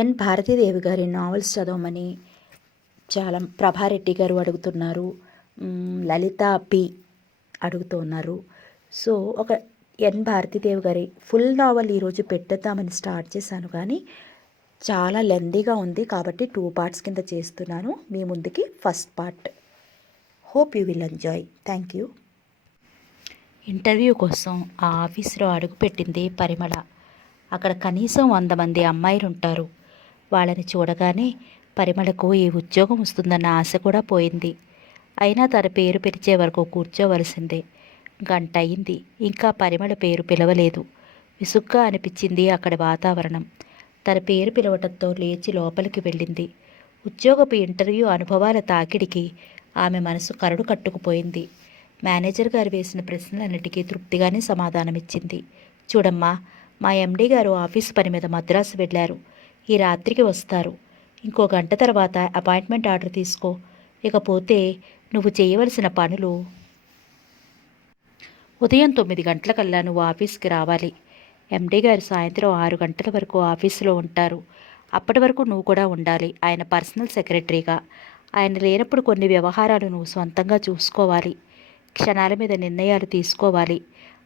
ఎన్ భారతీదేవి గారి నావెల్స్ చదవమని చాలా ప్రభారెడ్డి గారు అడుగుతున్నారు. లలిత పి అడుగుతున్నారు. సో ఒక ఎన్ భారతీదేవి గారి ఫుల్ నావెల్ ఈరోజు పెట్టేద్దామని స్టార్ట్ చేశాను, కానీ చాలా లెందీగా ఉంది కాబట్టి 2 పార్ట్స్ కింద చేస్తున్నాను. మీ ముందుకి first part. Hope you will enjoy. Thank you. Interview కోసం ఆ ఆఫీస్లో అడుగుపెట్టింది పరిమళ. అక్కడ కనీసం 100 మంది అమ్మాయిలు ఉంటారు. వాళ్ళని చూడగానే పరిమళకు ఈ ఉద్యోగం వస్తుందన్న ఆశ కూడా పోయింది. అయినా తన పేరు పిలిచే వరకు కూర్చోవలసిందే. గంట అయింది, ఇంకా పరిమళ పేరు పిలవలేదు. విసుగ్గా అనిపించింది అక్కడి వాతావరణం. తన పేరు పిలవటంతో లేచి లోపలికి వెళ్ళింది. ఉద్యోగపు ఇంటర్వ్యూ అనుభవాల తాకిడికి ఆమె మనసు కరడు కట్టుకుపోయింది. మేనేజర్ గారు వేసిన ప్రశ్నలన్నిటికీ తృప్తిగానే సమాధానమిచ్చింది. చూడమ్మా, మా ఎండీ గారు ఆఫీసు పని మీద మద్రాసు వెళ్ళారు. ఈ రాత్రికి వస్తారు. ఇంకో గంట తర్వాత అపాయింట్మెంట్ ఆర్డర్ తీసుకో. ఇకపోతే నువ్వు చేయవలసిన పనులు. ఉదయం 9 గంటలకల్లా నువ్వు ఆఫీస్కి రావాలి. ఎండీ గారు సాయంత్రం 6 గంటల వరకు ఆఫీసులో ఉంటారు. అప్పటి వరకు నువ్వు కూడా ఉండాలి, ఆయన పర్సనల్ సెక్రటరీగా. ఆయన లేనప్పుడు కొన్ని వ్యవహారాలు నువ్వు సొంతంగా చూసుకోవాలి. క్షణాల మీద నిర్ణయాలు తీసుకోవాలి.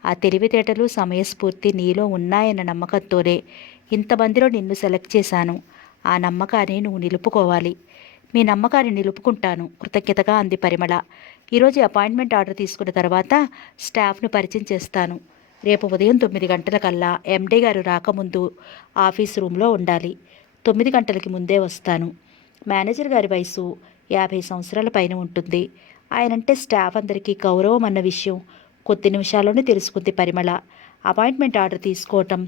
ఆ తెలివితేటలు, సమయస్ఫూర్తి నీలో ఉన్నాయన్న నమ్మకంతోనే ఇంతమందిలో నిన్ను సెలెక్ట్ చేశాను. ఆ నమ్మకాన్ని నువ్వు నిలుపుకోవాలి. మీ నమ్మకాన్ని నిలుపుకుంటాను, కృతజ్ఞతగా అంది పరిమళ. ఈరోజు అపాయింట్మెంట్ ఆర్డర్ తీసుకున్న తర్వాత స్టాఫ్ను పరిచయం చేస్తాను. రేపు ఉదయం 9 గంటలకల్లా ఎండీ గారు రాకముందు ఆఫీస్ రూమ్లో ఉండాలి. 9 గంటలకి ముందే వస్తాను. మేనేజర్ గారి వయసు 50 సంవత్సరాల పైన ఉంటుంది. ఆయనంటే స్టాఫ్ అందరికీ గౌరవం అన్న విషయం కొద్ది నిమిషాల్లోనే తెలుసుకుంది పరిమళ. అపాయింట్మెంట్ ఆర్డర్ తీసుకోవటం,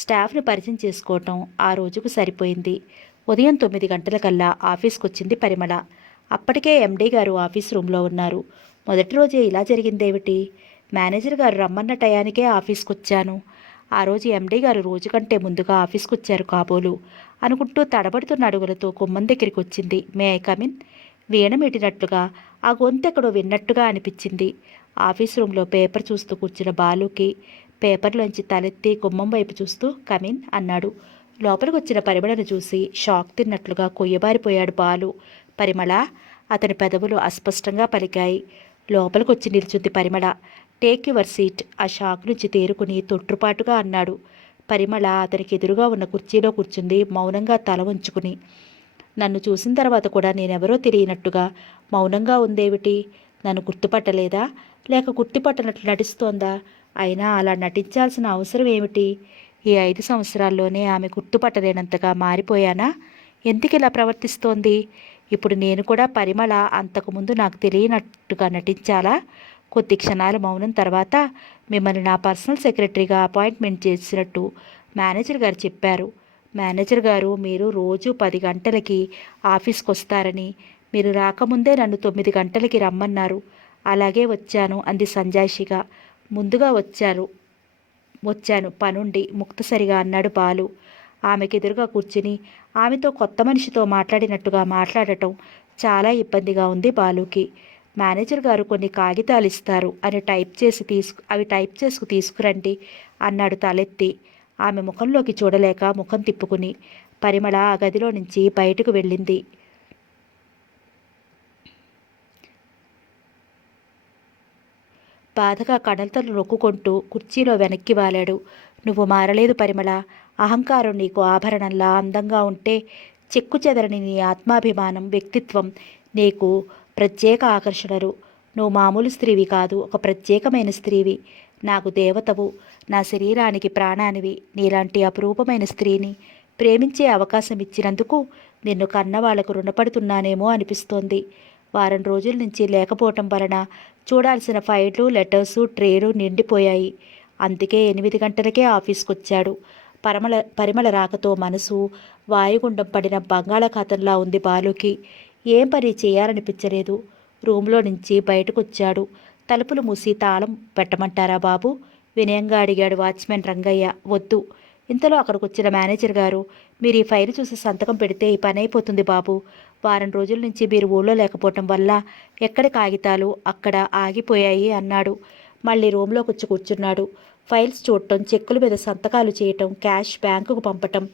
స్టాఫ్ను పరిచయం చేసుకోవటం ఆ రోజుకు సరిపోయింది. ఉదయం 9 గంటలకల్లా ఆఫీస్కి వచ్చింది పరిమళ. అప్పటికే ఎండీ గారు ఆఫీస్ రూమ్లో ఉన్నారు. మొదటి రోజే ఇలా జరిగిందేమిటి? మేనేజర్ గారు రమ్మన్న టయానికే ఆఫీస్కి వచ్చాను. ఆ రోజు ఎండీ గారు రోజు కంటే ముందుగా ఆఫీస్కి వచ్చారు కాబోలు అనుకుంటూ తడబడుతున్న అడుగులతో గుమ్మం దగ్గరికి వచ్చింది. May I come in? వీణమెట్టినట్లుగా ఆ గొంతెక్కడో విన్నట్టుగా అనిపించింది. ఆఫీస్ రూమ్లో పేపర్ చూస్తూ కూర్చున్న బాలుకి పేపర్లోంచి తలెత్తి గుమ్మం వైపు చూస్తూ కమిన్ అన్నాడు. లోపలికి వచ్చిన పరిమళను చూసి షాక్ తిన్నట్లుగా కొయ్యబారిపోయాడు బాలు. పరిమళ? అతని పెదవులు అస్పష్టంగా పలికాయి. లోపలికి వచ్చి నిల్చుంది పరిమళ. Take your seat. ఆ షాక్ నుంచి తేరుకుని తొట్టుపాటుగా అన్నాడు. పరిమళ అతనికి ఎదురుగా ఉన్న కుర్చీలో కూర్చుంది, మౌనంగా తల ఉంచుకుని. నన్ను చూసిన తర్వాత కూడా నేనెవరో తెలియనట్టుగా మౌనంగా ఉందేమిటి? నన్ను గుర్తుపట్టలేదా, లేక గుర్తుపట్టనట్లు నటిస్తోందా? అయినా అలా నటించాల్సిన అవసరం ఏమిటి? ఈ 5 సంవత్సరాల్లోనే ఆమె గుర్తుపట్టలేనంతగా మారిపోయానా? ఎందుకు ఇలా ప్రవర్తిస్తోంది? ఇప్పుడు నేను కూడా పరిమళ అంతకుముందు నాకు తెలియనట్టుగా నటించాలా? కొద్ది క్షణాల మౌనం తర్వాత, మిమ్మల్ని నా పర్సనల్ సెక్రటరీగా అపాయింట్మెంట్ చేసినట్టు మేనేజర్ గారు చెప్పారు. మేనేజర్ గారు మీరు రోజు 10 గంటలకి ఆఫీస్కి వస్తారని, మీరు రాకముందే నన్ను 9 గంటలకి రమ్మన్నారు. అలాగే వచ్చాను అంది సంజాయిషిగా. ముందుగా వచ్చాను పనుండి ముక్తసరిగా అన్నాడు బాలు. ఆమెకెదురుగా కూర్చుని ఆమెతో కొత్త మనిషితో మాట్లాడినట్టుగా మాట్లాడటం చాలా ఇబ్బందిగా ఉంది బాలుకి. మేనేజర్ గారు కొన్ని కాగితాలు ఇస్తారు అని అవి టైప్ చేసుకు తీసుకురండి అన్నాడు తలెత్తి. ఆమె ముఖంలోకి చూడలేక ముఖం తిప్పుకుని పరిమళ ఆ గదిలో నుంచి బయటకు వెళ్ళింది. బాధగా కడలతలు నొక్కుంటూ కుర్చీలో వెనక్కి వాలాడు. నువ్వు మారలేదు పరిమళ. అహంకారం నీకు ఆభరణంలా అందంగా ఉంటే, చెక్కు చెదరని నీ ఆత్మాభిమానం, వ్యక్తిత్వం నీకు ప్రత్యేక ఆకర్షణలు. నువ్వు మామూలు స్త్రీవి కాదు, ఒక ప్రత్యేకమైన స్త్రీవి. నాకు దేవతవు, నా శరీరానికి ప్రాణానివి. నీలాంటి అపురూపమైన స్త్రీని ప్రేమించే అవకాశం ఇచ్చినందుకు నిన్ను కన్నవాళ్లకు రుణపడుతున్నానేమో అనిపిస్తోంది. వారం రోజుల నుంచి లేకపోవటం వలన చూడాల్సిన ఫైళ్ళు, లెటర్సు, ట్రేలు నిండిపోయాయి. అందుకే 8 గంటలకే ఆఫీస్కి వచ్చాడు. పరిమళ రాకతో మనసు వాయుగుండం పడిన బంగాళాఖాతంలా ఉంది బాలుకి. ఏం పని చేయాలనిపించలేదు. రూమ్లో నుంచి బయటకొచ్చాడు. తలుపులు మూసి తాళం పెట్టమంటారా బాబు? వినయంగా అడిగాడు వాచ్మెన్ రంగయ్య. వద్దు. ఇంతలో అక్కడికి వచ్చిన మేనేజర్ గారు, మీరు ఈ ఫైల్ చూసి సంతకం పెడితే ఈ పని అయిపోతుంది బాబు. వారం రోజుల నుంచి మీరు ఊళ్ళో లేకపోవటం వల్ల ఎక్కడి కాగితాలు అక్కడ ఆగిపోయాయి అన్నాడు. మళ్ళీ రూమ్లోకి వచ్చి కూర్చున్నాడు. ఫైల్స్ చూడటం, చెక్కుల మీద సంతకాలు చేయటం, క్యాష్ బ్యాంకుకు పంపటం,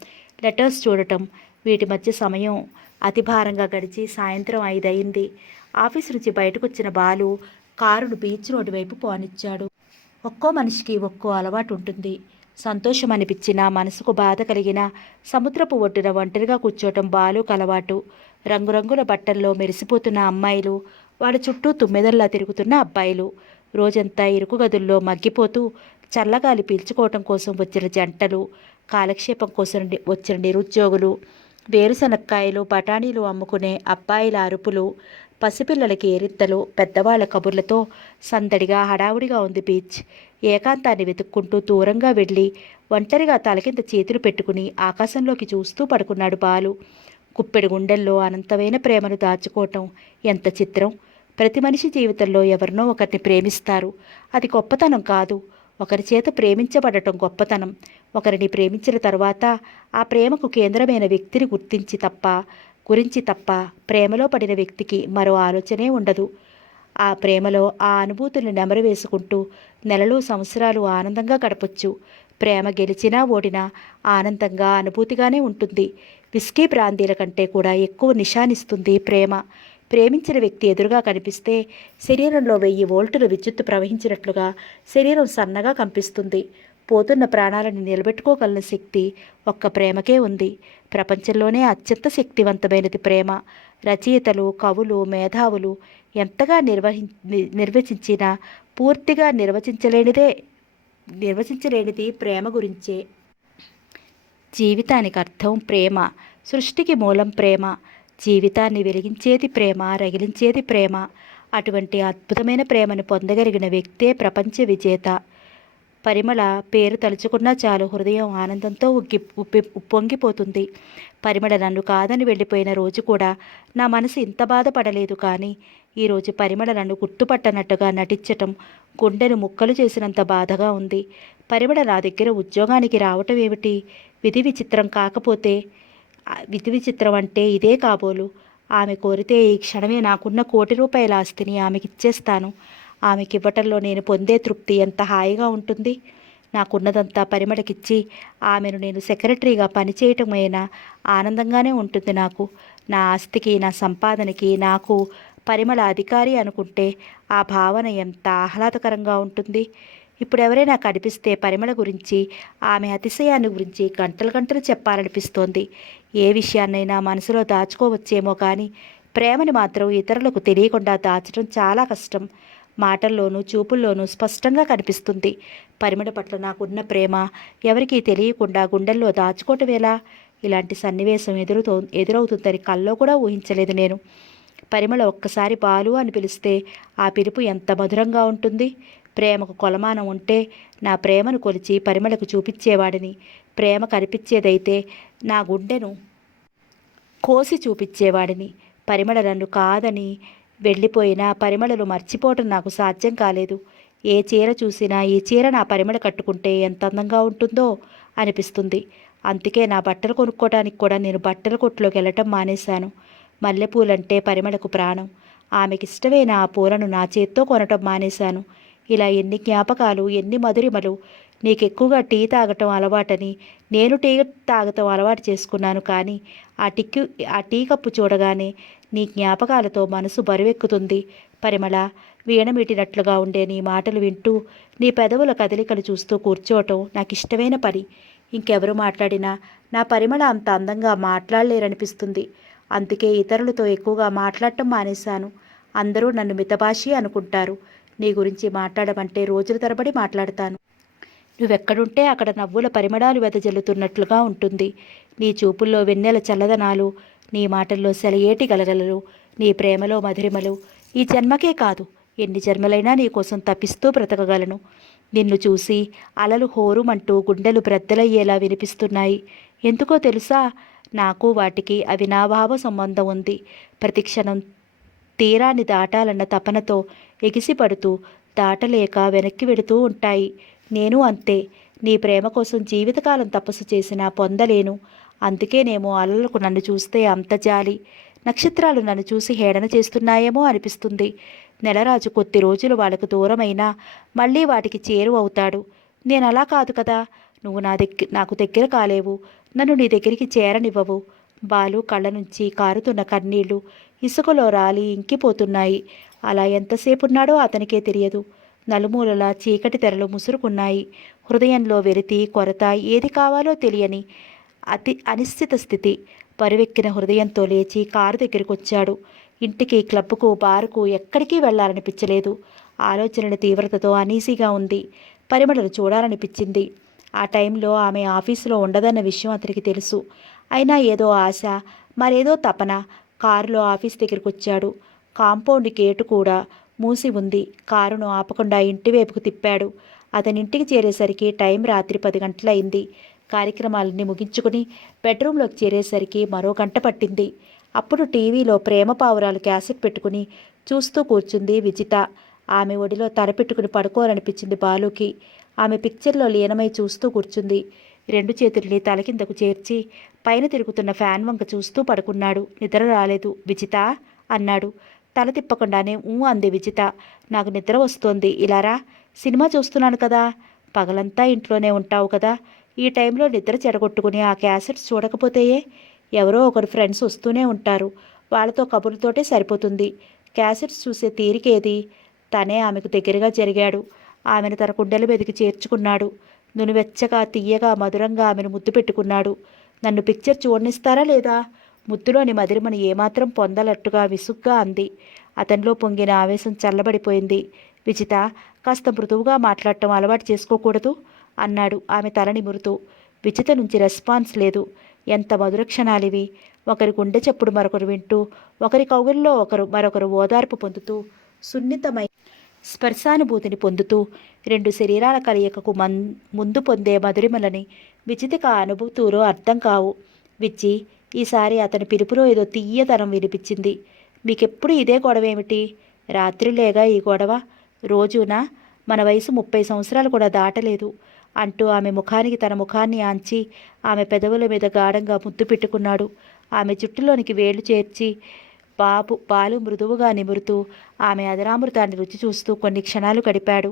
లెటర్స్ చూడటం, వీటి మధ్య సమయం అతి భారంగా గడిచి సాయంత్రం 5 అయింది. ఆఫీస్ నుంచి బయటకొచ్చిన బాలు కారును బీచ్ రోడ్డు వైపు పోనిచ్చాడు. ఒక్కో మనిషికి ఒక్కో అలవాటు ఉంటుంది. సంతోషం అనిపించినా, మనసుకు బాధ కలిగినా సముద్రపు ఒడ్డున ఒంటరిగా కూర్చోవటం బాలుకు అలవాటు. రంగురంగుల బట్టల్లో మెరిసిపోతున్న అమ్మాయిలు, వాళ్ళ చుట్టూ తుమ్మెదల్లా తిరుగుతున్న అబ్బాయిలు, రోజంతా ఇరుకు గదుల్లో మగ్గిపోతూ చల్లగాలి పీల్చుకోవటం కోసం వచ్చిన జంటలు, కాలక్షేపం కోసం వచ్చిన నిరుద్యోగులు, వేరుశనక్కాయలు బఠానీలు అమ్ముకునే అబ్బాయిల అరుపులు, పసిపిల్లలకి ఏరిత్తలు, పెద్దవాళ్ల కబుర్లతో సందడిగా హడావుడిగా ఉంది బీచ్. ఏకాంతాన్ని వెతుక్కుంటూ దూరంగా వెళ్ళి ఒంటరిగా తలకింద చేతులు పెట్టుకుని ఆకాశంలోకి చూస్తూ పడుకున్నాడు బాలు. కుప్పెడు గుండెల్లో అనంతమైన ప్రేమను దాచుకోవటం ఎంత చిత్రం. ప్రతి మనిషి జీవితంలో ఎవరినో ఒకరిని ప్రేమిస్తారు. అది గొప్పతనం కాదు, ఒకరి చేత ప్రేమించబడటం గొప్పతనం. ఒకరిని ప్రేమించిన తర్వాత ఆ ప్రేమకు కేంద్రమైన వ్యక్తిని గురించి తప్ప ప్రేమలో పడిన వ్యక్తికి మరో ఆలోచనే ఉండదు. ఆ ప్రేమలో ఆ అనుభూతుల్ని నెమరు వేసుకుంటూ నెలలు సంవత్సరాలు ఆనందంగా గడపొచ్చు. ప్రేమ గెలిచినా ఓడినా ఆనందంగా అనుభూతిగానే ఉంటుంది. విస్కీ బ్రాందీల కంటే కూడా ఎక్కువ నిషానిస్తుంది ప్రేమ. ప్రేమించిన వ్యక్తి ఎదురుగా కనిపిస్తే శరీరంలో 1000 వోల్టుల విద్యుత్తు ప్రవహించినట్లుగా శరీరం సన్నగా కంపిస్తుంది. పోతున్న ప్రాణాలను నిలబెట్టుకోగల శక్తి ఒక్క ప్రేమకే ఉంది. ప్రపంచంలోనే అత్యంత శక్తివంతమైనది ప్రేమ. రచయితలు, కవులు, మేధావులు ఎంతగా నిర్వచించినా పూర్తిగా నిర్వచించలేనిది ప్రేమ గురించే. జీవితానికి అర్థం ప్రేమ, సృష్టికి మూలం ప్రేమ, జీవితాన్ని వెలిగించేది ప్రేమ, రగిలించేది ప్రేమ. అటువంటి అద్భుతమైన ప్రేమను పొందగలిగిన వ్యక్తే ప్రపంచ విజేత. పరిమళ పేరు తలుచుకున్నా చాలు హృదయం ఆనందంతో ఉప్పొంగిపోతుంది. పరిమళ నన్ను కాదని వెళ్ళిపోయిన రోజు కూడా నా మనసు ఇంత బాధపడలేదు. కానీ ఈరోజు పరిమళ నన్ను గుర్తుపట్టనట్టుగా నటించటం గుండెను ముక్కలు చేసినంత బాధగా ఉంది. పరిమళ నా దగ్గర ఉద్యోగానికి రావటం ఏమిటి? విధి విచిత్రం అంటే ఇదే కాబోలు. ఆమె కోరితే ఈ క్షణమే నాకున్న 1 కోటి రూపాయల ఆస్తిని ఆమెకిచ్చేస్తాను. ఆమెకి ఇవ్వటంలో నేను పొందే తృప్తి ఎంత హాయిగా ఉంటుంది. నాకున్నదంతా పరిమళకిచ్చి ఆమెను నేను సెక్రటరీగా పనిచేయటమైనా ఆనందంగానే ఉంటుంది నాకు. నా ఆస్తికి, నా సంపాదనకి నాకు పరిమళ అధికారి అనుకుంటే ఆ భావన ఎంత ఆహ్లాదకరంగా ఉంటుంది. ఇప్పుడు ఎవరైనా కనిపిస్తే పరిమళ గురించి, ఆమె అతిశయాన్ని గురించి గంటలు గంటలు చెప్పాలనిపిస్తోంది. ఏ విషయాన్నైనా మనసులో దాచుకోవచ్చేమో కానీ ప్రేమని మాత్రం ఇతరులకు తెలియకుండా దాచడం చాలా కష్టం. మాటల్లోనూ చూపుల్లోనూ స్పష్టంగా కనిపిస్తుంది. పరిమళ పట్ల నాకున్న ప్రేమ ఎవరికీ తెలియకుండా గుండెల్లో దాచుకోవటమేలా? ఇలాంటి సన్నివేశం ఎదురవుతుందని కల్లో కూడా ఊహించలేదు నేను. పరిమళ ఒక్కసారి బాలు అని పిలిస్తే ఆ పిలుపు ఎంత మధురంగా ఉంటుంది. ప్రేమకు కొలమానం ఉంటే నా ప్రేమను కొలిచి పరిమళకు చూపించేవాడిని. ప్రేమ కనిపించేదైతే నా గుండెను కోసి చూపించేవాడిని. పరిమళ నన్ను కాదని వెళ్ళిపోయినా పరిమళను మర్చిపోవటం నాకు సాధ్యం కాలేదు. ఏ చీర చూసినా ఈ చీర నా పరిమళ కట్టుకుంటే ఎంత అందంగా ఉంటుందో అనిపిస్తుంది. అందుకే నా బట్టలు కొనుక్కోవడానికి కూడా నేను బట్టల కొట్టులోకి వెళ్ళటం మానేశాను. మల్లెపూలంటే పరిమళకు ప్రాణం. ఆమెకిష్టమైన ఆ పూలను నా చేత్తో కొనటం మానేశాను. ఇలా ఎన్ని జ్ఞాపకాలు, ఎన్ని మధురిమలు. నీకెక్కువగా టీ తాగటం అలవాటని నేను టీ తాగటం అలవాటు చేసుకున్నాను. కానీ ఆ టీ కప్పు చూడగానే నీ జ్ఞాపకాలతో మనసు బరువెక్కుతుంది. పరిమళ, వీణమీటినట్లుగా ఉండే నీ మాటలు వింటూ నీ పెదవుల కదలికలు చూస్తూ కూర్చోవటం నాకు ఇష్టమైన పని. ఇంకెవరు మాట్లాడినా నా పరిమళ అంత అందంగా మాట్లాడలేరనిపిస్తుంది. అందుకే ఇతరులతో ఎక్కువగా మాట్లాడటం మానేశాను. అందరూ నన్ను మితభాషి అనుకుంటారు. నీ గురించి మాట్లాడమంటే రోజుల తరబడి మాట్లాడతాను. నువ్వెక్కడుంటే అక్కడ నవ్వుల పరిమళాలు వెదజల్లుతున్నట్లుగా ఉంటుంది. నీ చూపుల్లో వెన్నెల చల్లదనాలు, నీ మాటల్లో సెలయేటి గలగలలు, నీ ప్రేమలో మధురిమలు. ఈ జన్మకే కాదు, ఎన్ని జన్మలైనా నీ కోసం తప్పిస్తూ బ్రతకగలను. నిన్ను చూసి అలలు హోరుమంటూ గుండెలు బ్రద్దలయ్యేలా వినిపిస్తున్నాయి. ఎందుకో తెలుసా? నాకు వాటికి అవినాభావ సంబంధం ఉంది. ప్రతిక్షణం తీరాన్ని దాటాలన్న తపనతో ఎగిసిపడుతూ దాటలేక వెనక్కి వెడుతూ ఉంటాయి. నేను అంతే. నీ ప్రేమ కోసం జీవితకాలం తపస్సు చేసినా పొందలేను. అందుకేనేమో అలలకు నన్ను చూస్తే అంత జాలి, నక్షత్రాలు నన్ను చూసి హేళన చేస్తున్నాయేమో అనిపిస్తుంది. నెలరాజు కొద్ది రోజులు వాళ్ళకు దూరమైనా మళ్ళీ వాటికి చేరువవుతాడు. నేను అలా కాదు కదా. నువ్వు నాకు దగ్గర కాలేవు. నన్ను నీ దగ్గరికి చేరనివ్వవు. బాలు కళ్ళ నుంచి కారుతున్న కన్నీళ్లు ఇసుకలో రాలి ఇంకిపోతున్నాయి. అలా ఎంతసేపున్నాడో అతనికే తెలియదు. నలుమూలలా చీకటి తెరలు ముసురుకున్నాయి. హృదయంలో వెలితి, కొరత, ఏది కావాలో తెలియని అనిశ్చిత స్థితి. పరువెక్కిన హృదయంతో లేచి కారు దగ్గరికొచ్చాడు. ఇంటికి, క్లబ్కు, బారుకు ఎక్కడికి వెళ్లాలనిపించలేదు. ఆలోచనల తీవ్రతతో అనీసీగా ఉంది. పరిమళను చూడాలనిపించింది. ఆ టైంలో ఆమె ఆఫీసులో ఉండదన్న విషయం అతనికి తెలుసు. అయినా ఏదో ఆశ, మరేదో తపన. కారులో ఆఫీస్ దగ్గరికి వచ్చాడు. కాంపౌండ్ గేటు కూడా మూసి ఉంది. కారును ఆపకుండా ఇంటివైపుకు తిప్పాడు. అతని ఇంటికి చేరేసరికి టైం రాత్రి 10 గంటలయింది. కార్యక్రమాలన్నీ ముగించుకుని బెడ్రూమ్లోకి చేరేసరికి మరో గంట పట్టింది. అప్పుడు టీవీలో ప్రేమ పావురాలు క్యాసెట్ పెట్టుకుని చూస్తూ కూర్చుంది విజిత. ఆమె ఒడిలో తలపెట్టుకుని పడుకోవాలనిపించింది బాలుకి. ఆమె పిక్చర్లో లీనమై చూస్తూ కూర్చుంది. 2 చేతుల్ని తల కిందకు చేర్చి పైన తిరుగుతున్న ఫ్యాన్ వంక చూస్తూ పడుకున్నాడు. నిద్ర రాలేదు. విజిత అన్నాడు. తల తిప్పకుండానే అంది విజిత. నాకు నిద్ర వస్తోంది, ఇలారా. సినిమా చూస్తున్నాను కదా. పగలంతా ఇంట్లోనే ఉంటావు కదా. ఈ టైంలో నిద్ర చెడగొట్టుకుని ఆ క్యాసెట్స్ చూడకపోతేయే. ఎవరో ఒకరు ఫ్రెండ్స్ వస్తూనే ఉంటారు. వాళ్ళతో కబుర్లతోటే సరిపోతుంది. క్యాసెట్స్ చూసే తీరికేది. తనే ఆమెకు దగ్గరగా జరిగాడు. ఆమెను తన కుండెల మీదకి చేర్చుకున్నాడు. నునువెచ్చగా, తీయగా, మధురంగా ఆమెను ముద్దు పెట్టుకున్నాడు. నన్ను పిక్చర్ చూడనిస్తారా లేదా? ముద్దులోని మదిరిమని ఏమాత్రం పొందలట్టుగా విసుగ్గా అంది. అతనిలో పొంగిన ఆవేశం చల్లబడిపోయింది. విజిత, కాస్త మృదువుగా మాట్లాడటం అలవాటు చేసుకోకూడదు అన్నాడు ఆమె తల నిమురుతూ. విజిత నుంచి రెస్పాన్స్ లేదు. ఎంత మధుర క్షణాలివి. ఒకరి గుండె చప్పుడు మరొకరు వింటూ, ఒకరి కౌగిల్లో మరొకరు ఓదార్పు పొందుతూ, సున్నితమై స్పర్శానుభూతిని పొందుతూ, 2 శరీరాల కలయికకు ముందు పొందే మధురిమలని విజితకు ఆ అనుభూతులు అర్థం కావు. విజ్జి, ఈసారి అతని పిలుపులో ఏదో తీయదనం వినిపించింది. మీకెప్పుడు ఇదే గొడవేమిటి? రాత్రిలేగా ఈ గొడవ? రోజునా? మన వయసు 30 సంవత్సరాలు కూడా దాటలేదు అంటూ ఆమె ముఖానికి తన ముఖాన్ని ఆంచి ఆమె పెదవుల మీద గాఢంగా ముద్దు పెట్టుకున్నాడు. ఆమె జుట్టులోనికి వేళ్లు చేర్చి బాలు మృదువుగా నిమురుతూ ఆమె అదరామృతాన్ని రుచి చూస్తూ కొన్ని క్షణాలు గడిపాడు.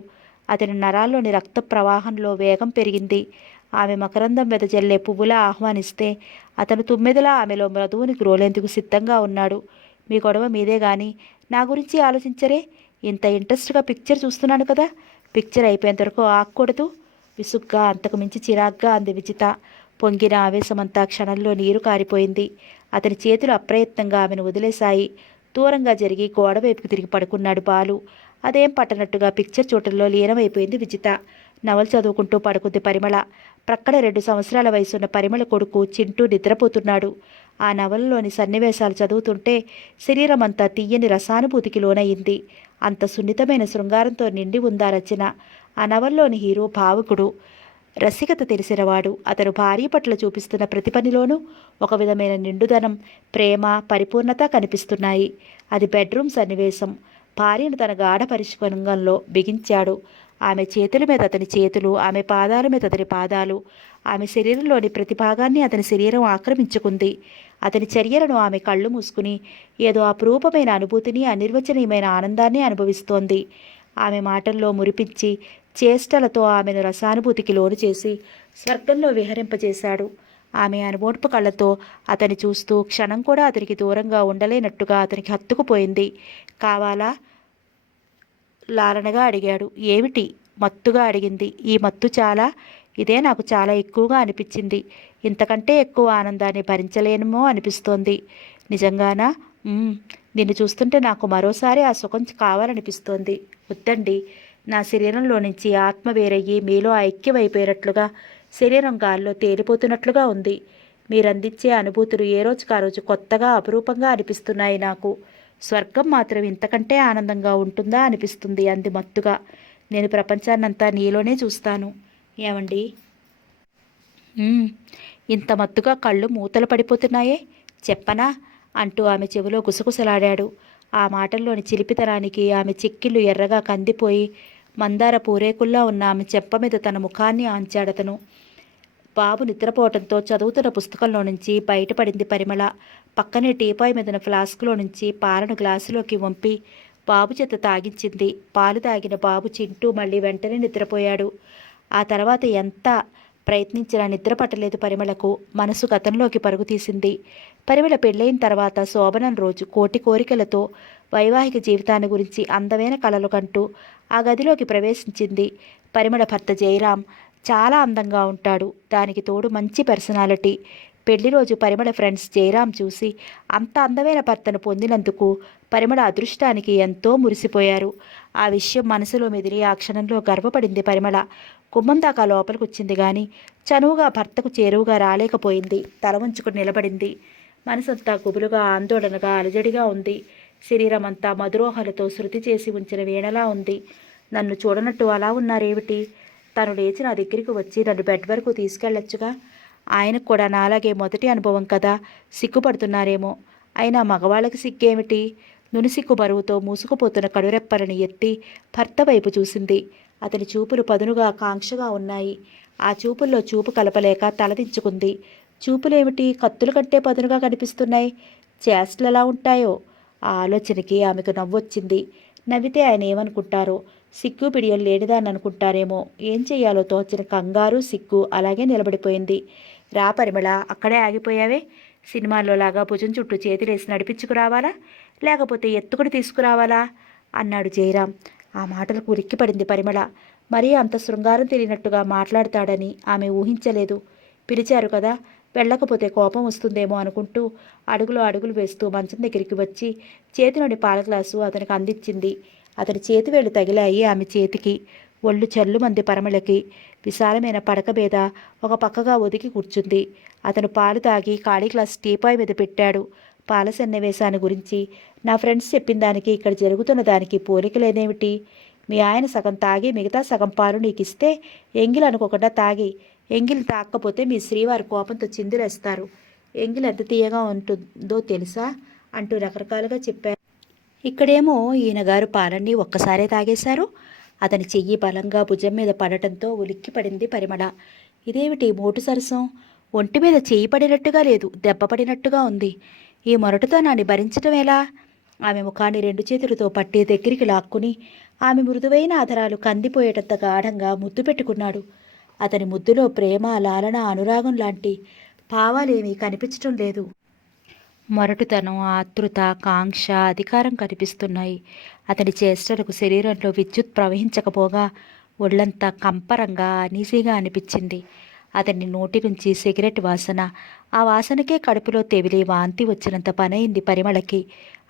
అతని నరాల్లోని రక్త ప్రవాహంలో వేగం పెరిగింది. ఆమె మకరందం వెదజల్లే పువ్వులా ఆహ్వానిస్తే అతను తుమ్మెదలా ఆమెలో మృదువుని గ్రోలేందుకు సిద్ధంగా ఉన్నాడు. మీ గొడవ మీదే గాని నా గురించి ఆలోచించరే. ఇంత ఇంట్రెస్ట్గా పిక్చర్ చూస్తున్నాను కదా. పిక్చర్ అయిపోయేంత వరకు ఆగకూడదు? విసుగ్గా, అంతకు మించి చిరాగ్గా అంది విజిత. పొంగిన ఆవేశమంతా క్షణంలో నీరు కారిపోయింది. అతని చేతులు అప్రయత్నంగా ఆమెను వదిలేశాయి. దూరంగా జరిగి గోడవైపుకు తిరిగి పడుకున్నాడు బాలు. అదేం పట్టనట్టుగా పిక్చర్ చూటల్లో లీనమైపోయింది విజిత. నవలు చదువుకుంటూ పడుకుంది పరిమళ. ప్రక్కన 2 సంవత్సరాల వయసున్న పరిమళ కొడుకు చింటూ నిద్రపోతున్నాడు. ఆ నవలలోని సన్నివేశాలు చదువుతుంటే శరీరమంతా తీయని రసానుభూతికి లోనయింది. అంత సున్నితమైన శృంగారంతో నిండి ఉందా రచన. ఆ నవల్లోని హీరో భావుకుడు, రసికత తెలిసినవాడు. అతను భార్య పట్ల చూపిస్తున్న ప్రతి పనిలోనూ ఒక విధమైన నిండుదనం, ప్రేమ, పరిపూర్ణత కనిపిస్తున్నాయి. అది బెడ్రూమ్ సన్నివేశం. భార్యను తన గాఢ పరిష్కరంగంలో బిగించాడు. ఆమె చేతుల మీద అతని చేతులు, ఆమె పాదాల మీద అతని పాదాలు. ఆమె శరీరంలోని ప్రతి భాగాన్ని అతని శరీరం ఆక్రమించుకుంది. అతని చర్యలను ఆమె కళ్ళు మూసుకుని ఏదో అపురూపమైన అనుభూతిని, అనిర్వచనీయమైన ఆనందాన్ని అనుభవిస్తోంది. ఆమె మాటల్లో మురిపించి, చేష్టలతో ఆమెను రసానుభూతికి లోను చేసి స్వర్గంలో విహరింపజేశాడు. ఆమె అనుమోడ్పు కళ్ళతో అతని చూస్తూ క్షణం కూడా అతనికి దూరంగా ఉండలేనట్టుగా అతనికి హత్తుకుపోయింది. కావాలా? లాలనగా అడిగాడు. ఏమిటి? మత్తుగా అడిగింది. ఈ మత్తు చాలా. ఇదే నాకు చాలా ఎక్కువగా అనిపించింది. ఇంతకంటే ఎక్కువ ఆనందాన్ని భరించలేనేమో అనిపిస్తోంది. నిజంగానా? నిన్ను చూస్తుంటే నాకు మరోసారి ఆ సుఖం కావాలనిపిస్తోంది. వద్దండి. నా శరీరంలో నుంచి ఆత్మ వేరయ్యి మీలో ఐక్యమైపోయినట్లుగా, శరీరం గాల్లో తేలిపోతున్నట్లుగా ఉంది. మీరందించే అనుభూతులు ఏ రోజుకు ఆ రోజు కొత్తగా, అపురూపంగా అనిపిస్తున్నాయి నాకు. స్వర్గం మాత్రం ఇంతకంటే ఆనందంగా ఉంటుందా అనిపిస్తుంది అంది మత్తుగా. నేను ప్రపంచాన్నంతా నీలోనే చూస్తాను. ఏమండి? ఇంత మత్తుగా కళ్ళు మూతలు పడిపోతున్నాయే. చెప్పనా అంటూ ఆమె చెవిలో గుసగుసలాడాడు. ఆ మాటల్లోని చిలిపితనానికి ఆమె చెక్కిళ్ళు ఎర్రగా కందిపోయి మందార పూరేకుల్లా ఉన్న ఆమె చెంప మీద తన ముఖాన్ని ఆంచాడతను. బాబు నిద్రపోవటంతో చదువుతున్న పుస్తకంలో నుంచి బయటపడింది పరిమళ. పక్కనే టీపాయ్ మీదన ఫ్లాస్క్లో నుంచి పాలను గ్లాసులోకి వంపి బాబు చేత తాగించింది. పాలు తాగిన బాబు చింటూ మళ్ళీ వెంటనే నిద్రపోయాడు. ఆ తర్వాత ఎంత ప్రయత్నించిన నిద్ర పట్టలేదు పరిమళకు. మనసు గతంలోకి పరుగు తీసింది. పరిమళ పెళ్ళైన తర్వాత శోభనం రోజు కోటి కోరికలతో వైవాహిక జీవితాన్ని గురించి అందమైన కలలు కంటూ ఆ గదిలోకి ప్రవేశించింది. పరిమళ భర్త జయరాం చాలా అందంగా ఉంటాడు. దానికి తోడు మంచి పర్సనాలిటీ. పెళ్లి రోజు పరిమళ ఫ్రెండ్స్ జయరాం చూసి అంత అందమైన భర్తను పొందినందుకు పరిమళ అదృష్టానికి ఎంతో మురిసిపోయారు. ఆ విషయం మనసులో మెదిలి ఆ క్షణంలో గర్వపడింది పరిమళ. గుమ్మం దాకా లోపలికి వచ్చింది కానీ చనువుగా భర్తకు చేరువుగా రాలేకపోయింది. తల వంచుకుని నిలబడింది. మనసంతా గుబులుగా, ఆందోళనగా, అలజడిగా ఉంది. శరీరం అంతా మధురోహలతో శృతి చేసి ఉంచిన వీణలా ఉంది. నన్ను చూడనట్టు అలా ఉన్నారేమిటి? తను లేచి నా దగ్గరికి వచ్చి నన్ను బెడ్ వరకు తీసుకెళ్లొచ్చుగా. ఆయనకు కూడా నాలాగే మొదటి అనుభవం కదా, సిగ్గుపడుతున్నారేమో. అయినా మగవాళ్ళకి సిగ్గేమిటి? నునిసిగ్గు బరువుతో మూసుకుపోతున్న కడురెప్పలని ఎత్తి భర్త వైపు చూసింది. అతని చూపులు పదునుగా, కాంక్షగా ఉన్నాయి. ఆ చూపుల్లో చూపు కలపలేక తలదించుకుంది. చూపులేమిటి కత్తుల కంటే పదునుగా కనిపిస్తున్నాయి? చేష్టలు ఎలా ఉంటాయో? ఆ ఆలోచనకి ఆమెకు నవ్వొచ్చింది. నవ్వితే ఆయన ఏమనుకుంటారో? సిగ్గు పిడియం లేనిదాన్ని అనుకుంటారేమో. ఏం చెయ్యాలో తోచిన కంగారు, సిగ్గు అలాగే నిలబడిపోయింది. రా పరిమళ, అక్కడే ఆగిపోయావే? సినిమాల్లో లాగా భుజం చుట్టూ చేతులేసి నడిపించుకురావాలా, లేకపోతే ఎత్తుకుని తీసుకురావాలా అన్నాడు జయరాం. ఆ మాటలకు ఉలిక్కిపడింది పరిమళ. మరీ అంత శృంగారం తెలియనట్టుగా మాట్లాడతాడని ఆమె ఊహించలేదు. పిలిచారు కదా, వెళ్ళకపోతే కోపం వస్తుందేమో అనుకుంటూ అడుగులో అడుగులు వేస్తూ మంచం దగ్గరికి వచ్చి చేతిలోని పాల గ్లాసు అతనికి అందించింది. అతని చేతివేళ్లు తగిలాయి ఆమె చేతికి. ఒళ్ళు చల్లుమంది పరిమళకి. విశాలమైన పడక మీద ఒక పక్కగా ఒదిగి కూర్చుంది. అతను పాలు తాగి ఖాళీ గ్లాస్ టీపాయ్ మీద పెట్టాడు. పాల సన్నివేశాన్ని గురించి నా ఫ్రెండ్స్ చెప్పిన దానికి ఇక్కడ జరుగుతున్న దానికి పోలికలేనేమిటి? మీ ఆయన సగం తాగి మిగతా సగం పాలు నీకు ఇస్తే ఎంగిల్ అనుకోకుండా తాగి, ఎంగిల్ తాకపోతే మీ శ్రీవారి కోపంతో చిందులేస్తారు. ఎంగిల్ ఎంత తీయగా ఉంటుందో తెలుసా అంటూ రకరకాలుగా చెప్పారు. ఇక్కడేమో ఈయనగారు పాలన్నీ ఒక్కసారే తాగేశారు. అతని చెయ్యి బలంగా భుజం మీద పడటంతో ఉలిక్కి పడింది పరిమళ. ఇదేమిటి మోటు సరసం? ఒంటి మీద చెయ్యి పడినట్టుగా లేదు, దెబ్బ పడినట్టుగా ఉంది. ఈ మొరటుతనాన్ని భరించటం ఎలా? ఆమె ముఖాన్ని రెండు చేతులతో పట్టి దగ్గరికి లాక్కుని ఆమె మృదువైన ఆధరాలు కందిపోయేటంత గాఢంగా ముద్దు పెట్టుకున్నాడు. అతని ముద్దులో ప్రేమ, లాలన, అనురాగం లాంటి భావాలేమీ కనిపించటం లేదు. మొరటుతనం, ఆతృత, కాంక్ష, అధికారం కనిపిస్తున్నాయి. అతని చేష్టలకు శరీరంలో విద్యుత్ ప్రవహించకపోగా ఒళ్ళంతా కంపరంగా, అనీసీగా అనిపించింది. అతని నోటి నుంచి సిగరెట్ వాసన, ఆ వాసనకే కడుపులో తెవిలి వాంతి వచ్చినంత పనైంది పరిమళకి.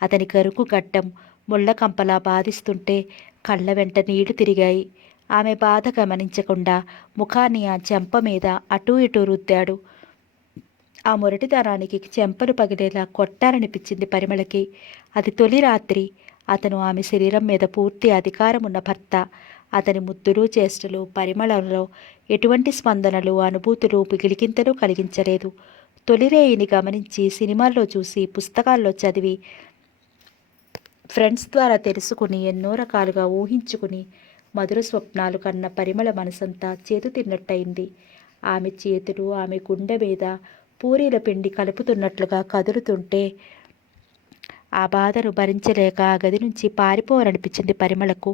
అతని కరుకు గడ్డం ముళ్ళ కంపలా బాధిస్తుంటే కళ్ళ వెంట నీళ్లు తిరిగాయి. ఆమె బాధ గమనించకుండా ముఖాన్ని ఆ చెంప మీద అటూ ఇటూ రుద్దాడు. ఆ మొరటితనానికి చెంపలు పగిలేలా కొట్టాలనిపించింది పరిమళకి. అది తొలి రాత్రి. అతను ఆమె శరీరం మీద పూర్తి అధికారం ఉన్న భర్త. అతని ముద్దులు, చేష్టలు పరిమళంలో ఎటువంటి స్పందనలు, అనుభూతులు, పిగిలికింతలు కలిగించలేదు. తొలిరేయిని గమనించి, సినిమాల్లో చూసి, పుస్తకాల్లో చదివి, ఫ్రెండ్స్ ద్వారా తెలుసుకుని, ఎన్నో రకాలుగా ఊహించుకుని మధుర స్వప్నాలు కన్న పరిమళ మనసంతా చేతు తిన్నట్టయింది. ఆమె చేతులు ఆమె గుండె మీద పూరీల పిండి కలుపుతున్నట్లుగా కదులుతుంటే ఆ బాధను భరించలేక ఆ గది నుంచి పారిపోవాలనిపించింది పరిమళకు.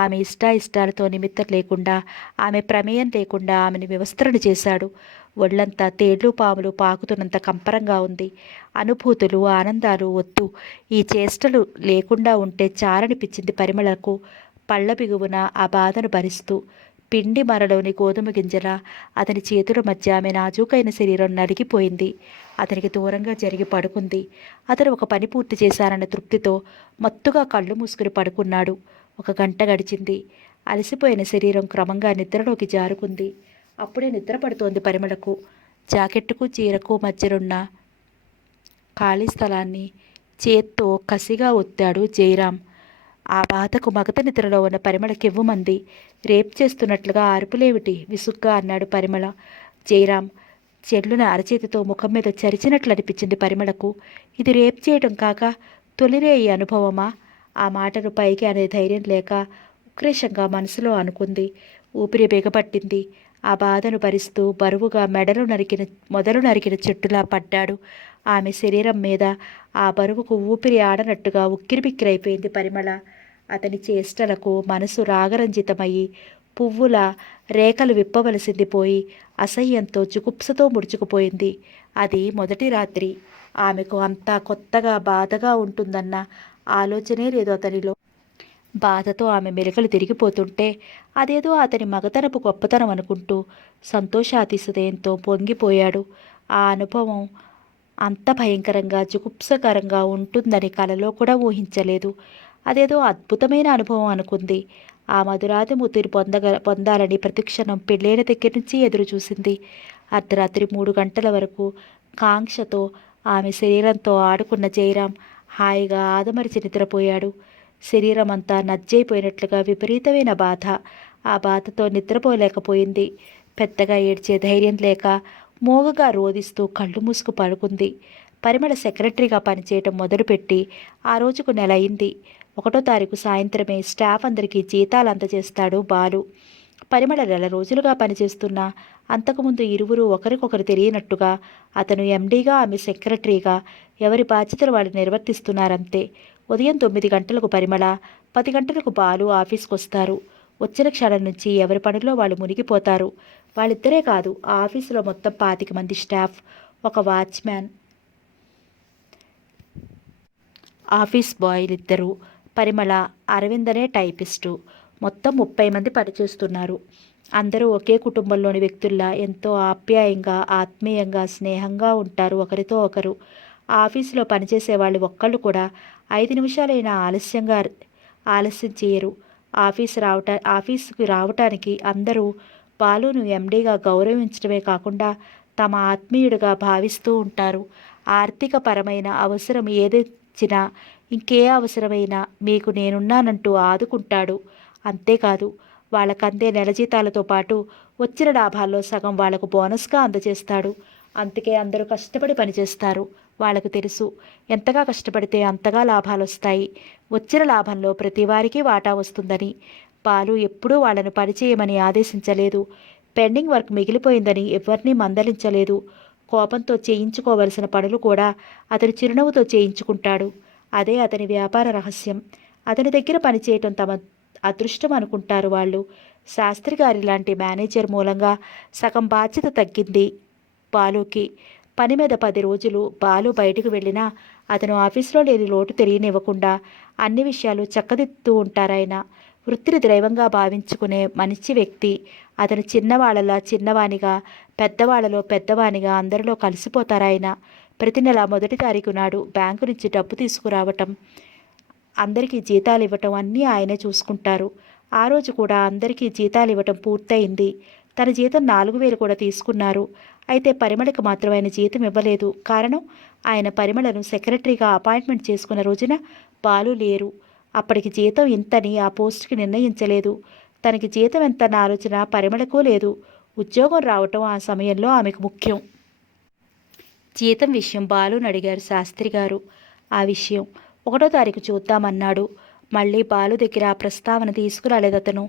ఆమె ఇష్టాలతో నిమిత్తం లేకుండా, ఆమె ప్రమేయం లేకుండా ఆమెను వివస్త్రను చేశాడు. ఒళ్ళంతా తేళ్లు పాములు పాకుతున్నంత కంపరంగా ఉంది. అనుభూతులు, ఆనందాలు వద్దు, ఈ చేష్టలు లేకుండా ఉంటే చాలనిపించింది పరిమళకు. పళ్ళ బిగువున ఆ బాధను భరిస్తూ పిండి మరలోని గోధుమ గింజల అతని చేతుల మధ్య ఆమె నాజూకైన శరీరం నలిగిపోయింది. అతనికి దూరంగా జరిగి పడుకుంది. అతను ఒక పని పూర్తి చేశారన్న తృప్తితో మత్తుగా కళ్ళు మూసుకుని పడుకున్నాడు. 1 గంట గడిచింది. అలసిపోయిన శరీరం క్రమంగా నిద్రలోకి జారుకుంది. అప్పుడే నిద్ర పడుతోంది పరిమళకు. జాకెట్టుకు చీరకు మధ్యనున్న ఖాళీ స్థలాన్ని చేత్తో కసిగా ఒత్తాడు జయరాం. ఆ బాధకు మగత నిద్రలో ఉన్న పరిమళ కెవ్వుమంది. రేప్ చేస్తున్నట్లుగా అరుపులేమిటి? విసుగ్గా అన్నాడు పరిమళ. జయరాం చెల్లున అరచేతితో ముఖం మీద చరిచినట్లు అనిపించింది పరిమళకు. ఇది రేప్ చేయడం కాక తొలిరే ఈ అనుభవమా? ఆ మాటను పైకి అనే ధైర్యం లేక ఉక్రేషంగా మనసులో అనుకుంది. ఊపిరి బిగపట్టింది. ఆ బాధను భరిస్తూ బరువుగా మొదలు నరికిన చెట్టులా పడ్డాడు. ఆమె శరీరం మీద ఆ బరువుకు ఊపిరి ఆడనట్టుగా ఉక్కిరిబిక్కిరైపోయింది పరిమళ. అతని చేష్టలకు మనసు రాగరంజితమయ్యి పువ్వుల రేఖలు విప్పవలసింది పోయి అసహ్యంతో జుగుప్సతో ముడుచుకుపోయింది. అది మొదటి రాత్రి. ఆమెకు అంతా కొత్తగా బాధగా ఉంటుందన్న ఆలోచనే లేదు అతనిలో. బాధతో ఆమె మెలికలు తిరిగిపోతుంటే అదేదో అతని మగతనపు గొప్పతనం అనుకుంటూ సంతోషాతిశయంతో పొంగిపోయాడు. ఆ అనుభవం అంత భయంకరంగా జుగుప్సకరంగా ఉంటుందని కలలో కూడా ఊహించలేదు. అదేదో అద్భుతమైన అనుభవం అనుకుంది. ఆ మధురాతి ముద్దుని పొందాలని ప్రతిక్షణం పెళ్ళైన దగ్గర నుంచి ఎదురు చూసింది. అర్ధరాత్రి 3 గంటల వరకు కాంక్షతో ఆమె శరీరంతో ఆడుకున్న జయరాం హాయిగా ఆదమరిచి నిద్రపోయాడు. శరీరం అంతా నజ్జైపోయినట్లుగా విపరీతమైన బాధ. ఆ బాధతో నిద్రపోలేకపోయింది. పెద్దగా ఏడ్చే ధైర్యం లేక మోగగా రోదిస్తూ కళ్ళు మూసుకు పడుకుంది. పరిమళ సెక్రటరీగా పనిచేయటం మొదలుపెట్టి ఆ రోజుకు నెల అయింది. 1వ తారీఖు సాయంత్రమే స్టాఫ్ అందరికీ జీతాలు అందజేస్తాడు బాలు. పరిమళ నెల రోజులుగా పనిచేస్తున్నా అంతకుముందు ఇరువురు ఒకరికొకరు తెలియనట్టుగా అతను ఎండీగా ఆమె సెక్రటరీగా ఎవరి బాధ్యతలు వాళ్ళు నిర్వర్తిస్తున్నారంతే. ఉదయం 9 గంటలకు పరిమళ, 10 గంటలకు బాలు ఆఫీస్కి వస్తారు. వచ్చిన క్షణం నుంచి ఎవరి పనిలో వాళ్ళు మునిగిపోతారు. వాళ్ళిద్దరే కాదు, ఆ ఆఫీసులో మొత్తం 25 మంది స్టాఫ్, ఒక వాచ్మ్యాన్, ఆఫీస్ బాయ్లిద్దరూ, పరిమళ, అరవింద్ అనే టైపిస్టు, మొత్తం 30 మంది పనిచేస్తున్నారు. అందరూ ఒకే కుటుంబంలోని వ్యక్తుల్లా ఎంతో ఆప్యాయంగా, ఆత్మీయంగా, స్నేహంగా ఉంటారు ఒకరితో ఒకరు. ఆఫీసులో పనిచేసే వాళ్ళు ఒక్కళ్ళు కూడా 5 నిమిషాలైనా ఆలస్యం చేయరు. ఆఫీసుకి రావటానికి అందరూ బాలును ఎండీగా గౌరవించడమే కాకుండా తమ ఆత్మీయుడిగా భావిస్తూ ఉంటారు. ఆర్థిక పరమైన అవసరం ఏదొచ్చినా, ఇంకే అవసరమైనా మీకు నేనున్నానంటూ ఆదుకుంటాడు. అంతేకాదు, వాళ్ళకందే నెల జీతాలతో పాటు వచ్చిన లాభాల్లో సగం వాళ్లకు బోనస్గా అందజేస్తాడు. అందుకే అందరూ కష్టపడి పనిచేస్తారు. వాళ్ళకు తెలుసు, ఎంతగా కష్టపడితే అంతగా లాభాలు వస్తాయి. వచ్చిన లాభంలో ప్రతి వారికి వాటా వస్తుందని. బాలు ఎప్పుడూ వాళ్లను పనిచేయమని ఆదేశించలేదు. పెండింగ్ వర్క్ మిగిలిపోయిందని ఎవరినీ మందలించలేదు. కోపంతో చేయించుకోవలసిన పనులు కూడా అతను చిరునవ్వుతో చేయించుకుంటాడు. అదే అతని వ్యాపార రహస్యం. అతని దగ్గర పనిచేయటం తమ అదృష్టం అనుకుంటారు వాళ్ళు. శాస్త్రి గారి లాంటి మేనేజర్ మూలంగా సగం బాధ్యత తగ్గింది బాలుకి. పని మీద 10 రోజులు బాలు బయటకు వెళ్ళినా అతను ఆఫీసులో లేని లోటు తెలియనివ్వకుండా అన్ని విషయాలు చక్కదిద్దుతూ ఉంటారాయన. వృత్తిని దైవంగా భావించుకునే మంచి వ్యక్తి. అతను చిన్నవాళ్ళలా చిన్నవానిగా, పెద్దవాళ్లలో పెద్దవానిగా అందరిలో కలిసిపోతారాయన. ప్రతి నెల 1వ తారీఖు నాడు బ్యాంకు నుంచి డబ్బు తీసుకురావటం, అందరికీ జీతాలు ఇవ్వటం అన్నీ ఆయనే చూసుకుంటారు. ఆ రోజు కూడా అందరికీ జీతాలు ఇవ్వటం పూర్తయింది. తన జీతం 4,000 కూడా తీసుకున్నారు. అయితే పరిమళకు మాత్రం ఆయన జీతం ఇవ్వలేదు. కారణం, ఆయన పరిమళను సెక్రటరీగా అపాయింట్మెంట్ చేసుకున్న రోజున బాలు లేరు. అప్పటికి జీతం ఇంతని ఆ పోస్టుకి నిర్ణయించలేదు. తనకి జీతం ఎంతన్న ఆలోచన పరిమళకు లేదు. ఉద్యోగం రావటం ఆ సమయంలో ఆమెకు ముఖ్యం. జీతం విషయం బాలుని అడిగారు శాస్త్రి గారు. ఆ విషయం 1వ తారీఖు చూద్దామన్నాడు. మళ్ళీ బాలు దగ్గర ఆ ప్రస్తావన తీసుకురాలేదతను.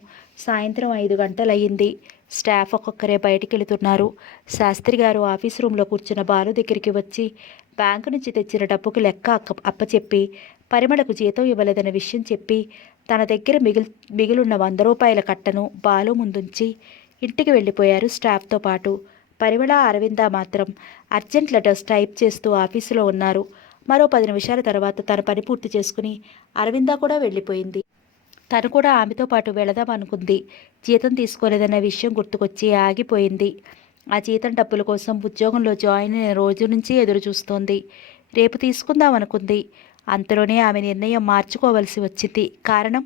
సాయంత్రం 5 గంటలయ్యింది. స్టాఫ్ ఒక్కొక్కరే బయటికి వెళుతున్నారు. శాస్త్రి గారు ఆఫీస్ రూమ్లో కూర్చున్న బాలు దగ్గరికి వచ్చి బ్యాంకు నుంచి తెచ్చిన డబ్బుకు లెక్క అప్పచెప్పి పరిమళకు జీతం ఇవ్వలేదన్న విషయం చెప్పి తన దగ్గర మిగిలిన 100 రూపాయల కట్టను బాలు ముందుంచి ఇంటికి వెళ్ళిపోయారు స్టాఫ్తో పాటు. పరిమళ, అరవింద మాత్రం అర్జెంట్ లెటర్స్ టైప్ చేస్తూ ఆఫీసులో ఉన్నారు. మరో 10 నిమిషాల తర్వాత తన పని పూర్తి చేసుకుని అరవింద కూడా వెళ్ళిపోయింది. తను కూడా ఆమెతో పాటు వెళదామనుకుంది. జీతం తీసుకోలేదన్న విషయం గుర్తుకొచ్చి ఆగిపోయింది. ఆ జీతం డబ్బుల కోసం ఉద్యోగంలో జాయిన్ అయిన రోజు నుంచి ఎదురు చూస్తోంది. రేపు తీసుకుందామనుకుంది. అంతలోనే ఆమె నిర్ణయం మార్చుకోవలసి వచ్చింది. కారణం,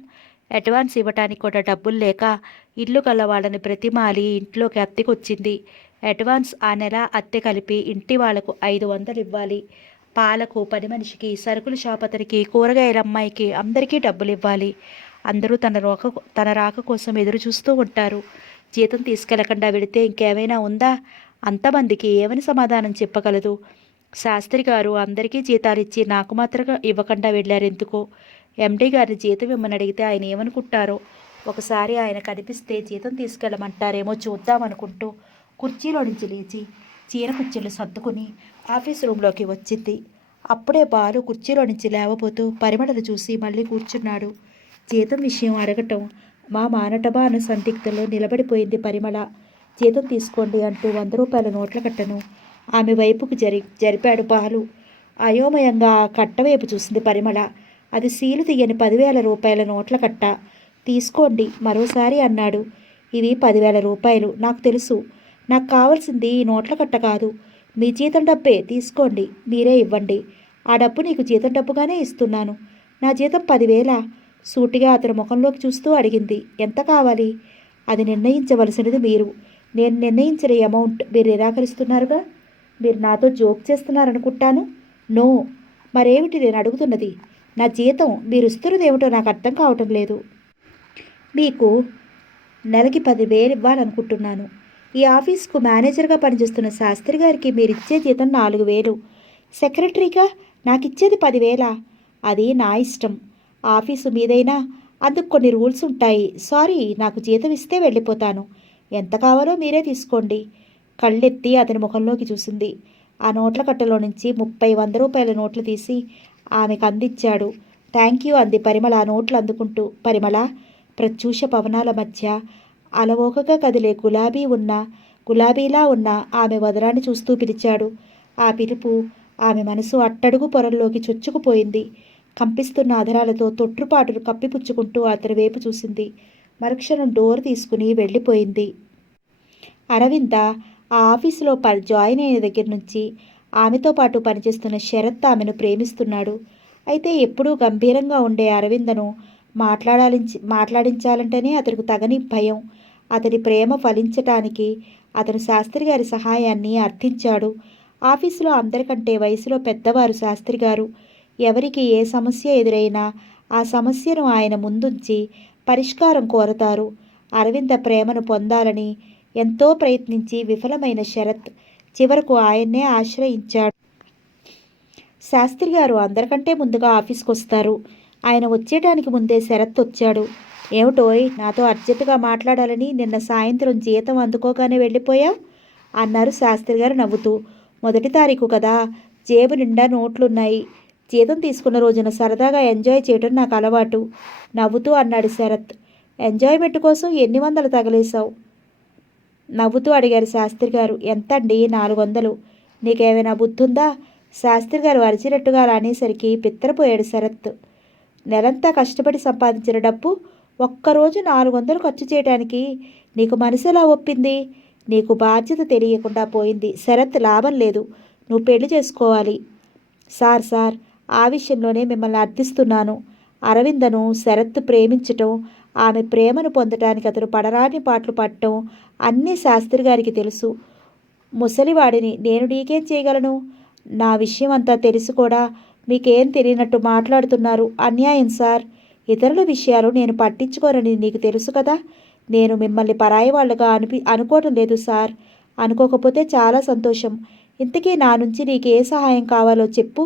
అడ్వాన్స్ ఇవ్వటానికి కూడా డబ్బులు లేక ఇల్లు గల వాళ్ళని బ్రతిమాలి ఇంట్లోకి అద్దెకొచ్చింది. అడ్వాన్స్, ఆ నెల అద్దె కలిపి ఇంటి వాళ్లకు 500 ఇవ్వాలి. పాలకు పని మనిషికి, సరుకుల షాప్ అతనికి, కూరగాయల అమ్మాయికి, అందరికీ డబ్బులు ఇవ్వాలి. అందరూ తన రాక కోసం ఎదురు చూస్తూ ఉంటారు. జీతం తీసుకెళ్లకుండా వెళితే ఇంకేమైనా ఉందా? అంతమందికి ఏమని సమాధానం చెప్పగలదు? శాస్త్రి గారు అందరికీ జీతాలిచ్చి నాకు మాత్రం ఇవ్వకుండా వెళ్ళారెందుకో? ఎండీ గారిని జీతం ఇమ్మని అడిగితే ఆయన ఏమనుకుంటారో? ఒకసారి ఆయన కనిపిస్తే జీతం తీసుకెళ్ళమంటారేమో చూద్దామనుకుంటూ కుర్చీలో నుంచి లేచి చీర కుర్చీలు సర్దుకుని ఆఫీస్ రూమ్లోకి వచ్చింది. అప్పుడే బాలు కుర్చీలో నుంచి లేవబోతూ పరిమళను చూసి మళ్ళీ కూర్చున్నాడు. జీతం విషయం అడగటం మా మానటమా అన్న సందిగ్ధంలో నిలబడిపోయింది పరిమళ. జీతం తీసుకోండి అంటూ 100 రూపాయల నోట్ల కట్టను ఆమె వైపుకు జరిపాడు బాలు. అయోమయంగా ఆ కట్ట వైపు చూసింది పరిమళ. అది సీలు తీయని 10,000 రూపాయల నోట్ల కట్ట. తీసుకోండి మరోసారి అన్నాడు. ఇవి 10,000 రూపాయలు. నాకు తెలుసు. నాకు కావాల్సింది ఈ నోట్ల కట్ట కాదు. మీ జీతం డబ్బే. తీసుకోండి. మీరే ఇవ్వండి. ఆ డబ్బు నీకు జీతం డబ్బుగానే ఇస్తున్నాను. నా జీతం 10,000. సూటిగా అతని ముఖంలోకి చూస్తూ అడిగింది. ఎంత కావాలి? అది నిర్ణయించవలసినది మీరు. నేను నిర్ణయించిన అమౌంట్ మీరు నిరాకరిస్తున్నారుగా. మీరు నాతో జోక్ చేస్తున్నారనుకుంటాను. నో. మరేమిటి నేను అడుగుతున్నది? నా జీతం మీరు ఇస్తున్నదేమిటో నాకు అర్థం కావటం లేదు. మీకు నెలకి 10,000 ఇవ్వాలనుకుంటున్నాను. ఈ ఆఫీస్కు మేనేజర్గా పనిచేస్తున్న శాస్త్రి గారికి మీరిచ్చే జీతం 4,000. సెక్రటరీగా నాకు ఇచ్చేది 10,000. అది నా ఇష్టం. ఆఫీసు మీదైనా అందుకు కొన్ని రూల్స్ ఉంటాయి. సారీ, నాకు జీతం ఇస్తే వెళ్ళిపోతాను. ఎంత కావాలో మీరే తీసుకోండి. కళ్ళెత్తి అతని ముఖంలోకి చూసింది. ఆ నోట్ల కట్టలో నుంచి 30 100 రూపాయల నోట్లు తీసి ఆమెకు అందించాడు. థ్యాంక్ యూ అంది పరిమళ ఆ నోట్లు అందుకుంటూ. పరిమళ ప్రత్యూష పవనాల మధ్య అలవోకగా కదిలే గులాబీలా ఉన్న ఆమె వదరాన్ని చూస్తూ పిలిచాడు. ఆ పిలుపు ఆమె మనసు అట్టడుగు పొరల్లోకి చొచ్చుకుపోయింది. కంపిస్తున్న అధరాలతో తొట్రుపాటును కప్పిపుచ్చుకుంటూ అతని వైపు చూసింది. మరుక్షణం డోర్ తీసుకుని వెళ్ళిపోయింది. అరవింద ఆ ఆఫీసులో జాయిన్ అయిన దగ్గర నుంచి ఆమెతో పాటు పనిచేస్తున్న శరత్ ఆమెను ప్రేమిస్తున్నాడు. అయితే ఎప్పుడూ గంభీరంగా ఉండే అరవిందను మాట్లాడించాలంటేనే అతనికి తగని భయం. అతడి ప్రేమ ఫలించటానికి అతను శాస్త్రి గారి సహాయాన్ని అర్థించాడు. ఆఫీసులో అందరికంటే వయసులో పెద్దవారు శాస్త్రి గారు. ఎవరికి ఏ సమస్య ఎదురైనా ఆ సమస్యను ఆయన ముందుంచి పరిష్కారం కోరతారు. అరవింద ప్రేమను పొందాలని ఎంతో ప్రయత్నించి విఫలమైన శరత్ చివరకు ఆయన్నే ఆశ్రయించాడు. శాస్త్రి గారు అందరికంటే ముందుగా ఆఫీస్కి వస్తారు. ఆయన వచ్చేయడానికి ముందే శరత్ వచ్చాడు. ఏమిటోయ్, నాతో అర్జెంటుగా మాట్లాడాలని నిన్న సాయంత్రం జీతం అందుకోగానే వెళ్ళిపోయావు అన్నారు శాస్త్రి గారు నవ్వుతూ. 1వ తారీఖు కదా, జేబు నిండా నోట్లున్నాయి. జీతం తీసుకున్న రోజున సరదాగా ఎంజాయ్ చేయడం నాకు అలవాటు నవ్వుతూ అన్నాడు శరత్. ఎంజాయ్మెంట్ కోసం ఎన్ని వందలు తగలేశావు? నవ్వుతూ అడిగారు శాస్త్రి గారు. ఎంతండి? 400. నీకేమైనా బుద్ధుందా? శాస్త్రి గారు అరిచినట్టుగా అనేసరికి పిత్తరపోయాడు శరత్. నెలంతా కష్టపడి సంపాదించిన డబ్బు ఒక్కరోజు 400 ఖర్చు చేయడానికి నీకు మనసు ఎలా ఒప్పింది? నీకు బాధ్యత తెలియకుండా పోయింది శరత్. లాభం లేదు. నువ్వు పెళ్లి చేసుకోవాలి. సార్ ఆ విషయంలోనే మిమ్మల్ని అర్థిస్తున్నాను. అరవిందను శరత్ ప్రేమించటం, ఆమె ప్రేమను పొందటానికి అతను పడరాని పాటలు పడటం అన్నీ శాస్త్రి గారికి తెలుసు. ముసలివాడిని నేను నీకేం చేయగలను? నా విషయం అంతా తెలిసి కూడా మీకేం తెలియనట్టు మాట్లాడుతున్నారు. అన్యాయం సార్. ఇతరుల విషయాలు నేను పట్టించుకోనని నీకు తెలుసు కదా. నేను మిమ్మల్ని పరాయి వాళ్ళుగా అనుకోవటం లేదు సార్. అనుకోకపోతే చాలా సంతోషం. ఇంతకీ నా నుంచి నీకు ఏ సహాయం కావాలో చెప్పు.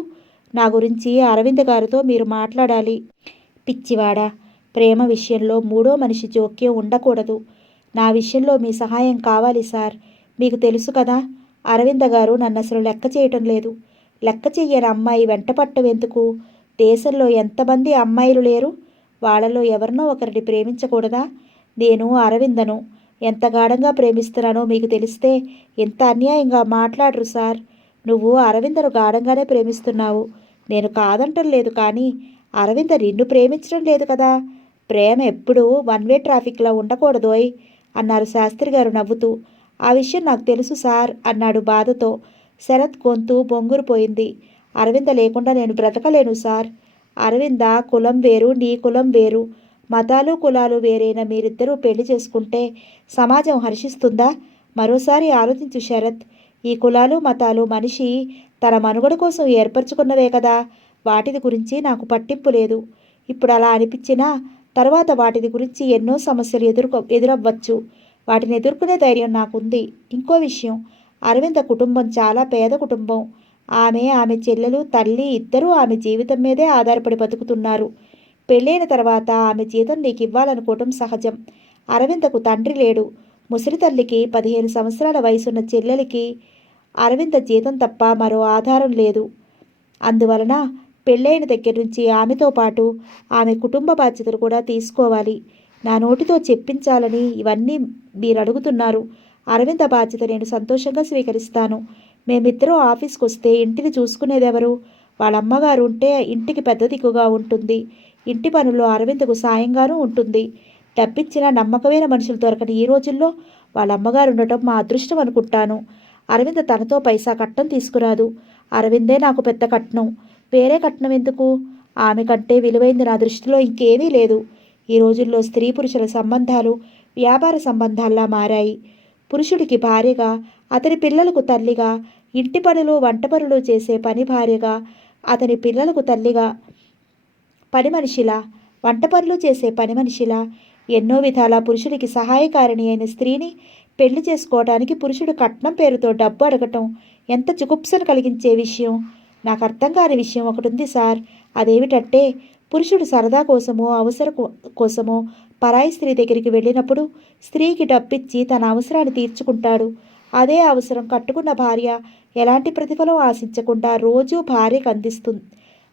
నా గురించి అరవింద్ గారితో మీరు మాట్లాడాలి. పిచ్చివాడా, ప్రేమ విషయంలో మూడో మనిషి జోక్యం ఉండకూడదు. నా విషయంలో మీ సహాయం కావాలి సార్. మీకు తెలుసు కదా, అరవింద గారు నన్ను అసలు లెక్క చేయటం లేదు. లెక్క చెయ్యని అమ్మాయి వెంటపట్టం ఎందుకు? దేశంలో ఎంతమంది అమ్మాయిలు లేరు? వాళ్ళలో ఎవరినో ఒకరిని ప్రేమించకూడదా? నేను అరవిందను ఎంత గాఢంగా ప్రేమిస్తున్నానో మీకు తెలిస్తే ఎంత అన్యాయంగా మాట్లాడరు సార్. నువ్వు అరవిందను గాఢంగానే ప్రేమిస్తున్నావు. నేను కాదంటం లేదు, కానీ అరవింద నిన్ను ప్రేమించడం లేదు కదా. ప్రేమ ఎప్పుడూ 1 వే ట్రాఫిక్లా ఉండకూడదోయ్ అన్నారు శాస్త్రి గారు నవ్వుతూ. ఆ విషయం నాకు తెలుసు సార్ అన్నాడు బాధతో. శరత్ గొంతు బొంగురుపోయింది. అరవింద లేకుండా నేను బ్రతకలేను సార్. అరవింద కులం వేరు, నీ కులం వేరు. మతాలు కులాలు వేరైన మీరిద్దరూ పెళ్లి చేసుకుంటే సమాజం హర్షిస్తుందా? మరోసారి ఆలోచించు శరత్. ఈ కులాలు మతాలు మనిషి తన మనుగడ కోసం ఏర్పరచుకున్నవే కదా. వాటిది గురించి నాకు పట్టింపు లేదు. ఇప్పుడు అలా అనిపించినా తర్వాత వాటిది గురించి ఎన్నో సమస్యలు ఎదురవ్వచ్చు. వాటిని ఎదుర్కొనే ధైర్యం నాకుంది. ఇంకో విషయం, అరవింద కుటుంబం చాలా పేద కుటుంబం. ఆమె చెల్లెలు, తల్లి ఇద్దరూ ఆమె జీవితం మీదే ఆధారపడి బతుకుతున్నారు. పెళ్ళైన తర్వాత ఆమె జీతం నీకు ఇవ్వాలనుకోవటం సహజం. అరవిందకు తండ్రి లేడు. ముసలి తల్లికి 15 సంవత్సరాల వయసున్న చెల్లెలికి అరవింద జీతం తప్ప మరో ఆధారం లేదు. అందువలన పెళ్ళైన దగ్గర నుంచి ఆమెతో పాటు ఆమె కుటుంబ బాధ్యతలు కూడా తీసుకోవాలి. నా నోటితో చెప్పించాలని ఇవన్నీ మీరు అడుగుతున్నారు. అరవింద బాధ్యత నేను సంతోషంగా స్వీకరిస్తాను. మేమిద్దరం ఆఫీస్కి వస్తే ఇంటిని చూసుకునేదెవరు? వాళ్ళ అమ్మగారు ఉంటే ఇంటికి పెద్ద దిక్కుగా ఉంటుంది. ఇంటి పనుల్లో అరవిందకు సాయంగానూ ఉంటుంది. డబ్బిచ్చిన నమ్మకమైన మనుషులు దొరకని ఈ రోజుల్లో వాళ్ళ అమ్మగారు ఉండటం మా అదృష్టం అనుకుంటాను. అరవింద తనతో పైసా కట్నం తీసుకురాదు. అరవిందే నాకు పెద్ద కట్నం. వేరే కట్నం ఎందుకు? ఆమె కంటే విలువైంది నా దృష్టిలో ఇంకేమీ లేదు. ఈ రోజుల్లో స్త్రీ పురుషుల సంబంధాలు వ్యాపార సంబంధాల్లా మారాయి. పురుషుడికి భార్యగా, అతని పిల్లలకు తల్లిగా, ఇంటి పనులు వంట పనులు చేసే పని భార్యగా, అతని పిల్లలకు తల్లిగా, పని మనిషిలా, వంట పనులు చేసే పని మనిషిలా, ఎన్నో విధాల పురుషుడికి సహాయకారిణి అయిన స్త్రీని పెళ్లి చేసుకోవడానికి పురుషుడు కట్నం పేరుతో డబ్బు అడగటం ఎంత చుగుప్సను కలిగించే విషయం. నాకు అర్థం కాని విషయం ఒకటి ఉంది సార్. అదేమిటంటే పురుషుడు సరదా కోసమో అవసరం కోసమో పరాయి స్త్రీ దగ్గరికి వెళ్ళినప్పుడు స్త్రీకి డబ్బిచ్చి తన అవసరాన్ని తీర్చుకుంటాడు. అదే అవసరం కట్టుకున్న భార్య ఎలాంటి ప్రతిఫలం ఆశించకుండా రోజూ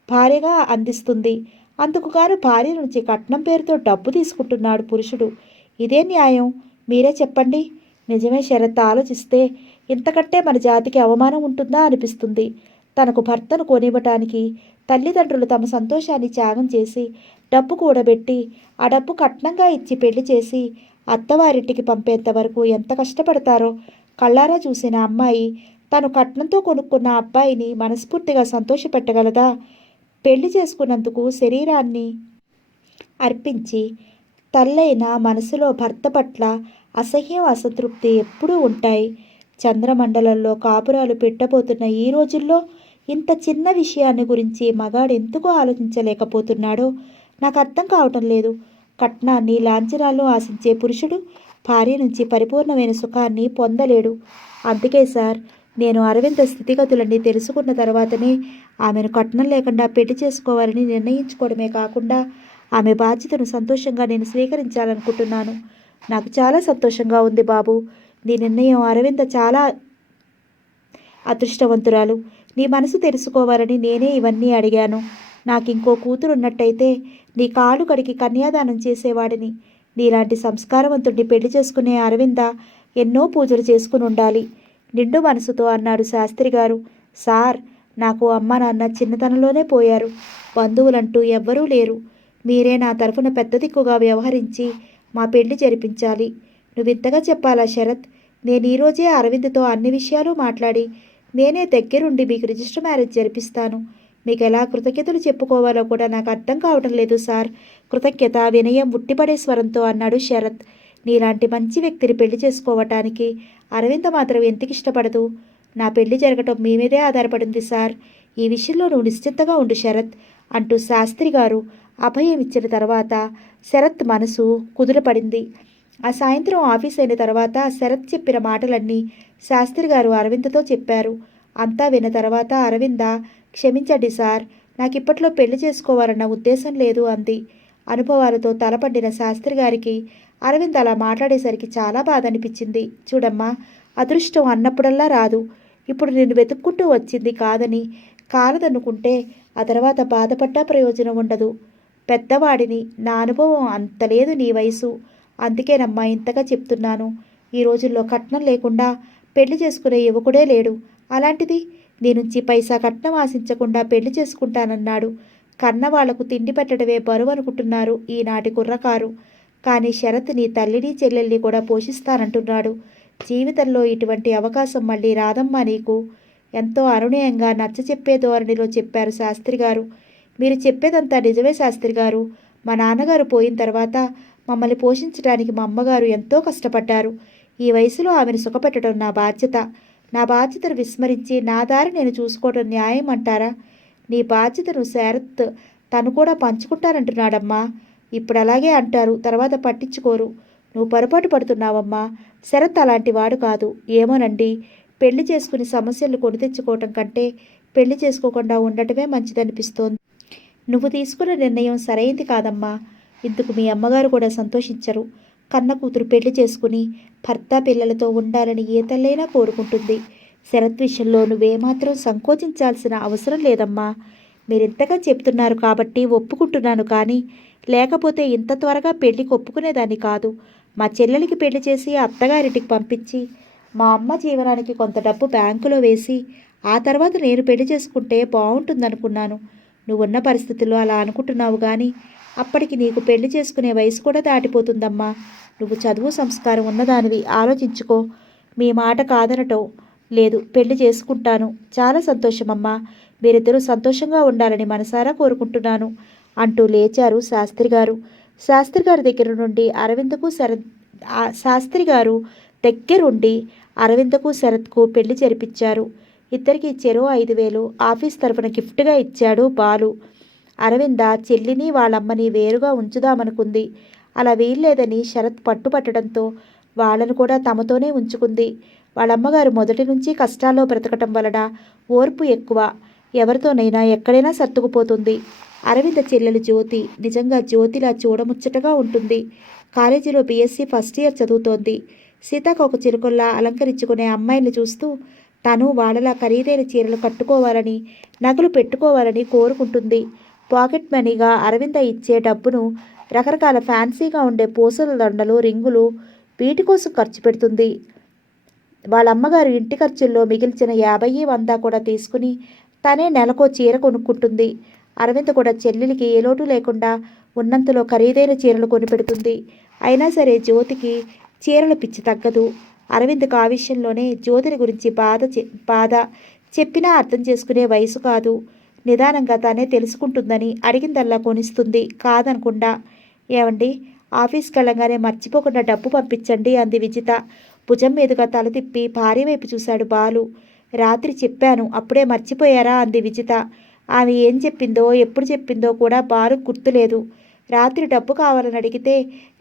భార్యగా అందిస్తుంది. అందుకు గాను భార్య నుంచి కట్నం పేరుతో డబ్బు తీసుకుంటున్నాడు పురుషుడు. ఇదే న్యాయం? మీరే చెప్పండి. నిజమే శరత్. ఆలోచిస్తే ఇంతకంటే మన జాతికి అవమానం ఉంటుందా అనిపిస్తుంది. తనకు భర్తను కొనివ్వటానికి తల్లిదండ్రులు తమ సంతోషాన్ని త్యాగం చేసి డబ్బు కూడబెట్టి ఆ డబ్బు కట్నంగా ఇచ్చి పెళ్లి చేసి అత్తవారింటికి పంపేంత వరకు ఎంత కష్టపడతారో కళ్ళారా చూసిన అమ్మాయి తను కట్నంతో కొనుక్కున్న అబ్బాయిని మనస్ఫూర్తిగా సంతోషపెట్టగలదా? పెళ్లి చేసుకున్నందుకు శరీరాన్ని అర్పించి తల్లైన మనసులో భర్త పట్ల అసహ్యం అసంతృప్తి ఎప్పుడూ ఉంటాయి. చంద్రమండలంలో కాపురాలు పెట్టబోతున్న ఈ రోజుల్లో ఇంత చిన్న విషయాన్ని గురించి మగాడు ఎందుకు ఆలోచించలేకపోతున్నాడో నాకు అర్థం కావటం లేదు. కట్నాన్ని లాంఛనాలను ఆశించే పురుషుడు భార్య నుంచి పరిపూర్ణమైన సుఖాన్ని పొందలేడు. అందుకే సార్, నేను అరవింద స్థితిగతులన్నీ తెలుసుకున్న తర్వాతనే ఆమెను కట్నం లేకుండా పెళ్లి చేసుకోవాలని నిర్ణయించుకోవడమే కాకుండా ఆమె బాధ్యతను సంతోషంగా నేను స్వీకరించాలనుకుంటున్నాను. నాకు చాలా సంతోషంగా ఉంది బాబు. నీ నిర్ణయం. అరవింద చాలా అదృష్టవంతురాలు. నీ మనసు తెలుసుకోవాలని నేనే ఇవన్నీ అడిగాను. నాకు ఇంకో కూతురున్నట్టయితే నీ కాళ్ళు కడిగి కన్యాదానం చేసేవాడిని. నీలాంటి సంస్కారవంతుడిని పెళ్లి చేసుకునే అరవింద ఎన్నో పూజలు చేసుకుని ఉండాలి నిండు మనసుతో అన్నాడు శాస్త్రి గారు. సార్, నాకు అమ్మ నాన్న చిన్నతనంలోనే పోయారు. బంధువులంటూ ఎవ్వరూ లేరు. మీరే నా తరఫున పెద్ద దిక్కుగా వ్యవహరించి మా పెళ్లి జరిపించాలి. నువ్వింతగా చెప్పాలా శరత్? నేను ఈరోజే అరవింద్తో అన్ని విషయాలు మాట్లాడి నేనే దగ్గరుండి మీకు రిజిస్టర్ మ్యారేజ్ జరిపిస్తాను. మీకు ఎలా కృతజ్ఞతలు చెప్పుకోవాలో కూడా నాకు అర్థం కావటం లేదు సార్. కృతజ్ఞత, వినయం ఉట్టిపడే స్వరంతో అన్నాడు శరత్. నీలాంటి మంచి వ్యక్తిని పెళ్లి చేసుకోవటానికి అరవింద మాత్రం ఎందుకు ఇష్టపడదు? నా పెళ్లి జరగటం మీ మీదే ఆధారపడింది సార్. ఈ విషయంలో నువ్వు నిశ్చింతగా ఉండు శరత్ అంటూ శాస్త్రి గారు అభయం ఇచ్చిన తర్వాత శరత్ మనసు కుదురపడింది. ఆ సాయంత్రం ఆఫీస్ అయిన తర్వాత శరత్ చెప్పిన మాటలన్నీ శాస్త్రి గారు అరవిందతో చెప్పారు. అంతా విన్న తర్వాత అరవింద, క్షమించండి సార్, నాకు ఇప్పట్లో పెళ్లి చేసుకోవాలన్న ఉద్దేశం లేదు అంది. అనుభవాలతో తలపండిన శాస్త్రి గారికి అరవింద్ అలా మాట్లాడేసరికి చాలా బాధ అనిపించింది. చూడమ్మా, అదృష్టం అన్నప్పుడల్లా రాదు. ఇప్పుడు నిన్ను వెతుక్కుంటూ వచ్చింది కాదనుకుంటే ఆ తర్వాత బాధపడ్డా ప్రయోజనం ఉండదు. పెద్దవాడిని, నా అనుభవం అంత లేదు నీ వయసు. అందుకేనమ్మా ఇంతగా చెప్తున్నాను. ఈ రోజుల్లో కట్నం లేకుండా పెళ్లి చేసుకునే యువకుడే లేడు. అలాంటిది నీ నుంచి పైసా కట్నం ఆశించకుండా పెళ్లి చేసుకుంటానన్నాడు. కన్నవాళ్లకు తిండి పెట్టడమే బరువు అనుకుంటున్నారు ఈనాటి కుర్రకారు. కానీ శరత్ నీ తల్లిని చెల్లెల్ని కూడా పోషిస్తానంటున్నాడు. జీవితంలో ఇటువంటి అవకాశం మళ్ళీ రాదమ్మా నీకు. ఎంతో అనునయంగా నచ్చచెప్పే ధోరణిలో చెప్పారు శాస్త్రి గారు. మీరు చెప్పేదంతా నిజమే శాస్త్రి గారు. మా నాన్నగారు పోయిన తర్వాత మమ్మల్ని పోషించడానికి మా అమ్మగారు ఎంతో కష్టపడ్డారు. ఈ వయసులో ఆమెను సుఖపెట్టడం నా బాధ్యత. నా బాధ్యతను విస్మరించి నా దారి నేను చూసుకోవడం న్యాయం అంటారా? నీ బాధ్యతను శరత్ తను కూడా పంచుకుంటానంటున్నాడమ్మా. ఇప్పుడు అలాగే అంటారు, తర్వాత పట్టించుకోరు. నువ్వు పొరపాటు పడుతున్నావమ్మా. శరత్ అలాంటి వాడు కాదు. ఏమోనండి, పెళ్లి చేసుకుని సమస్యలు కొని తెచ్చుకోవటం కంటే పెళ్లి చేసుకోకుండా ఉండటమే మంచిదనిపిస్తోంది. నువ్వు తీసుకున్న నిర్ణయం సరైంది కాదమ్మా. ఇందుకు మీ అమ్మగారు కూడా సంతోషించరు. కన్న కూతురు పెళ్లి చేసుకుని భర్త పిల్లలతో ఉండాలని ఏ తల్లైనా కోరుకుంటుంది. శరత్ విషయంలో నువ్వేమాత్రం సంకోచించాల్సిన అవసరం లేదమ్మా. మీరింతగా చెప్తున్నారు కాబట్టి ఒప్పుకుంటున్నాను. కానీ లేకపోతే ఇంత త్వరగా పెళ్లికి ఒప్పుకునేదాన్ని కాదు. మా చెల్లెలికి పెళ్లి చేసి అత్తగారింటికి పంపించి మా అమ్మ జీవనానికి కొంత డబ్బు బ్యాంకులో వేసి ఆ తర్వాత నేను పెళ్లి చేసుకుంటే బాగుంటుందనుకున్నాను. నువ్వున్న పరిస్థితుల్లో అలా అనుకుంటున్నావు కానీ అప్పటికి నీకు పెళ్లి చేసుకునే వయసు కూడా దాటిపోతుందమ్మా. నువ్వు చదువు సంస్కారం ఉన్నదానివి, ఆలోచించుకో. మీ మాట కాదనటం లేదు, పెళ్లి చేసుకుంటాను. చాలా సంతోషమమ్మా. మీరిద్దరూ సంతోషంగా ఉండాలని మనసారా కోరుకుంటున్నాను అంటూ లేచారు శాస్త్రి గారు. శాస్త్రి గారి దగ్గర నుండి అరవిందకు శరత్ శాస్త్రి గారు దగ్గరుండి అరవిందకు శరత్కు పెళ్లి జరిపించారు. ఇద్దరికి చెరో 5,000 ఆఫీస్ తరఫున గిఫ్ట్గా ఇచ్చాడు బాలు. అరవింద చెల్లిని వాళ్ళమ్మని వేరుగా ఉంచుదామనుకుంది. అలా వీల్లేదని శరత్ పట్టుపట్టడంతో వాళ్ళను కూడా తమతోనే ఉంచుకుంది. వాళ్ళమ్మగారు మొదటి నుంచి కష్టాల్లో బ్రతకటం వలన ఓర్పు ఎక్కువ. ఎవరితోనైనా ఎక్కడైనా సర్దుకుపోతుంది. అరవింద చెల్లెలు జ్యోతి నిజంగా జ్యోతిలా చూడముచ్చటగా ఉంటుంది. కాలేజీలో బీఎస్సీ ఫస్ట్ ఇయర్ చదువుతోంది. సీతాకోక చిలుకల్లా అలంకరించుకునే అమ్మాయిని చూస్తూ తను వాళ్ళలా ఖరీదైన చీరలు కట్టుకోవాలని, నగలు పెట్టుకోవాలని కోరుకుంటుంది. పాకెట్ మనీగా అరవింద ఇచ్చే డబ్బును రకరకాల ఫ్యాన్సీగా ఉండే పూసల దండలు, రింగులు వీటి కోసం ఖర్చు పెడుతుంది. వాళ్ళ అమ్మగారు ఇంటి ఖర్చుల్లో మిగిల్చిన 50-100 కూడా తీసుకుని తనే నెలకో చీర కొనుక్కుంటుంది. అరవింద కూడా చెల్లెలికి ఏ లోటు లేకుండా ఉన్నంతలో ఖరీదైన చీరలు కొనిపెడుతుంది. అయినా సరే జ్యోతికి చీరల పిచ్చి తగ్గదు. అరవింద్కు ఆ విషయంలోనే జ్యోతిని గురించి బాధ చెప్పినా అర్థం చేసుకునే వయసు కాదు. నిదానంగా తానే తెలుసుకుంటుందని అడిగిందల్లా కొనిస్తుంది కాదనకుండా. ఏమండి, ఆఫీస్కి వెళ్ళగానే మర్చిపోకుండా డబ్బు పంపించండి అంది విజిత. భుజం మీదుగా తల తిప్పి భార్య వైపు చూశాడు బాలు. రాత్రి చెప్పాను, అప్పుడే మర్చిపోయారా అంది విజిత. ఆమె ఏం చెప్పిందో ఎప్పుడు చెప్పిందో కూడా బాలు గుర్తులేదు. రాత్రి డబ్బు కావాలని అడిగితే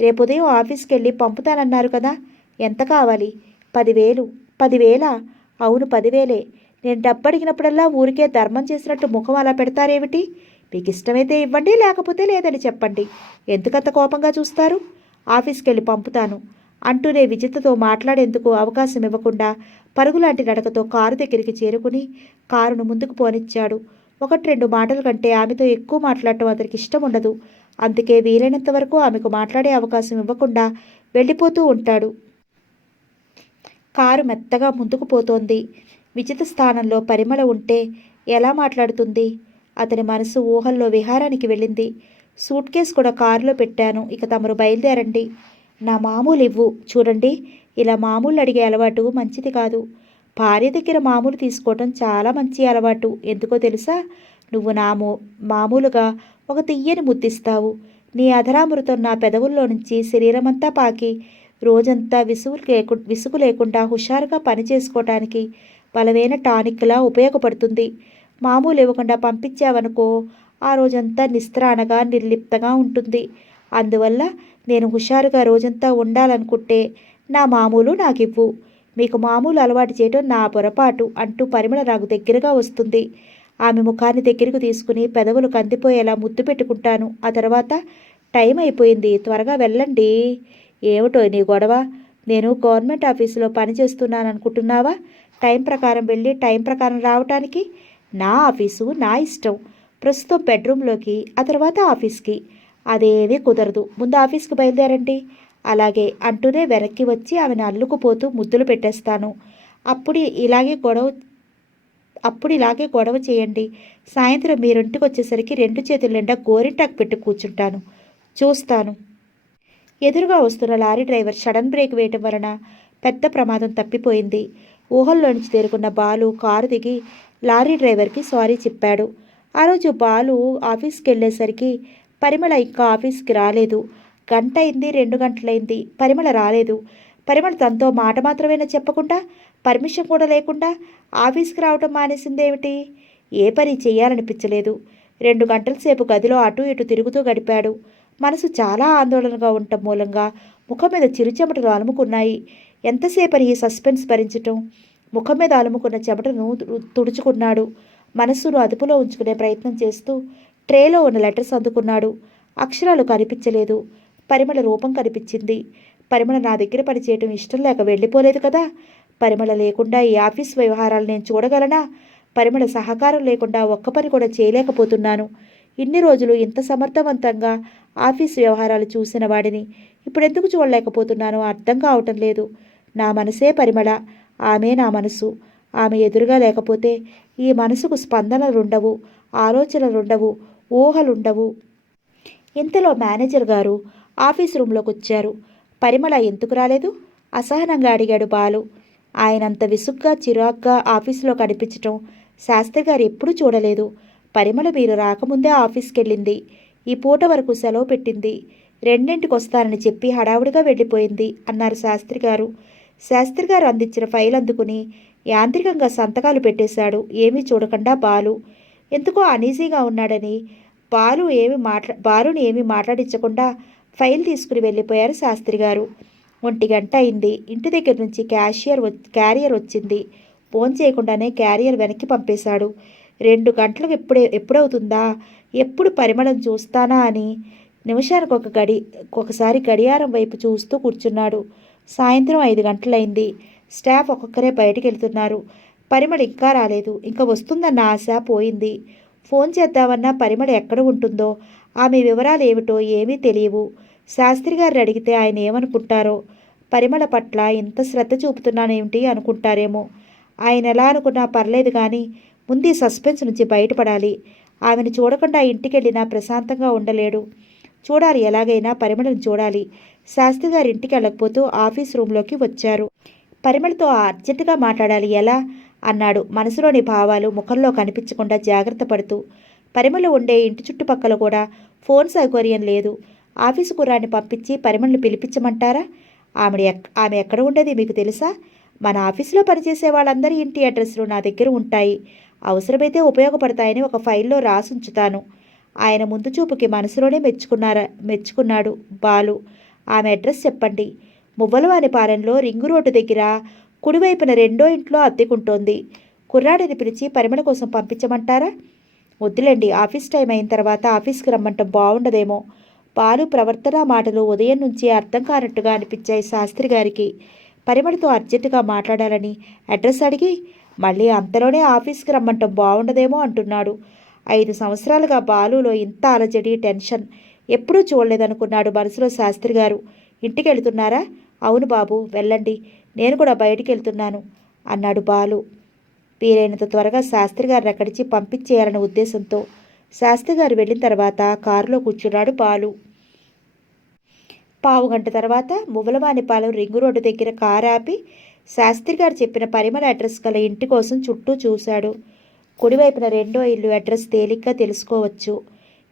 రేపు ఉదయం ఆఫీస్కి వెళ్ళి పంపుతానన్నారు కదా. ఎంత కావాలి? 10,000. 10,000? అవును, 10,000. నేను డబ్బు అడిగినప్పుడల్లా ఊరికే ధర్మం చేసినట్టు ముఖం అలా పెడతారేమిటి? మీకు ఇష్టమైతే ఇవ్వండి, లేకపోతే లేదని చెప్పండి. ఎందుకంత కోపంగా చూస్తారు? ఆఫీస్కి వెళ్ళి పంపుతాను అంటూనే విజితతో మాట్లాడేందుకు అవకాశం ఇవ్వకుండా పరుగులాంటి నడకతో కారు దగ్గరికి చేరుకుని కారును ముందుకు పోనిచ్చాడు. 1-2 మాటల కంటే ఆమెతో ఎక్కువ మాట్లాడటం అతనికి ఇష్టం ఉండదు. అందుకే వీలైనంత వరకు ఆమెకు మాట్లాడే అవకాశం ఇవ్వకుండా వెళ్ళిపోతూ ఉంటాడు. కారు మెత్తగా ముందుకు పోతోంది. విజిత స్థానంలో పరిమళ ఉంటే ఎలా మాట్లాడుతుంది? అతని మనసు ఊహల్లో విహారానికి వెళ్ళింది. సూట్ కేస్ కూడా కారులో పెట్టాను, ఇక తమరు బయలుదేరండి. నా మామూలు ఇవ్వు. చూడండి, ఇలా మామూలు అడిగే అలవాటు మంచిది కాదు. భార్య దగ్గర మామూలు తీసుకోవటం చాలా మంచి అలవాటు. ఎందుకో తెలుసా? నువ్వు మామూలుగా ఒక తియ్యని ముద్దిస్తావు. నీ అధరామృతం నా పెదవుల్లో నుంచి శరీరమంతా పాకి రోజంతా విసుగు లేకుండా హుషారుగా పని చేసుకోవటానికి బలమైన టానిక్లా ఉపయోగపడుతుంది. మామూలు ఇవ్వకుండా పంపించావనుకో, ఆ రోజంతా నిస్త్రాణగా నిర్లిప్తగా ఉంటుంది. అందువల్ల నేను హుషారుగా రోజంతా ఉండాలనుకుంటే నా మామూలు నాకివ్వు. మీకు మామూలు అలవాటు చేయడం నా పొరపాటు అంటూ పరిమళ నాకు దగ్గరగా వస్తుంది. ఆమె ముఖాన్ని దగ్గరకు తీసుకుని పెదవులు కందిపోయేలా ముద్దు పెట్టుకుంటాను. ఆ తర్వాత టైం అయిపోయింది, త్వరగా వెళ్ళండి. ఏమిటో నీ గొడవ? నేను గవర్నమెంట్ ఆఫీసులో పనిచేస్తున్నాను అనుకుంటున్నావా? టైం ప్రకారం వెళ్ళి టైం ప్రకారం రావటానికి నా ఆఫీసు, నా ఇష్టం. ప్రస్తుతం బెడ్రూమ్లోకి, ఆ తర్వాత ఆఫీస్కి. అదేమీ కుదరదు. ముందు ఆఫీస్కి బయలుదేరండి. అలాగే అంటూనే వెనక్కి వచ్చి ఆమెను అల్లుకుపోతూ ముద్దులు పెట్టేస్తాను. అప్పుడు ఇలాగే గొడవ చేయండి. సాయంత్రం మీరింటికి వచ్చేసరికి 2 చేతుల నిండా గోరింటాకు పెట్టి కూర్చుంటాను. చూస్తాను. ఎదురుగా వస్తున్న లారీ డ్రైవర్ సడన్ బ్రేక్ వేయటం వలన పెద్ద ప్రమాదం తప్పిపోయింది. ఊహల్లో నుంచి తేరుకున్న బాలు కారు దిగి లారీ డ్రైవర్కి సారీ చెప్పాడు. ఆ రోజు బాలు ఆఫీస్కి వెళ్ళేసరికి పరిమళ ఇంకా ఆఫీస్కి రాలేదు. 1 గంట అయింది, 2 గంటలైంది, పరిమళ రాలేదు. పరిమళ తనతో మాట మాత్రమేనా చెప్పకుండా, పర్మిషన్ కూడా లేకుండా ఆఫీస్కి రావటం మానేసిందేమిటి? ఏ పని చేయాలనిపించలేదు. 2 గంటల సేపు గదిలో అటు ఇటు తిరుగుతూ గడిపాడు. మనసు చాలా ఆందోళనగా ఉండటం మూలంగా ముఖం మీద చిరుచెమటలు అలుముకున్నాయి. ఎంతసేపని ఈ సస్పెన్స్ భరించటం? ముఖం మీద అలుముకున్న చెమటను తుడుచుకున్నాడు. మనస్సును అదుపులో ఉంచుకునే ప్రయత్నం చేస్తూ ట్రేలో ఉన్న లెటర్స్ అందుకున్నాడు. అక్షరాలు కనిపించలేదు. పరిమళ రూపం కనిపించింది. పరిమళ నా దగ్గర పనిచేయటం ఇష్టం లేక వెళ్ళిపోలేదు కదా. పరిమళ లేకుండా ఈ ఆఫీస్ వ్యవహారాలు నేను చూడగలనా? పరిమళ సహకారం లేకుండా ఒక్క పని కూడా చేయలేకపోతున్నాను. ఇన్ని రోజులు ఇంత సమర్థవంతంగా ఆఫీస్ వ్యవహారాలు చూసిన వాడిని ఇప్పుడెందుకు చూడలేకపోతున్నానో అర్థం కావటం లేదు. నా మనసే పరిమళ, ఆమె నా మనసు. ఆమె ఎదురుగా లేకపోతే ఈ మనసుకు స్పందనలుండవు, ఆలోచనలుండవు, ఊహలుండవు. ఇంతలో మేనేజర్ గారు ఆఫీస్ రూంలోకి వచ్చారు. పరిమళ ఎందుకు రాలేదు? అసహనంగా అడిగాడు బాలు. ఆయనంత విసుగ్గా చిరాగ్గా ఆఫీసులో కనిపించటం శాస్త్రి గారు ఎప్పుడూ చూడలేదు. పరిమళ మీరు రాకముందే ఆఫీస్కి వెళ్ళింది. ఈ పూట వరకు సెలవు పెట్టింది. 2ంటికి వస్తానని చెప్పి హడావుడిగా వెళ్ళిపోయింది అన్నారు శాస్త్రి గారు. శాస్త్రి గారు అందించిన ఫైల్ అందుకుని యాంత్రికంగా సంతకాలు పెట్టేశాడు ఏమీ చూడకుండా బాలు. ఎందుకో అనీజీగా ఉన్నాడని బాలుని ఏమీ మాట్లాడించకుండా ఫైల్ తీసుకుని వెళ్ళిపోయారు శాస్త్రి గారు. 1 గంట అయింది. ఇంటి దగ్గర నుంచి క్యారియర్ వచ్చింది. ఫోన్ చేయకుండానే క్యారియర్ వెనక్కి పంపేశాడు. 2 గంటలకు ఎప్పుడవుతుందా, ఎప్పుడు పరిమళం చూస్తానా అని నిమిషానికి ఒకసారి గడియారం వైపు చూస్తూ కూర్చున్నాడు. సాయంత్రం 5 గంటలైంది. స్టాఫ్ ఒక్కొక్కరే బయటికి వెళ్తున్నారు. పరిమళ ఇంకా రాలేదు. ఇంకా వస్తుందన్న ఆశ పోయింది. ఫోన్ చేద్దామన్నా పరిమళ ఎక్కడ ఉంటుందో, ఆమె వివరాలు ఏమిటో ఏమీ తెలియవు. శాస్త్రి గారిని అడిగితే ఆయన ఏమనుకుంటారో, పరిమళ పట్ల ఇంత శ్రద్ధ చూపుతున్నానేమిటి అనుకుంటారేమో. ఆయన ఎలా అనుకున్నా పర్లేదు కానీ ముందు ఈ సస్పెన్స్ నుంచి బయటపడాలి. ఆమెను చూడకుండా ఇంటికి వెళ్ళినా ప్రశాంతంగా ఉండలేడు. చూడాలి, ఎలాగైనా పరిమళను చూడాలి. శాస్త్రి గారి ఇంటికి వెళ్ళకపోతూ ఆఫీస్ రూంలోకి వచ్చారు. పరిమళతో అర్జెంటుగా మాట్లాడాలి, ఎలా అన్నాడు మనసులోని భావాలు ముఖంలో కనిపించకుండా జాగ్రత్త పడుతూ. పరిమళ ఉండే ఇంటి చుట్టుపక్కల కూడా ఫోన్ సౌకర్యం లేదు. ఆఫీసు కుర్రాన్ని పంపించి పరిమళను పిలిపించమంటారా? ఆమె ఎక్కడ ఉండేది మీకు తెలుసా? మన ఆఫీసులో పనిచేసే వాళ్ళందరి ఇంటి అడ్రస్లు నా దగ్గర ఉంటాయి. అవసరమైతే ఉపయోగపడతాయని ఒక ఫైల్లో రాసుంచుతాను. ఆయన ముందు చూపుకి మనసులోనే మెచ్చుకున్నాడు బాలు. ఆమె అడ్రస్ చెప్పండి. మువ్వలవానిపాలెంలో రింగు రోడ్డు దగ్గర కుడివైపున 2వ ఇంట్లో అద్దెకుంటోంది. కుర్రాడిని పిలిచి పరిమళ కోసం పంపించమంటారా? వద్దులేండి, ఆఫీస్ టైం అయిన తర్వాత ఆఫీస్కి రమ్మంటాం బాగుండదేమో. బాలు ప్రవర్తన మాటలు ఉదయం నుంచి అర్థం కానట్టుగా అనిపించాయి శాస్త్రి గారికి. పరిమళతో అర్జెంటుగా మాట్లాడాలని అడ్రస్ అడిగి మళ్ళీ అంతలోనే ఆఫీస్కి రమ్మంటాం బాగుండదేమో అంటున్నాడు. 5 సంవత్సరాలుగా బాలులో ఇంత అలజడి, టెన్షన్ ఎప్పుడూ చూడలేదనుకున్నాడు మనసులో శాస్త్రి గారు. ఇంటికి వెళ్తున్నారా? అవును బాబు, వెళ్ళండి, నేను కూడా బయటికి వెళ్తున్నాను అన్నాడు బాలు. వీలైనంత త్వరగా శాస్త్రి గారిని అక్కడికి పంపించేయాలనే ఉద్దేశంతో శాస్త్రి గారు వెళ్ళిన తర్వాత కారులో కూర్చున్నాడు బాలు. 15 గంట తర్వాత మువ్వలవానిపాలెం రింగు రోడ్డు దగ్గర కారు ఆపి శాస్త్రి గారు చెప్పిన పరిమళ అడ్రస్ గల ఇంటి కోసం చుట్టూ చూశాడు. కుడివైపున 2వ ఇల్లు అడ్రస్ తేలిగ్గా తెలుసుకోవచ్చు.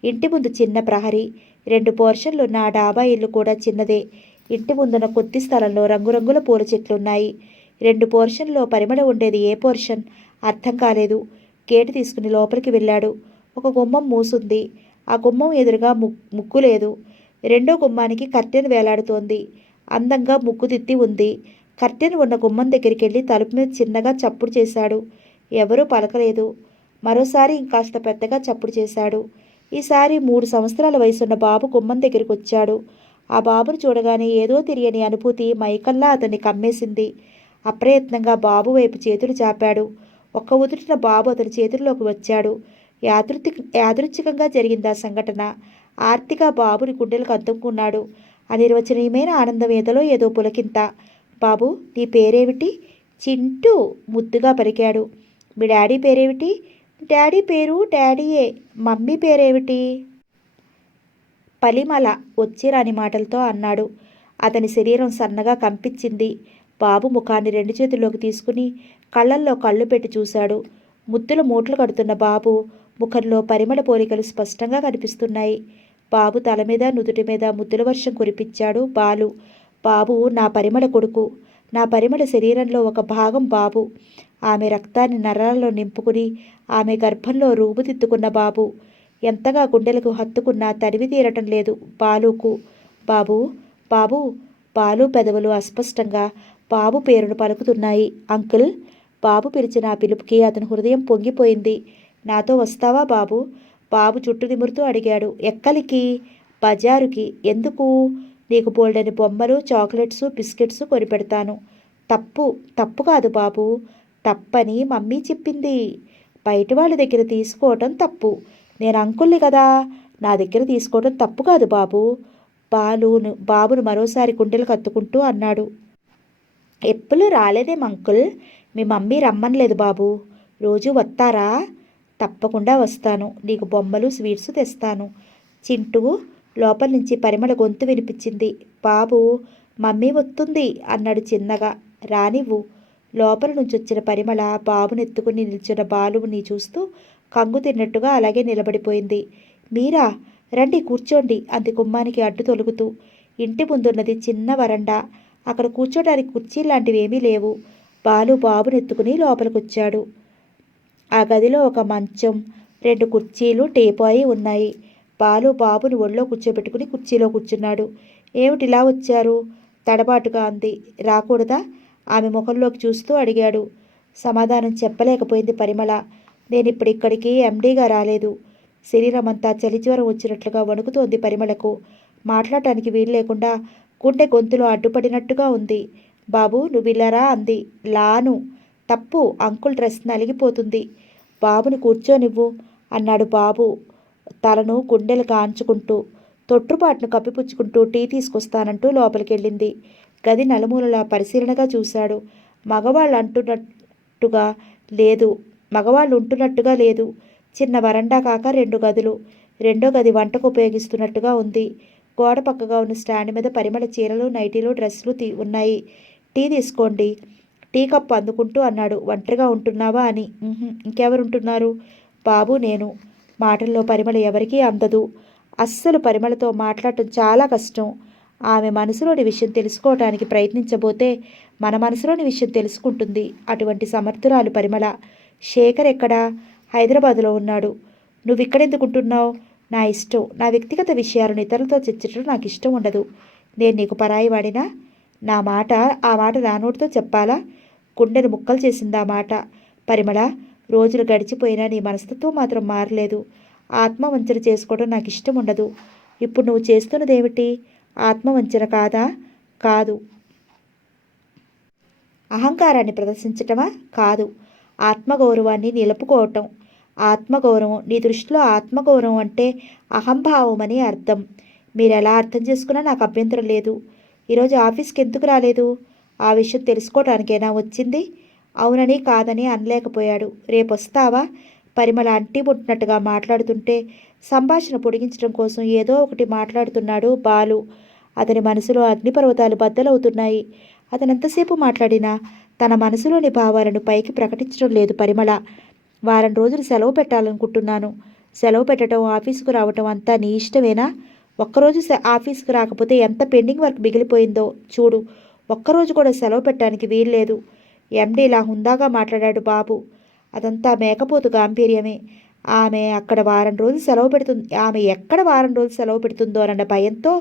ఇంటి ముందు చిన్న ప్రహరీ, 2 పోర్షన్లు ఉన్న ఆ డాబా ఇల్లు కూడా చిన్నదే. ఇంటి ముందున కొద్ది స్థలంలో రంగురంగుల పూల చెట్లున్నాయి. 2 పోర్షన్లో పరిమళ ఉండేది ఏ పోర్షన్ అర్థం కాలేదు. గేటు తీసుకుని లోపలికి వెళ్ళాడు. ఒక గుమ్మం మూసుంది. ఆ గుమ్మం ఎదురుగా ముగ్గు లేదు. 2వ గుమ్మానికి కర్టెన్ వేలాడుతోంది. అందంగా ముగ్గుదిద్ది ఉంది. కర్టెన్ ఉన్న గుమ్మం దగ్గరికి వెళ్ళి తలుపు మీద చిన్నగా చప్పుడు చేశాడు. ఎవరూ పలకలేదు. మరోసారి ఇంకాస్త పెద్దగా చప్పుడు చేశాడు. ఈసారి 3 సంవత్సరాల వయసున్న బాబు గుమ్మం దగ్గరికి వచ్చాడు. ఆ బాబును చూడగానే ఏదో తెలియని అనుభూతి మైకల్లా అతన్ని కమ్మేసింది. అప్రయత్నంగా బాబు వైపు చేతులు చాపాడు. ఒక్క ఉదుటిన బాబు అతని చేతుల్లోకి వచ్చాడు. యాదృచ్ఛికంగా జరిగింది ఆ సంఘటన. ఆర్తిగా బాబుని గుండెలకు అద్దుకున్నాడు. అనిర్వచనీయమైన ఆనందం ఏదో ఏదో పులకింత. బాబు, నీ పేరేమిటి? చింటూ ముద్దుగా పలికాడు. మీ డాడీ పేరేమిటి? డాడీ పేరు డాడీయే. మమ్మీ పేరేమిటి? పలిమల వచ్చిరాని మాటలతో అన్నాడు. అతని శరీరం సన్నగా కంపించింది. బాబు ముఖాన్ని 2 చేతుల్లోకి తీసుకుని కళ్ళల్లో కళ్ళు పెట్టి చూశాడు. ముద్దుల మూటలు కడుతున్న బాబు ముఖంలో పరిమళ పోలికలు స్పష్టంగా కనిపిస్తున్నాయి. బాబు తల మీద నుదుటి మీద ముద్దుల వర్షం కురిపించాడు బాలు. బాబు నా పరిమళ కొడుకు. నా పరిమళ శరీరంలో ఒక భాగం బాబు. ఆమె రక్తాన్ని నరాల్లో నింపుకుని ఆమె గర్భంలో రూపుదిద్దుకున్న బాబు. ఎంతగా గుండెలకు హత్తుకున్నా తడివి తీరటం లేదు బాలుకు. బాబు, బాబు. బాలు పెదవులు అస్పష్టంగా బాబు పేరును పలుకుతున్నాయి. అంకుల్. బాబు పిలిచిన ఆ పిలుపుకి అతని హృదయం పొంగిపోయింది. నాతో వస్తావా బాబు? బాబు చుట్టూ నిమురుతూ అడిగాడు. ఎక్కలికి? బజారుకి. ఎందుకు? నీకు బోల్డని బొమ్మలు, చాక్లెట్స్, బిస్కెట్స్ కొనిపెడతాను. తప్పు కాదు బాబు. తప్పని మమ్మీ చెప్పింది. బయట వాళ్ళ దగ్గర తీసుకోవటం తప్పు. నేను అంకుల్ని కదా, నా దగ్గర తీసుకోవడం తప్పు కాదు బాబు. బాబును మరోసారి గుండెలు కత్తుకుంటూ అన్నాడు. ఎప్పుడు రాలేదేం అంకుల్? మీ మమ్మీ రమ్మనలేదు బాబు. రోజు వస్తారా? తప్పకుండా వస్తాను. నీకు బొమ్మలు స్వీట్స్ తెస్తాను. చింటూ లోపల నుంచి పరిమళ గొంతు వినిపించింది. బాబు, మమ్మీ వస్తుంది అన్నాడు చిన్నగా. రానివ్వు. లోపల నుంచి వచ్చిన పరిమళ బాబునెత్తుకుని నిల్చున్న బాలుని చూస్తూ కంగు తిన్నట్టుగా అలాగే నిలబడిపోయింది. మీరా, రండి కూర్చోండి అంది గుమ్మానికి అడ్డు తొలుగుతూ. ఇంటి ముందున్నది చిన్న వరండా. అక్కడ కూర్చోడానికి కుర్చీలు లాంటివి ఏమీ లేవు. బాబునెత్తుకుని లోపలికొచ్చాడు. ఆ గదిలో ఒక మంచం, 2 కుర్చీలు, టీపాయి ఉన్నాయి. బాబుని ఒళ్ళో కూర్చోబెట్టుకుని కుర్చీలో కూర్చున్నాడు. ఏమిటిలా వచ్చారు? తడబాటుగా అంది. రాకూడదా? ఆమె ముఖంలోకి చూస్తూ అడిగాడు. సమాధానం చెప్పలేకపోయింది పరిమళ. నేనిప్పుడు ఇక్కడికి ఎండీగా రాలేదు. శరీరమంతా చలిజ్వరం వచ్చినట్లుగా వణుకుతోంది పరిమళకు. మాట్లాడటానికి వీలు లేకుండా గుండె గొంతులో అడ్డుపడినట్టుగా ఉంది. బాబు, నువ్విల్లరా అంది. లాను. తప్పు. అంకుల్ డ్రెస్ నలిగిపోతుంది. బాబుని కూర్చోనివ్వు అన్నాడు బాబు తలను గుండెలు కాంచుకుంటూ. తొట్టుపాటును కప్పిపుచ్చుకుంటూ టీ తీసుకొస్తానంటూ లోపలికెళ్ళింది. గది నలుమూలలా పరిశీలనగా చూశాడు. మగవాళ్ళు ఉంటున్నట్టుగా లేదు. చిన్న వరండా కాక 2 గదులు. రెండో గది వంటకు ఉపయోగిస్తున్నట్టుగా ఉంది. గోడ పక్కగా ఉన్న స్టాండ్ మీద పరిమళ చీరలు, నైటీలు, డ్రెస్సులు ఉన్నాయి. టీ తీసుకోండి. టీ కప్పు అందుకుంటూ అన్నాడు. ఒంటరిగా ఉంటున్నావా అని. ఇంకెవరుంటున్నారు? బాబు, నేను. మాటల్లో పరిమళ ఎవరికీ అందదు. అస్సలు పరిమళతో మాట్లాడటం చాలా కష్టం. ఆమె మనసులోని విషయం తెలుసుకోవటానికి ప్రయత్నించబోతే మన మనసులోని విషయం తెలుసుకుంటుంది. అటువంటి సమర్థురాలు పరిమళ. శేఖర్ ఎక్కడా? హైదరాబాదులో ఉన్నాడు. నువ్విక్కడెందుకుంటున్నావు? నా ఇష్టం. నా వ్యక్తిగత విషయాలను ఇతరులతో చర్చించడం నాకు ఇష్టం ఉండదు. నేను నీకు పరాయి వాడినా? ఆ మాట నా నోటితో చెప్పాలా? గుండెను ముక్కలు చేసింది ఆ మాట. పరిమళ, రోజులు గడిచిపోయినా నీ మనస్తత్వం మాత్రం మారలేదు. ఆత్మవంచన చేసుకోవడం నాకు ఇష్టం ఉండదు. ఇప్పుడు నువ్వు చేస్తున్నదేమిటి? ఆత్మవంచన కాదా? కాదు. అహంకారాన్ని ప్రదర్శించటమా? కాదు. ఆత్మగౌరవాన్ని నిలుపుకోవటం. ఆత్మగౌరవం. నీ దృష్టిలో ఆత్మగౌరవం అంటే అహంభావం అని అర్థం. మీరెలా అర్థం చేసుకున్నా నాకు అభ్యంతరం లేదు. ఈరోజు ఆఫీస్కి ఎందుకు రాలేదు? ఆ విషయం తెలుసుకోవటానికైనా వచ్చింది? అవునని కాదని అనలేకపోయాడు. రేపొస్తావా? పరిమళ అంటిముట్టినట్టుగా మాట్లాడుతుంటే సంభాషణ పొడిగించడం కోసం ఏదో ఒకటి మాట్లాడుతున్నాడు బాలు. అతని మనసులో అగ్నిపర్వతాలు బద్దలవుతున్నాయి. అతనెంతసేపు మాట్లాడినా తన మనసులోని భావాలను పైకి ప్రకటించడం లేదు పరిమళ. వారం రోజులు సెలవు పెట్టాలనుకుంటున్నాను. సెలవు పెట్టడం, ఆఫీసుకు రావటం అంతా నీ ఇష్టమేనా? ఒక్కరోజు ఆఫీస్కి రాకపోతే ఎంత పెండింగ్ వర్క్ మిగిలిపోయిందో చూడు. ఒక్కరోజు కూడా సెలవు పెట్టడానికి వీల్లేదు. ఎండీ ఇలా హుందాగా మాట్లాడాడు బాబు. అదంతా మేకపోతు గాంభీర్యమే. ఆమె ఎక్కడ వారం రోజులు సెలవు పెడుతుందోనన్న భయంతో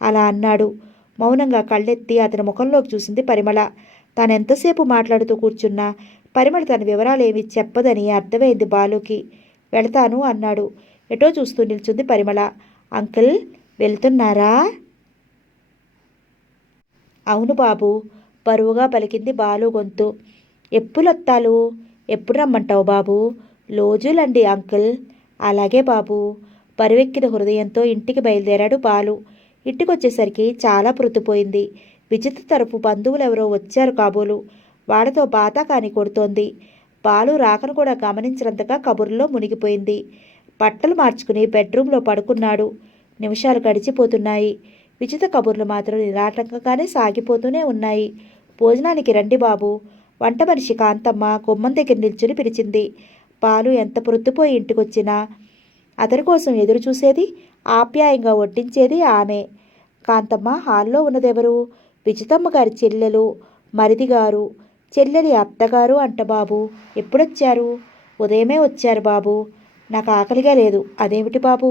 అలా అన్నాడు. మౌనంగా కళ్ళెత్తి అతని ముఖంలోకి చూసింది పరిమళ. తానెంతసేపు మాట్లాడుతూ కూర్చున్నా పరిమళ తన వివరాలేమి చెప్పదని అర్థమైంది బాలుకి. వెళతాను అన్నాడు. ఎటో చూస్తూ నిల్చుంది పరిమళ. అంకుల్, వెళ్తున్నారా? అవును బాబు, బరువుగా పలికింది బాలు గొంతు. ఎప్పుడొత్తాలు? ఎప్పుడు రమ్మంటావు బాబు? లోజులండి అంకుల్. అలాగే బాబు. బరువెక్కిన హృదయంతో ఇంటికి బయలుదేరాడు బాలు. ఇంటికొచ్చేసరికి చాలా ప్రొద్దుపోయింది. విజిత్ తరపు బంధువులెవరో వచ్చారు కాబోలు. వాడితో బాతాకాని కొడుతోంది. బాలు రాకను కూడా గమనించినంతగా కబుర్లో మునిగిపోయింది. బట్టలు మార్చుకుని బెడ్రూమ్లో పడుకున్నాడు. నిమిషాలు గడిచిపోతున్నాయి. విజిత కబుర్లు మాత్రం నిరాటంకంగానే సాగిపోతూనే ఉన్నాయి. భోజనానికి రండి బాబు. వంట మనిషి కాంతమ్మ గుమ్మం దగ్గర నిల్చుని పిలిచింది. బాలు ఎంత ప్రొద్దుపోయి ఇంటికొచ్చినా అతని కోసం ఎదురు చూసేది, ఆప్యాయంగా వడ్డించేది ఆమె. కాంతమ్మ హాల్లో ఉన్నదెవరు? విజితమ్మ గారి చెల్లెలు, మరిదిగారు, చెల్లెలి అత్తగారు అంట బాబు. ఎప్పుడొచ్చారు? ఉదయమే వచ్చారు బాబు. నాకు ఆకలిగా లేదు. అదేమిటి బాబు,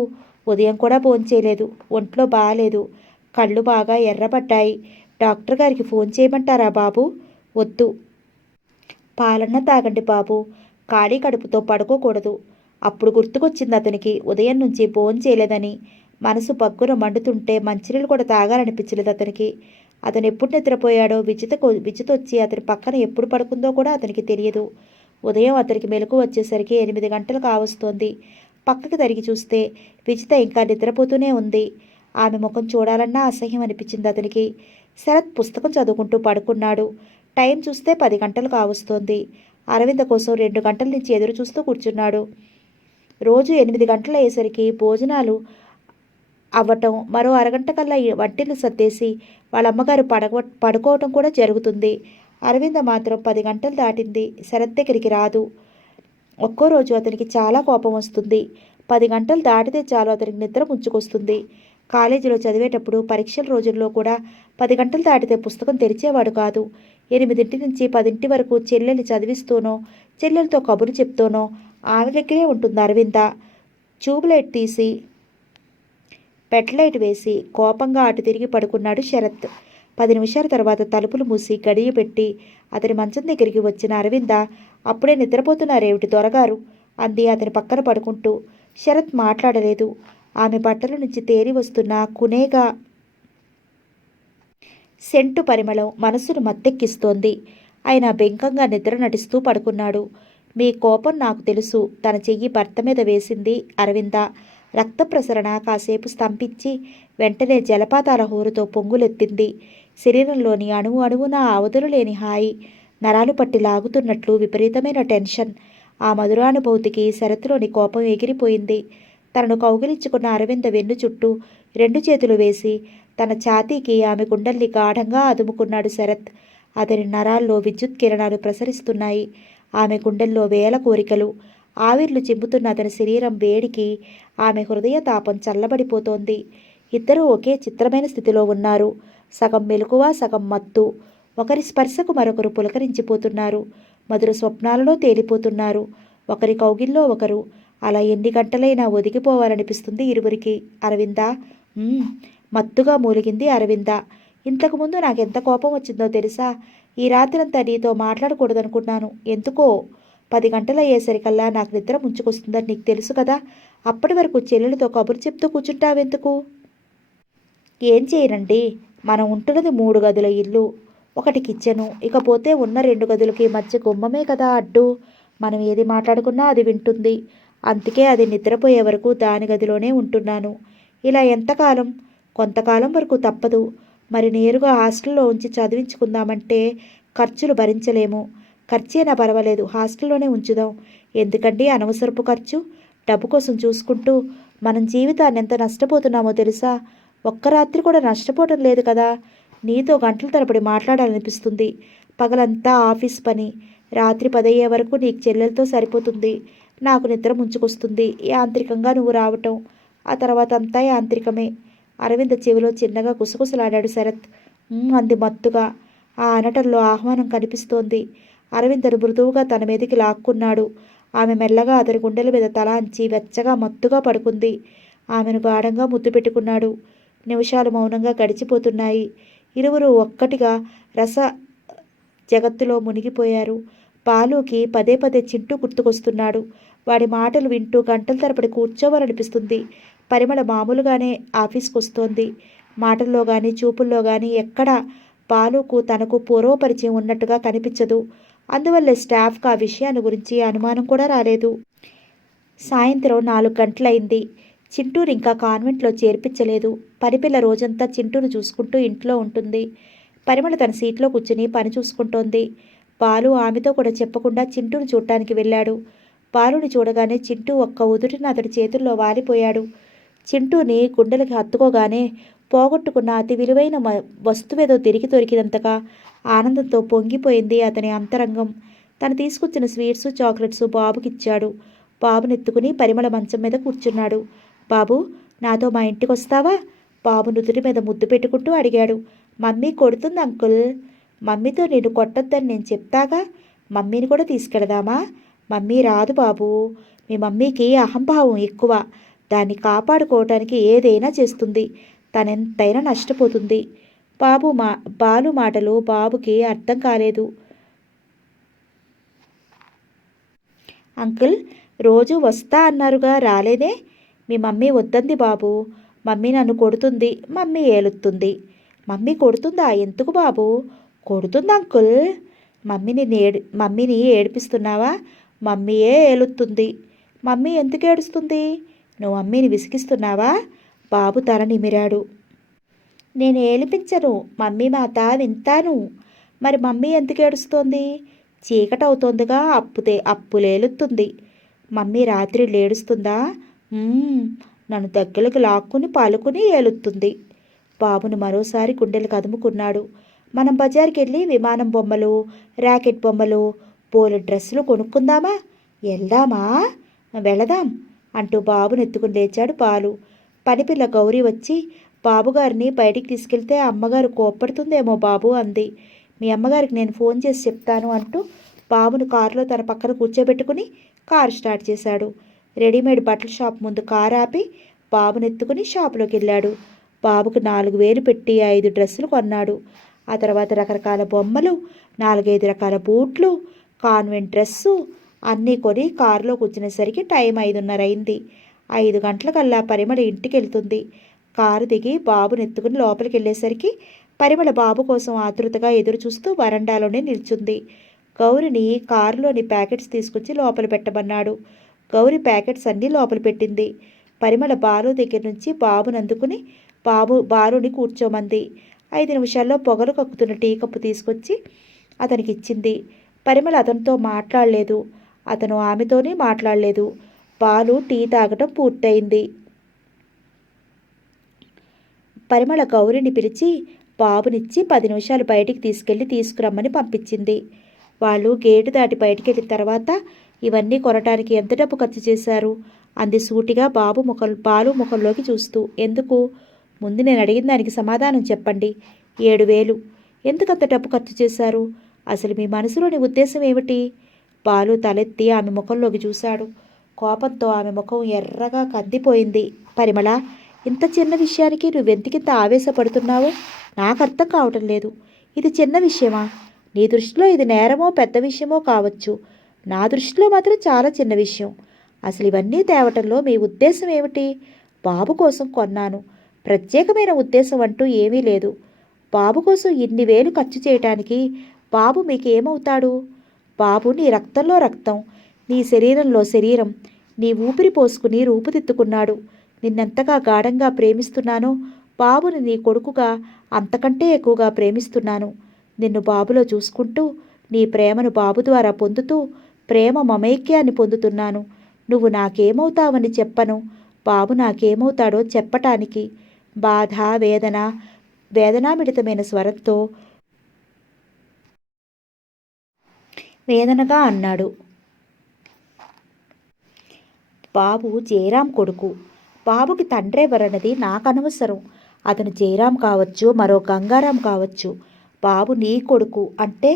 ఉదయం కూడా భోంచేయలేదు? ఒంట్లో బాగాలేదు. కళ్ళు బాగా ఎర్రబడ్డాయి. డాక్టర్ గారికి ఫోన్ చేయమంటారా బాబు? వద్దు. పాలన్న తాగండి బాబు. ఖాళీ కడుపుతో పడుకోకూడదు. అప్పుడు గుర్తుకొచ్చింది అతనికి ఉదయం నుంచి భోంచేయలేదని. మనసు పగ్గున మండుతుంటే మంచినీళ్ళు కూడా తాగాలనిపించలేదు అతనికి. అతను ఎప్పుడు నిద్రపోయాడో, విజిత వచ్చి అతని పక్కన ఎప్పుడు పడుకుందో కూడా అతనికి తెలియదు. ఉదయం అతనికి మెలకు వచ్చేసరికి 8 గంటలు కావస్తోంది. పక్కకి తిరిగి చూస్తే విజిత ఇంకా నిద్రపోతూనే ఉంది. ఆమె ముఖం చూడాలన్నా అసహ్యం అనిపించింది అతనికి. శరత్ పుస్తకం చదువుకుంటూ పడుకున్నాడు. టైం చూస్తే 10 గంటలు కావస్తోంది. అరవింద కోసం 2 గంటల నుంచి ఎదురు చూస్తూ కూర్చున్నాడు. రోజు 8 గంటలు అయ్యేసరికి భోజనాలు అవ్వటం, మరో అరగంట కల్లా ఈ వంటిల్లు సర్దేసి వాళ్ళ అమ్మగారు పడుకోవటం కూడా జరుగుతుంది. అరవింద మాత్రం 10 గంటలు దాటింది శరత్ దగ్గరికి రాదు. ఒక్కో రోజు అతనికి చాలా కోపం వస్తుంది. 10 గంటలు దాటితే చాలు అతనికి నిద్ర ముంచుకొస్తుంది. కాలేజీలో చదివేటప్పుడు పరీక్షల రోజుల్లో కూడా 10 గంటలు దాటితే పుస్తకం తెరిచేవాడు కాదు. 8 నుంచి 10 వరకు చెల్లెలు చదివిస్తూనో చెల్లెలతో కబురు చెప్తూనో ఆమె దగ్గరే ఉంటుంది అరవింద. ట్యూబ్లైట్ తీసి బెడ్ లైట్ వేసి కోపంగా అటు తిరిగి పడుకున్నాడు శరత్. 10 నిమిషాల తర్వాత తలుపులు మూసి గడియ పెట్టి అతని మంచం దగ్గరికి వచ్చిన అరవింద, అప్పుడే నిద్రపోతున్నారేమిటి దొరగారు అంది అతని పక్కన పడుకుంటూ. శరత్ మాట్లాడలేదు. ఆమె బట్టల నుంచి తేరి వస్తున్న కునేగా సెంటు పరిమళం మనస్సును మత్తెక్కిస్తోంది. ఆయన బెంకంగా నిద్ర నటిస్తూ పడుకున్నాడు. మీ కోపం నాకు తెలుసు. తన చెయ్యి భర్త మీద వేసింది అరవింద. రక్త ప్రసరణ కాసేపు స్తంభించి వెంటనే జలపాతాల హోరుతో పొంగులెత్తింది. శరీరంలోని అణువు అణువున అవధులులేని హాయి, నరాలు పట్టి లాగుతున్నట్లు విపరీతమైన టెన్షన్. ఆ మధురానుభూతికి శరత్లోని కోపం ఎగిరిపోయింది. తనను కౌగిలించుకున్న అరవింద వెన్ను చుట్టూ 2 చేతులు వేసి తన ఛాతీకి ఆమె గుండెల్ని గాఢంగా అదుముకున్నాడు శరత్. అతని నరాల్లో విద్యుత్ కిరణాలు ప్రసరిస్తున్నాయి. ఆమె గుండెల్లో వేల కోరికలు. ఆవిర్లు చిమ్ముతున్న అతని శరీరం వేడికి ఆమె హృదయ తాపం చల్లబడిపోతోంది. ఇద్దరూ ఒకే చిత్రమైన స్థితిలో ఉన్నారు. సగం మెలకువ, సగం మత్తు. ఒకరి స్పర్శకు మరొకరు పులకరించిపోతున్నారు. మధుర స్వప్నాలలో తేలిపోతున్నారు. ఒకరి కౌగిల్లో ఒకరు. అలా ఎన్ని గంటలైనా ఒదిగిపోవాలనిపిస్తుంది ఇరువురికి. అరవిందా, మత్తుగా మూలిగింది అరవింద. ఇంతకుముందు నాకెంత కోపం వచ్చిందో తెలుసా? ఈ రాత్రంతా నీతో మాట్లాడకూడదనుకున్నాను. ఎందుకో 10 గంటలు అయ్యేసరికల్లా నాకు నిద్ర ముంచుకొస్తుందని నీకు తెలుసు కదా. అప్పటి వరకు చెల్లెలతో కబురు చెప్తూ కూర్చుంటావెందుకు? ఏం చేయనండి, మనం ఉంటున్నది 3 గదుల ఇల్లు, ఒకటి కిచెను, ఇకపోతే ఉన్న 2 గదులకి మధ్య గుమ్మమే కదా అడ్డు. మనం ఏది మాట్లాడుకున్నా అది వింటుంది. అందుకే అది నిద్రపోయే వరకు దాని గదిలోనే ఉంటున్నాను. ఇలా ఎంతకాలం? కొంతకాలం వరకు తప్పదు. మరి నేరుగా హాస్టల్లో ఉంచి చదివించుకుందామంటే ఖర్చులు భరించలేము. ఖర్చైనా పర్వాలేదు, హాస్టల్లోనే ఉంచుదాం. ఎందుకండి అనవసరపు ఖర్చు? డబ్బు కోసం చూసుకుంటూ మనం జీవితాన్ని ఎంత నష్టపోతున్నామో తెలుసా? ఒక్క రాత్రి కూడా నష్టపోవటం లేదు కదా. నీతో గంటల తరబడి మాట్లాడాలనిపిస్తుంది. పగలంతా ఆఫీస్ పని, రాత్రి 10 అయ్యే వరకు నీకు చెల్లెలతో సరిపోతుంది. నాకు నిద్ర ముంచుకొస్తుంది. యాంత్రికంగా నువ్వు రావటం, ఆ తర్వాత అంతా యాంత్రికమే. అరవింద చెవిలో చిన్నగా గుసగుసలాడాడు శరత్. అంది మత్తుగా. ఆ అనటంలో ఆహ్వానం కనిపిస్తోంది. అరవిందను మృదువుగా తన మీదకి లాక్కున్నాడు. ఆమె మెల్లగా అతని గుండెల మీద తల అంచి వెచ్చగా మత్తుగా పడుకుంది. ఆమెను గాఢంగా ముద్దు పెట్టుకున్నాడు. నిమిషాలు మౌనంగా గడిచిపోతున్నాయి. ఇరువురు ఒక్కటిగా రస జగత్తులో మునిగిపోయారు. బాలుకి పదే పదే చింటూ గుర్తుకొస్తున్నాడు. వాడి మాటలు వింటూ గంటల తరబడి కూర్చోవాలనిపిస్తుంది. పరిమళ మామూలుగానే ఆఫీస్కి వస్తోంది. మాటల్లో కానీ చూపుల్లో కానీ ఎక్కడా బాలుకు తనకు పూర్వపరిచయం ఉన్నట్టుగా కనిపించదు. అందువల్ల స్టాఫ్కి ఆ విషయాన్ని గురించి అనుమానం కూడా రాలేదు. సాయంత్రం 4 గంటలైంది. చింటూని ఇంకా కాన్వెంట్లో చేర్పించలేదు. పనిపిల్ల రోజంతా చింటూను చూసుకుంటూ ఇంట్లో ఉంటుంది. పరిమళ తన సీట్లో కూర్చుని పని చూసుకుంటోంది. బాలు ఆమెతో కూడా చెప్పకుండా చింటూను చూడటానికి వెళ్ళాడు. బాలుని చూడగానే చింటూ ఒక్క ఉదుటిన అతడి చేతుల్లో వాలిపోయాడు. చింటూని గుండెలకి హత్తుకోగానే పోగొట్టుకున్న అతి విలువైన వస్తువేదో తిరిగి దొరికినంతగా ఆనందంతో పొంగిపోయింది అతని అంతరంగం. తను తీసుకొచ్చిన స్వీట్స్, చాక్లెట్స్ బాబుకిచ్చాడు. బాబునెత్తుకుని పరిమళ మంచం మీద కూర్చున్నాడు. బాబు, నాతో మా ఇంటికి వస్తావా? బాబు నుదుటి మీద ముద్దు పెట్టుకుంటూ అడిగాడు. మమ్మీ కొడుతుంది అంకుల్. మమ్మీతో నేను కొట్టొద్దని నేను చెప్తాగా. మమ్మీని కూడా తీసుకెళదామా? మమ్మీ రాదు బాబు. మీ మమ్మీకి అహంభావం ఎక్కువ. దాన్ని కాపాడుకోవటానికి ఏదైనా చేస్తుంది. తనెంతైనా నష్టపోతుంది. బాలు మాటలు బాబుకి అర్థం కాలేదు. అంకుల్, రోజు వస్తా అన్నారుగా, రాలేదే? మీ మమ్మీ వద్దంది బాబు. మమ్మీ నన్ను కొడుతుంది, మమ్మీ ఏలుతుంది. మమ్మీ కొడుతుందా? ఎందుకు బాబు? కొడుతుంది అంకుల్. మమ్మీని ఏడిపిస్తున్నావా? మమ్మీయే ఏలుతుంది. మమ్మీ ఎందుకు ఏడుస్తుంది? నువ్వు మమ్మీని విసిగిస్తున్నావా? బాబు తల నిమిరాడు. నేను ఏలిపించను, మమ్మీ మాట వింటాను. మరి మమ్మీ ఎందుకు ఏడుస్తోంది? చీకటవుతోందిగా, అప్పులేలుతుంది. మమ్మీ రాత్రి ఏడుస్తుందా? నన్ను దగ్గరకు లాక్కుని పాలుకుని ఏలుతుంది. బాబును మరోసారి గుండెలు కదుముకున్నాడు. మనం బజార్కి వెళ్ళి విమానం బొమ్మలు, ర్యాకెట్ బొమ్మలు, పోలు డ్రెస్సులు కొనుక్కుందామా? వెళదాం అంటూ బాబును ఎత్తుకుని లేచాడు బాలు. పనిపిల్ల గౌరీ వచ్చి బాబుగారిని బయటికి తీసుకెళ్తే అమ్మగారు కోప్పడుతుందేమో బాబు అంది. మీ అమ్మగారికి నేను ఫోన్ చేసి చెప్తాను అంటూ బాబును కారులో తన పక్కన కూర్చోబెట్టుకుని కారు స్టార్ట్ చేశాడు. రెడీమేడ్ బట్టల షాప్ ముందు కారు ఆపి బాబును ఎత్తుకుని షాపులోకి వెళ్ళాడు. బాబుకు 4,000 పెట్టి 5 డ్రెస్సులు కొన్నాడు. ఆ తర్వాత రకరకాల బొమ్మలు, 4-5 రకాల బూట్లు, కాన్వెంట్ డ్రెస్సు అన్నీ కొని కారులో కూర్చునేసరికి టైం 5:30 అయింది. 5 గంటలకల్లా పరిమళ ఇంటికి వెళ్తుంది. కారు దిగి బాబును ఎత్తుకుని లోపలికి వెళ్ళేసరికి పరిమళ బాబు కోసం ఆతృతగా ఎదురు చూస్తూ వరండాలోనే నిల్చుంది. గౌరిని కారులోని ప్యాకెట్స్ తీసుకొచ్చి లోపల పెట్టమన్నాడు. గౌరి ప్యాకెట్స్ అన్నీ లోపల పెట్టింది. పరిమళ బాలు దగ్గర నుంచి బాబును అందుకుని బాలుని కూర్చోమంది. 5 నిమిషాల్లో పొగలు కక్కుతున్న టీ కప్పు తీసుకొచ్చి అతనికి ఇచ్చింది. పరిమళ అతనితో మాట్లాడలేదు, అతను ఆమెతోనే మాట్లాడలేదు. బాలు టీ తాగటం పూర్తయింది. పరిమళ గౌరిని పిలిచి బాబునిచ్చి 10 నిమిషాలు బయటికి తీసుకురమ్మని పంపించింది. వాళ్ళు గేటు దాటి బయటికి వెళ్ళిన తర్వాత ఇవన్నీ కొనటానికి ఎంత డబ్బు ఖర్చు చేశారు అంది సూటిగా బాలు ముఖంలోకి చూస్తూ. ఎందుకు? ముందు నేను అడిగిన దానికి సమాధానం చెప్పండి. 7,000. ఎందుకంత డబ్బు ఖర్చు చేశారు? అసలు మీ మనసులోని ఉద్దేశం ఏమిటి? బాలు తలెత్తి ఆమె ముఖంలోకి చూశాడు. కోపంతో ఆమె ముఖం ఎర్రగా కందిపోయింది. పరిమళ, ఇంత చిన్న విషయానికి నువ్వెందుకింత ఆవేశపడుతున్నావో నాకు అర్థం కావటం లేదు. ఇది చిన్న విషయమా? నీ దృష్టిలో ఇది నేరమో పెద్ద విషయమో కావచ్చు. నా దృష్టిలో మాత్రం చాలా చిన్న విషయం. అసలు ఇవన్నీ తేవటంలో మీ ఉద్దేశం ఏమిటి? బాబు కోసం కొన్నాను. ప్రత్యేకమైన ఉద్దేశం అంటూ ఏమీ లేదు. బాబు కోసం ఇన్ని వేలు ఖర్చు చేయటానికి బాబు మీకేమవుతాడు? బాబు నీ రక్తంలో రక్తం, నీ శరీరంలో శరీరం. నీ ఊపిరి పోసుకుని రూపుదిద్దుకున్నాడు. నిన్నెంతగా గాఢంగా ప్రేమిస్తున్నానో బాబుని నీ కొడుకుగా అంతకంటే ఎక్కువగా ప్రేమిస్తున్నాను. నిన్ను బాబులో చూసుకుంటూ నీ ప్రేమను బాబు ద్వారా పొందుతూ ప్రేమ మమైక్యాన్ని పొందుతున్నాను. నువ్వు నాకేమవుతావని చెప్పను, బాబు నాకేమవుతాడో చెప్పటానికి. బాధ, వేదనామిళితమైన స్వరంతో వేదనగా అన్నాడు. బాబు జయరాం కొడుకు. బాబుకి తండ్రెవరన్నది నాకు అనవసరం. అతను జయరాం కావచ్చు, మరో గంగారాం కావచ్చు. బాబు నీ కొడుకు అంటే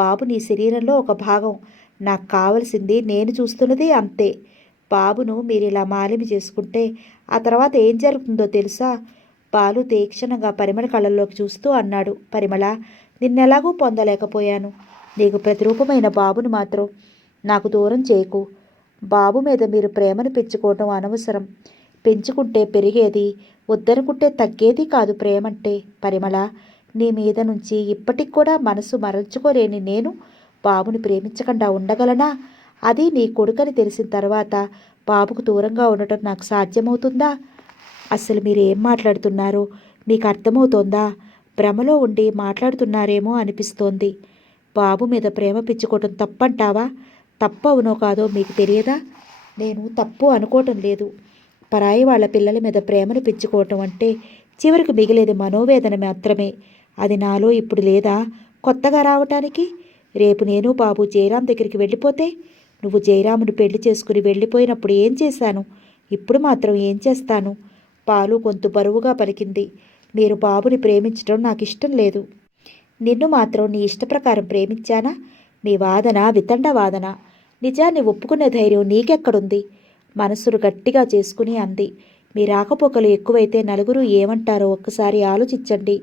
బాబు నీ శరీరంలో ఒక భాగం. నాకు కావలసింది నేను చూస్తున్నది అంతే. బాబును మీరు ఇలా మాలిమి చేసుకుంటే ఆ తర్వాత ఏం జరుగుతుందో తెలుసా? బాలు తీక్షణంగా పరిమళ కళ్ళల్లోకి చూస్తూ అన్నాడు. పరిమళ, నిన్నెలాగూ పొందలేకపోయాను. నీకు ప్రతిరూపమైన బాబును మాత్రం నాకు దూరం చేయకు. బాబు మీద మీరు ప్రేమను పెంచుకోవటం అనవసరం. పెంచుకుంటే పెరిగేది, వద్దనుకుంటే తగ్గేది కాదు ప్రేమంటే. పరిమళ, నీ మీద నుంచి ఇప్పటికి కూడా మనసు మరల్చుకోలేని నేను బాబుని ప్రేమించకుండా ఉండగలనా? అది నీ కొడుకని తెలిసిన తర్వాత బాబుకు దూరంగా ఉండటం నాకు సాధ్యమవుతుందా? అసలు మీరు ఏం మాట్లాడుతున్నారో మీకు అర్థమవుతోందా? భ్రమలో ఉండి మాట్లాడుతున్నారేమో అనిపిస్తోంది. బాబు మీద ప్రేమ పెంచుకోవటం తప్పంటావా? తప్పవునో కాదో మీకు తెలియదా? నేను తప్పు అనుకోవటం లేదు. పరాయి వాళ్ళ పిల్లల మీద ప్రేమను పెంచుకోవటం అంటే చివరికి మిగిలేది మనోవేదన మాత్రమే. అది నాలో ఇప్పుడు లేదా కొత్తగా రావటానికి? రేపు నేను బాబు జయరాం దగ్గరికి వెళ్ళిపోతే, నువ్వు జయరామును పెళ్లి చేసుకుని వెళ్ళిపోయినప్పుడు ఏం చేశాను, ఇప్పుడు మాత్రం ఏం చేస్తాను? పాలు గొంతు బరువుగా పలికింది. మీరు బాబుని ప్రేమించడం నాకు ఇష్టం లేదు. నిన్ను మాత్రం నీ ఇష్టప్రకారం ప్రేమించానా? మీ వాదన వితండ వాదన. నిజాన్ని ఒప్పుకునే ధైర్యం నీకెక్కడుంది? మనస్సును గట్టిగా చేసుకుని అంది. మీ రాకపోకలు ఎక్కువైతే నలుగురు ఏమంటారో ఒక్కసారి ఆలోచించండి.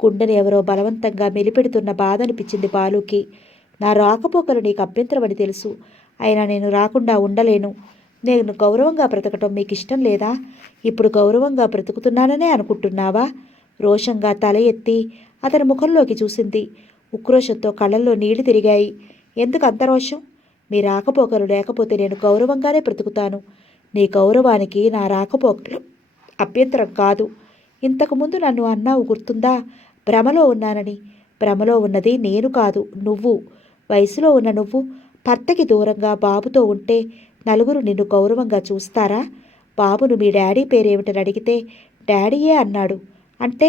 గుండెని ఎవరో బలవంతంగా మెలిపెడుతున్న బాధ అనిపించింది బాలుకి. నా రాకపోకలు నీకు అభ్యంతరమని తెలుసు. అయినా నేను రాకుండా ఉండలేను. నేను గౌరవంగా బ్రతకటం మీకు ఇష్టం లేదా? ఇప్పుడు గౌరవంగా బ్రతుకుతున్నాననే అనుకుంటున్నావా? రోషంగా తల ఎత్తి అతని ముఖంలోకి చూసింది. ఉక్రోషంతో కళ్ళల్లో నీళ్లు తిరిగాయి. ఎందుకు అంత రోషం? మీ రాకపోకలు లేకపోతే నేను గౌరవంగానే బ్రతుకుతాను. నీ గౌరవానికి నా రాకపోకలు అభ్యంతరం కాదు. ఇంతకుముందు నన్ను అన్నావు గుర్తుందా? భ్రమలో ఉన్నానని. భ్రమలో ఉన్నది నేను కాదు, నువ్వు. వయసులో ఉన్న నువ్వు భర్తకి దూరంగా బాబుతో ఉంటే నలుగురు నిన్ను గౌరవంగా చూస్తారా? బాబును మీ డాడీ పేరేమిటని అడిగితే డాడీయే అన్నాడు. అంటే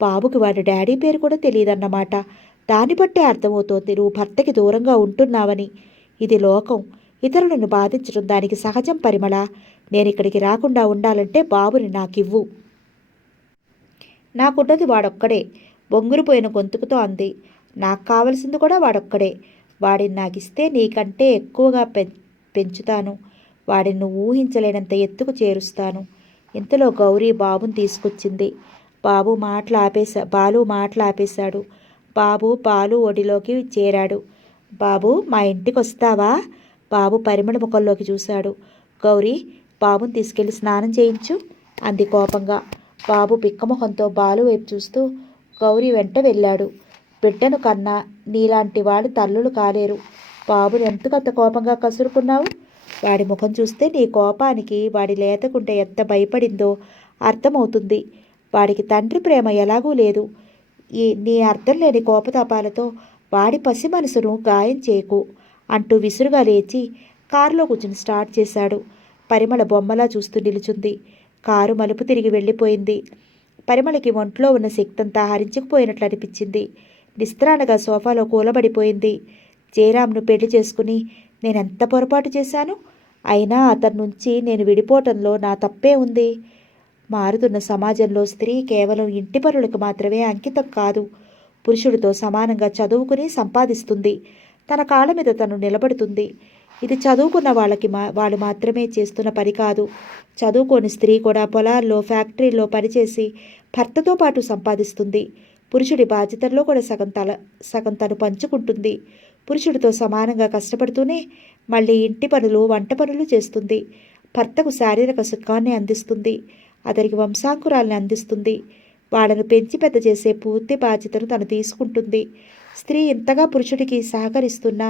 బాబుకి వాడి డాడీ పేరు కూడా తెలియదన్నమాట. దాన్ని బట్టే అర్థమవుతోంది నువ్వు భర్తకి దూరంగా ఉంటున్నావని. ఇది లోకం. ఇతరులను బాధించడం దానికి సహజం పరిమళ. నేను ఇక్కడికి రాకుండా ఉండాలంటే బాబుని నాకివ్వు. నాకున్నది వాడొక్కడే, బొంగురుపోయిన గొంతుకుతో అంది. నాకు కావలసింది కూడా వాడొక్కడే. వాడిని నాకిస్తే నీకంటే ఎక్కువగా పెంచుతాను. వాడిని నువ్వు ఊహించలేనంత ఎత్తుకు చేరుస్తాను. ఇంతలో గౌరీ బాబుని తీసుకొచ్చింది. బాలు మాటలు ఆపేశాడు. బాలు ఒడిలోకి చేరాడు. బాబు, మా ఇంటికి వస్తావా? బాబు పరిమళ ముఖంలోకి చూశాడు. గౌరీ, బాబుని తీసుకెళ్లి స్నానం చేయించు అంది కోపంగా. బాబు బిక్కమొహంతో బాలు వైపు చూస్తూ గౌరీ వెంట వెళ్ళాడు. బిడ్డను కన్నా నీలాంటి వాడి తల్లులు కాలేరు. బాబుని ఎందుకంత కోపంగా కసురుకున్నావు? వాడి ముఖం చూస్తే నీ కోపానికి వాడి లేతకుంటే ఎంత భయపడిందో అర్థమవుతుంది. వాడికి తండ్రి ప్రేమ ఎలాగూ లేదు. నీ అర్థం లేని కోపతాపాలతో వాడి పసి మనసును గాయం చేయకు అంటూ విసురుగా లేచి కారులో కూర్చుని స్టార్ట్ చేశాడు. పరిమళ బొమ్మలా చూస్తూ నిలుచుంది. కారు మలుపు తిరిగి వెళ్ళిపోయింది. పరిమళకి ఒంట్లో ఉన్న శక్తంతా హరించుకుపోయినట్లు అనిపించింది. నిస్త్రాణగా సోఫాలో కూలబడిపోయింది. జయరాంను పెళ్లి చేసుకుని నేనెంత పొరపాటు చేశాను? అయినా అతని నుంచి నేను విడిపోవటంలో నా తప్పే ఉంది. మారుతున్న సమాజంలో స్త్రీ కేవలం ఇంటి పనులకు మాత్రమే అంకితం కాదు. పురుషుడితో సమానంగా చదువుకుని సంపాదిస్తుంది. తన కాళ్ళ మీద తను నిలబడుతుంది. ఇది చదువుకున్న వాళ్ళు మాత్రమే చేస్తున్న పని కాదు. చదువుకోని స్త్రీ కూడా పొలాల్లో, ఫ్యాక్టరీల్లో పనిచేసి భర్తతో పాటు సంపాదిస్తుంది. పురుషుడి బాధ్యతల్లో కూడా సగం తను పంచుకుంటుంది. పురుషుడితో సమానంగా కష్టపడుతూనే మళ్ళీ ఇంటి పనులు, వంట పనులు చేస్తుంది. భర్తకు శారీరక సుఖాన్ని అందిస్తుంది. అతనికి వంశాంకురాల్ని అందిస్తుంది. వాళ్ళను పెంచి పెద్ద చేసే పూర్తి బాధ్యతను తను తీసుకుంటుంది. స్త్రీ ఇంతగా పురుషుడికి సహకరిస్తున్నా,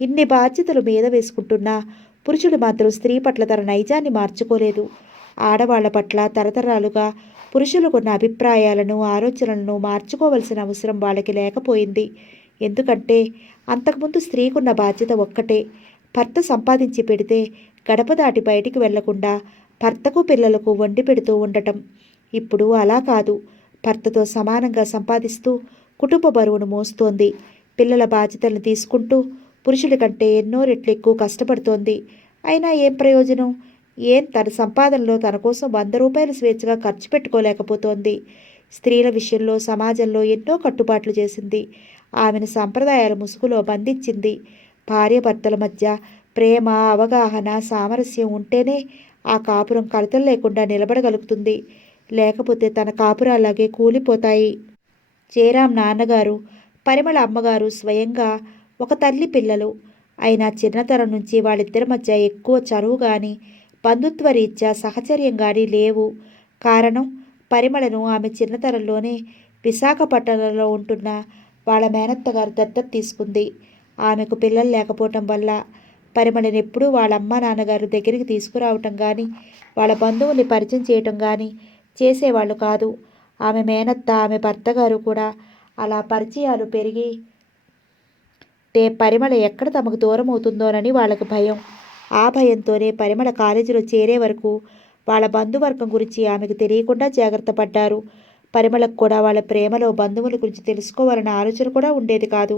ఇన్ని బాధ్యతలు మీద వేసుకుంటున్నా పురుషుడు మాత్రం స్త్రీ పట్ల తన నైజాన్ని మార్చుకోలేదు. ఆడవాళ్ల పట్ల తరతరాలుగా పురుషులు కొన్న అభిప్రాయాలను, ఆలోచనలను మార్చుకోవలసిన అవసరం వాళ్ళకి లేకపోయింది. ఎందుకంటే అంతకుముందు స్త్రీకున్న బాధ్యత ఒక్కటే, భర్త సంపాదించి పెడితే గడప దాటి బయటికి వెళ్లకుండా భర్తకు పిల్లలకు వండి పెడుతూ ఉండటం. ఇప్పుడు అలా కాదు. భర్తతో సమానంగా సంపాదిస్తూ కుటుంబ బరువును మోస్తోంది. పిల్లల బాధ్యతలను తీసుకుంటూ పురుషుడి కంటే ఎన్నో రెట్లు ఎక్కువ కష్టపడుతోంది. అయినా ఏం ప్రయోజనం? తన సంపాదనలో తన కోసం 100 రూపాయలు స్వేచ్ఛగా ఖర్చు పెట్టుకోలేకపోతోంది. స్త్రీల విషయంలో సమాజంలో ఎన్నో కట్టుబాట్లు చేసింది. ఆమెను సంప్రదాయాల ముసుగులో బంధించింది. భార్యాభర్తల మధ్య ప్రేమ, అవగాహన, సామరస్యం ఉంటేనే ఆ కాపురం కలతలు లేకుండా నిలబడగలుగుతుంది. లేకపోతే తన కాపురాలాగే కూలిపోతాయి. జయరాం నాన్నగారు, పరిమళ అమ్మగారు స్వయంగా ఒక తల్లి పిల్లలు. అయినా చిన్నతనం నుంచి వాళ్ళిద్దరి మధ్య ఎక్కువ చనువు కానీ, బంధుత్వ రీత్యా సహచర్యం కానీ లేవు. కారణం, పరిమళను ఆమె చిన్నతనంలోనే విశాఖపట్నంలో ఉంటున్న వాళ్ళ మేనత్తగారు దత్తత తీసుకుంది. ఆమెకు పిల్లలు లేకపోవటం వల్ల పరిమళని ఎప్పుడూ వాళ్ళ అమ్మ నాన్నగారు దగ్గరికి తీసుకురావటం కానీ, వాళ్ళ బంధువుల్ని పరిచయం చేయటం కానీ చేసేవాళ్ళు కాదు. ఆమె మేనత్త, ఆమె భర్తగారు కూడా అలా పరిచయాలు పెరిగి పరిమళ ఎక్కడ తమకు దూరం అవుతుందోనని వాళ్ళకి భయం. ఆ భయంతోనే పరిమళ కాలేజీలో చేరే వరకు వాళ్ళ బంధువర్గం గురించి ఆమెకు తెలియకుండా జాగ్రత్త పడ్డారు. పరిమళకు కూడా వాళ్ళ ప్రేమలో బంధువుల గురించి తెలుసుకోవాలన్న ఆలోచన కూడా ఉండేది కాదు.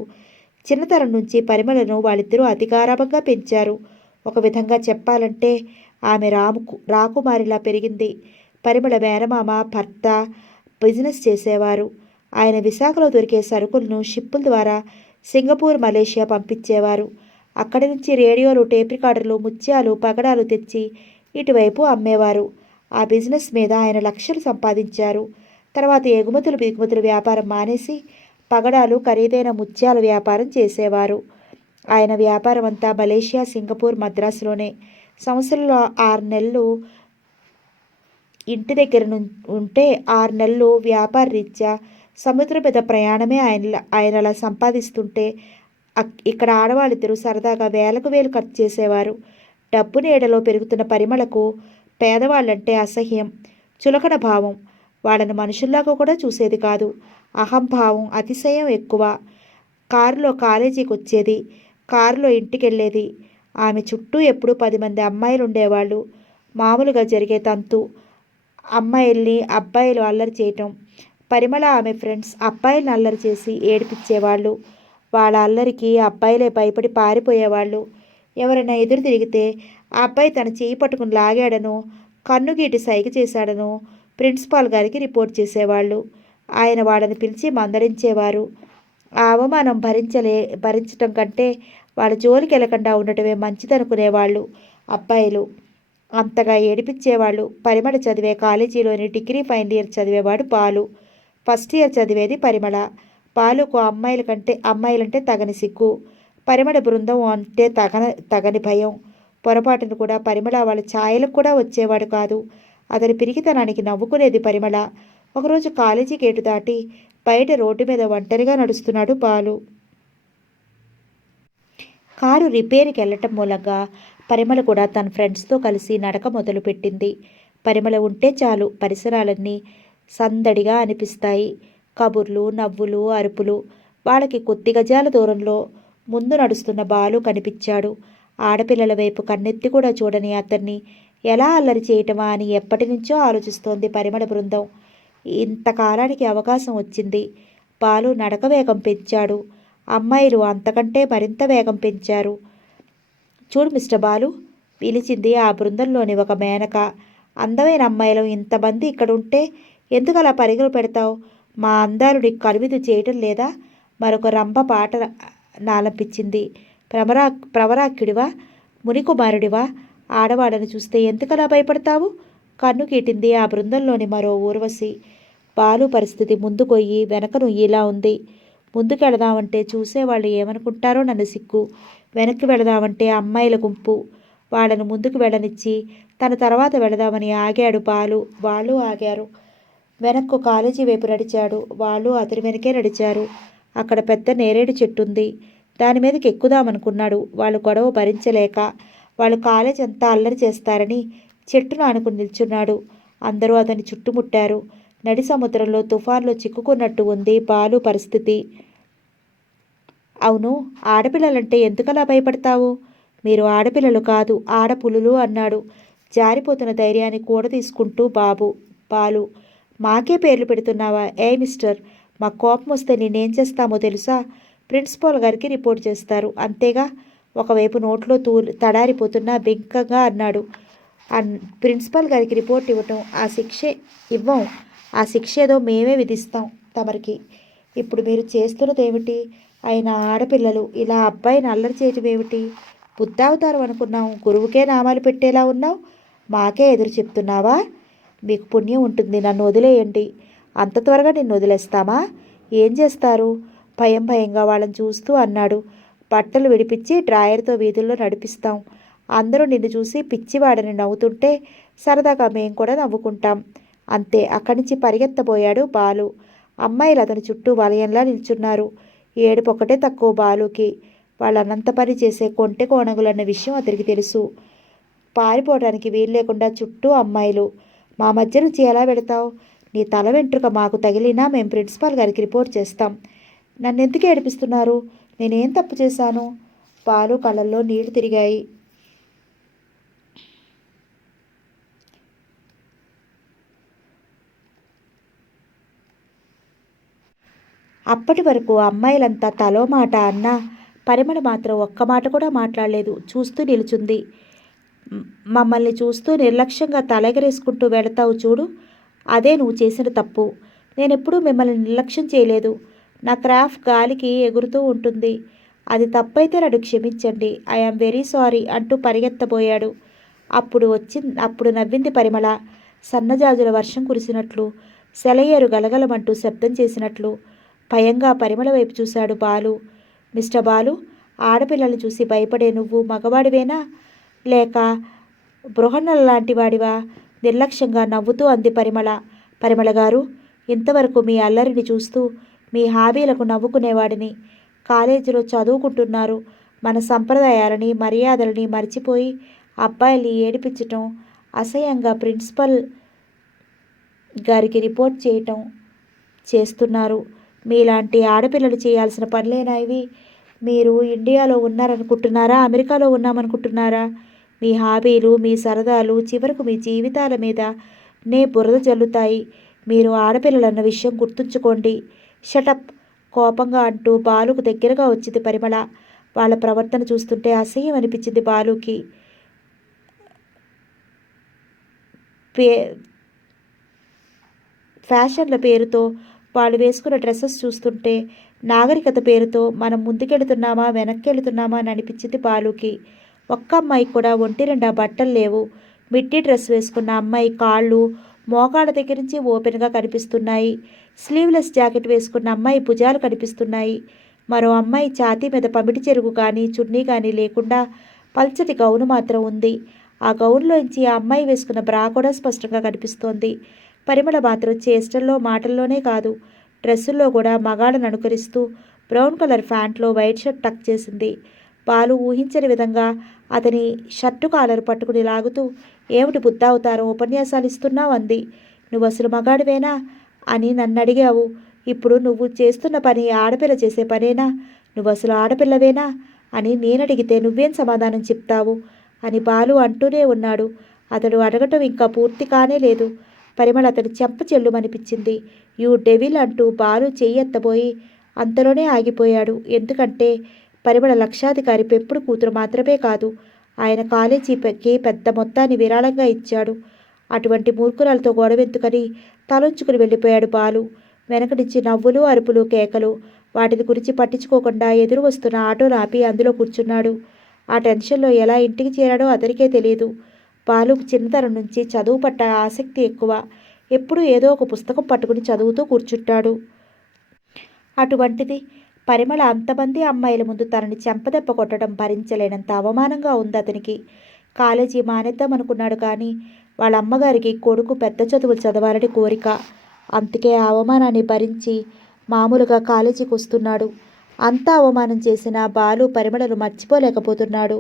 చిన్నతనం నుంచి పరిమళను వాళ్ళిద్దరూ అతిగారాభంగా పెంచారు. ఒక విధంగా చెప్పాలంటే ఆమె రాకుమారిలా పెరిగింది. పరిమళ మేనమామ భర్త బిజినెస్ చేసేవారు. ఆయన విశాఖలో దొరికే సరుకులను షిప్పుల ద్వారా సింగపూర్, మలేషియా పంపించేవారు. అక్కడి నుంచి రేడియోలు, టేప్ రికార్డర్లు, ముత్యాలు, పగడాలు తెచ్చి ఇటువైపు అమ్మేవారు. ఆ బిజినెస్ మీద ఆయన లక్షలు సంపాదించారు. తర్వాత ఎగుమతులు దిగుమతుల వ్యాపారం మానేసి పగడాలు, ఖరీదైన ముత్యాల వ్యాపారం చేసేవారు. ఆయన వ్యాపారం అంతా మలేషియా, సింగపూర్, మద్రాసులోనే. సంవత్సరంలో 6 నెలలు ఇంటి దగ్గర ఉంటే 6 నెలలు వ్యాపార రీత్యా సముద్రం మీద ప్రయాణమే. ఆయన అలా సంపాదిస్తుంటే ఇక్కడ ఆడవాళ్ళిద్దరూ సరదాగా వేలకు వేలు ఖర్చు చేసేవారు. డబ్బు నీడలో పెరుగుతున్న పరిమళకు పేదవాళ్ళంటే అసహ్యం, చులకన భావం. వాళ్ళని మనుషుల్లాగా కూడా చూసేది కాదు. అహంభావం, అతిశయం ఎక్కువ. కారులో కాలేజీకి వచ్చేది, కారులో ఇంటికెళ్ళేది. ఆమె చుట్టూ ఎప్పుడూ 10 మంది అమ్మాయిలు ఉండేవాళ్ళు. మామూలుగా జరిగే తంతు. అమ్మాయిల్ని అబ్బాయిలు అల్లరి చేయటం. పరిమళ ఆమె ఫ్రెండ్స్ అబ్బాయిలను అల్లరి చేసి ఏడిపించేవాళ్ళు. వాళ్ళ అల్లరికి అబ్బాయిలే భయపడి పారిపోయేవాళ్ళు. ఎవరైనా ఎదురు తిరిగితే ఆ అబ్బాయి తన చేయి పట్టుకుని లాగాడనో, కన్నుగీటి సైగ చేశాడనో ప్రిన్సిపాల్ గారికి రిపోర్ట్ చేసేవాళ్ళు. ఆయన వాళ్ళని పిలిచి మందలించేవారు. ఆ అవమానం భరించటం కంటే వాళ్ళ జోలికి వెళ్ళకుండా ఉండటమే మంచిదనుకునేవాళ్ళు అబ్బాయిలు. అంతగా ఏడిపించేవాళ్ళు. పరిమళ చదివే కాలేజీలోని డిగ్రీ ఫైనల్ ఇయర్ చదివేవాడు బాలు. ఫస్ట్ ఇయర్ చదివేది పరిమళ. బాలుకు అమ్మాయిలంటే తగని సిగ్గు. పరిమళ బృందం అంటే తగని భయం. పొరపాటును కూడా పరిమళ వాళ్ళ ఛాయలకు కూడా వచ్చేవాడు కాదు. అతని పిరికితనానికి నవ్వుకునేది పరిమళ. ఒకరోజు కాలేజీ గేటు దాటి బయట రోడ్డు మీద ఒంటరిగా నడుస్తున్నాడు బాలు. కారు రిపేర్కి వెళ్ళటం మూలంగా పరిమళ కూడా తన ఫ్రెండ్స్తో కలిసి నడక మొదలుపెట్టింది. పరిమళ ఉంటే చాలు పరిసరాలన్నీ సందడిగా అనిపిస్తాయి. కబుర్లు, నవ్వులు, అరుపులు. వాళ్ళకి కొద్ది గజాల దూరంలో ముందు నడుస్తున్న బాలు కనిపించాడు. ఆడపిల్లల వైపు కన్నెత్తి కూడా చూడని అతన్ని ఎలా అల్లరి చేయటమా అని ఎప్పటి నుంచో ఆలోచిస్తోంది పరిమళ బృందం. ఇంతకాలానికి అవకాశం వచ్చింది. బాలు నడక వేగం పెంచాడు. అమ్మాయిలు అంతకంటే మరింత వేగం పెంచారు. చూడు మిస్టర్ బాలు, పిలిచింది ఆ బృందంలోని ఒక మేనక. అందమైన అమ్మాయిలు ఇంతమంది ఇక్కడ ఉంటే ఎందుకు అలా పరుగులు పెడతావు? మా అందాలు నీకు కనువిందు చేయటం లేదా? మరొక రంభ పాట నాలంపించింది. ప్రవరాక్యుడివా, మునికుమారుడివా? ఆడవాళ్ళని చూస్తే ఎందుకలా భయపడతావు? కన్ను కీటింది ఆ బృందంలోని మరో ఊర్వశి. బాలు పరిస్థితి ముందుకొయ్యి వెనక నుయ్యిలా ఉంది. ముందుకు వెళదామంటే చూసేవాళ్ళు ఏమనుకుంటారో నన్ను సిగ్గు. వెనక్కి వెళదామంటే అమ్మాయిల గుంపు. వాళ్ళను ముందుకు వెళ్ళనిచ్చి తన తర్వాత వెళదామని ఆగాడు బాలు. వాళ్ళు ఆగారు. వెనక్కు కాలేజీ వైపు నడిచాడు. వాళ్ళు అతని వెనకే నడిచారు. అక్కడ పెద్ద నేరేడు చెట్టుంది. దాని మీదకి ఎక్కుదామనుకున్నాడు. వాళ్ళు గొడవ భరించలేక. వాళ్ళు కాలేజ్ అంతా అల్లరి చేస్తారని చెట్టును ఆనుకుని నిల్చున్నాడు. అందరూ అతన్ని చుట్టుముట్టారు. నడి సముద్రంలో తుఫాన్లో చిక్కుకున్నట్టు ఉంది బాలు పరిస్థితి. అవును, ఆడపిల్లలంటే ఎందుకలా భయపడతావు? మీరు ఆడపిల్లలు కాదు, ఆడపులులు అన్నాడు జారిపోతున్న ధైర్యాన్ని కూడ తీసుకుంటూ బాలు. మాకే పేర్లు పెడుతున్నావా? ఏ మిస్టర్, మా కోపం వస్తే నేనేం చేస్తామో తెలుసా? ప్రిన్సిపాల్ గారికి రిపోర్ట్ చేస్తారు, అంతేగా. ఒకవైపు నోట్లో తడారిపోతున్నా బెంకగా అన్నాడు. ప్రిన్సిపాల్ గారికి రిపోర్ట్ ఇవ్వటం, ఇవ్వం. ఆ శిక్ష ఏదో మేమే విధిస్తాం తమరికి. ఇప్పుడు మీరు చేస్తున్నదేమిటి? ఆయన ఆడపిల్లలు ఇలా అబ్బాయిని అల్లరి చేయటం ఏమిటి? బుద్ధావతారం అనుకున్నాం, గురువుకే నామాలు పెట్టేలా ఉన్నావు. మాకే ఎదురు చెప్తున్నావా? మీకు పుణ్యం ఉంటుంది, నన్ను వదిలేయండి. అంత త్వరగా నిన్ను వదిలేస్తామా? ఏం చేస్తారు? భయంగా వాళ్ళని చూస్తూ అన్నాడు. బట్టలు విడిపించి డ్రాయర్తో వీధుల్లో నడిపిస్తాం. అందరూ నిన్ను చూసి పిచ్చివాడని నవ్వుతుంటే సరదాగా మేం కూడా నవ్వుకుంటాం. అంతే. అక్కడి నుంచి పరిగెత్తబోయాడు బాలు. అమ్మాయిలు అతని చుట్టూ వలయంలా నిల్చున్నారు. ఏడుపు ఒకటే తక్కువ బాలుకి. వాళ్ళు అనంత పని చేసే కొంటె కోణగులన్న విషయం అతనికి తెలుసు. పారిపోవడానికి వీలు లేకుండా చుట్టూ అమ్మాయిలు. మా మధ్య నుంచి ఎలా వెళతావు? నీ తల వెంట్రుక మాకు తగిలినా మేము ప్రిన్సిపాల్ గారికి రిపోర్ట్ చేస్తాం. నన్ను ఎందుకు ఏడిపిస్తున్నారు? నేనేం తప్పు చేశాను? బాలు కళ్ళల్లో నీళ్లు తిరిగాయి. అప్పటి వరకు అమ్మాయిలంతా తలో మాట అన్నా పరిమళ మాత్రం ఒక్క మాట కూడా మాట్లాడలేదు. చూస్తూ నిలుచుంది. మమ్మల్ని చూస్తూ నిర్లక్ష్యంగా తలెగరేసుకుంటూ వెళతావు చూడు, అదే నువ్వు చేసిన తప్పు. నేనెప్పుడూ మిమ్మల్ని నిర్లక్ష్యం చేయలేదు. నా క్రాఫ్ట్ గాలికి ఎగురుతూ ఉంటుంది. అది తప్పైతే నన్ను క్షమించండి. ఐఆమ్ వెరీ సారీ అంటూ పరిగెత్తబోయాడు. అప్పుడు నవ్వింది పరిమళ. సన్నజాజుల వర్షం కురిసినట్లు, సెలయేరు గలగలమంటూ శబ్దం చేసినట్లు. భయంగా పరిమళ వైపు చూశాడు బాలు. మిస్టర్ బాలు, ఆడపిల్లల్ని చూసి భయపడే నువ్వు మగవాడివేనా, లేక బృహన్నల లాంటి వాడివా? నిర్లక్ష్యంగా నవ్వుతూ అంది పరిమళ. పరిమళ గారు, ఇంతవరకు మీ అల్లరిని చూస్తూ మీ హాబీలకు నవ్వుకునేవాడిని. కాలేజీలో చదువుకుంటున్నారు. మన సంప్రదాయాలని మర్యాదలని మర్చిపోయి అబ్బాయిల్ని ఏడిపించటం, అసహ్యంగా ప్రిన్సిపల్ గారికి రిపోర్ట్ చేయటం చేస్తున్నారు. మీలాంటి ఆడపిల్లలు చేయాల్సిన పనులేనా ఇవి? మీరు ఇండియాలో ఉన్నారనుకుంటున్నారా, అమెరికాలో ఉన్నామనుకుంటున్నారా? మీ హాబీలు, మీ సరదాలు చివరకు మీ జీవితాల మీద బురద జల్లుతాయి. మీరు ఆడపిల్లలన్న విషయం గుర్తుంచుకోండి. షటప్! కోపంగా అంటూ బాలుకు దగ్గరగా వచ్చింది పరిమళ. వాళ్ళ ప్రవర్తన చూస్తుంటే అసహ్యం అనిపించింది బాలుకి. పే ఫ్యాషన్ల పేరుతో వాళ్ళు వేసుకున్న డ్రెస్సెస్ చూస్తుంటే నాగరికత పేరుతో మనం ముందుకెళ్తున్నామా వెనక్కెళ్తున్నామా అని అనిపించింది బాలుకి. ఒక్క అమ్మాయికి కూడా ఒంటి నిండా బట్టలు లేవు. మిడ్డీ డ్రెస్ వేసుకున్న అమ్మాయి కాళ్ళు మోకాళ్ళ దగ్గర నుంచి ఓపెన్గా కనిపిస్తున్నాయి. స్లీవ్లెస్ జాకెట్ వేసుకున్న అమ్మాయి భుజాలు కనిపిస్తున్నాయి. మరో అమ్మాయి ఛాతీ మీద పమిటి చెరుగు కానీ చున్నీ కానీ లేకుండా పల్చటి గౌను మాత్రం ఉంది. ఆ గౌన్లోంచి ఆ అమ్మాయి వేసుకున్న బ్రా కూడా స్పష్టంగా కనిపిస్తోంది. పరిమళ మాత్రం చేష్టల్లో మాటల్లోనే కాదు, డ్రెస్సుల్లో కూడా మగాళ్ళను అనుకరిస్తూ బ్రౌన్ కలర్ ప్యాంట్లో వైట్ షర్ట్ టక్ చేసింది. బాలు ఊహించని విధంగా అతని షర్టు కాలర్ పట్టుకుని లాగుతూ, ఏమిటి బుద్ధావతారం ఉపన్యాసాలు ఇస్తున్నావు అంది. నువ్వు అసలు మగాడివేనా అని నన్ను అడిగావు. ఇప్పుడు నువ్వు చేస్తున్న పని ఆడపిల్ల చేసే పనేనా? నువ్వు అసలు ఆడపిల్లవేనా అని నేనడిగితే నువ్వేం సమాధానం చెప్తావు అని బాలు అంటూనే ఉన్నాడు. అతడు అడగటం ఇంకా పూర్తి కానే లేదు. పరిమళ అతడి చెంప చెల్లుమనిపించింది. యూ డెవిల్ అంటూ బాలు చెయ్యెత్తబోయి అంతలోనే ఆగిపోయాడు. ఎందుకంటే పరిమళ లక్షాధికారి పెంపుడు కూతురు మాత్రమే కాదు, ఆయన కాలేజీకి పెద్ద మొత్తాన్ని విరాళంగా ఇచ్చాడు. అటువంటి మూర్ఖురాలతో గొడవెందుకని తలొంచుకుని వెళ్ళిపోయాడు బాలు. వెనక నుంచి నవ్వులు, అరుపులు, కేకలు. వాటిని గురించి పట్టించుకోకుండా ఎదురు వస్తున్న ఆటోను ఆపి అందులో కూర్చున్నాడు. ఆ టెన్షన్లో ఎలా ఇంటికి చేరాడో అతనికే తెలియదు. బాలుకు చిన్నతనం నుంచి చదువు పట్ల ఆసక్తి ఎక్కువ. ఎప్పుడూ ఏదో ఒక పుస్తకం పట్టుకుని చదువుతూ కూర్చుంటాడు. అటువంటిది పరిమళ అంతమంది అమ్మాయిల ముందు తనని చెంపదెబ్బ కొట్టడం భరించలేనంత అవమానంగా ఉంది అతనికి. కాలేజీ మానేద్దామనుకున్నాడు కానీ వాళ్ళ అమ్మగారికి కొడుకు పెద్ద చదువులు చదవాలని కోరిక. అందుకే ఆ అవమానాన్ని భరించి మామూలుగా కాలేజీకి వస్తున్నాడు. అంతా అవమానం చేసిన బాలు పరిమళను మర్చిపోలేకపోతున్నాడు.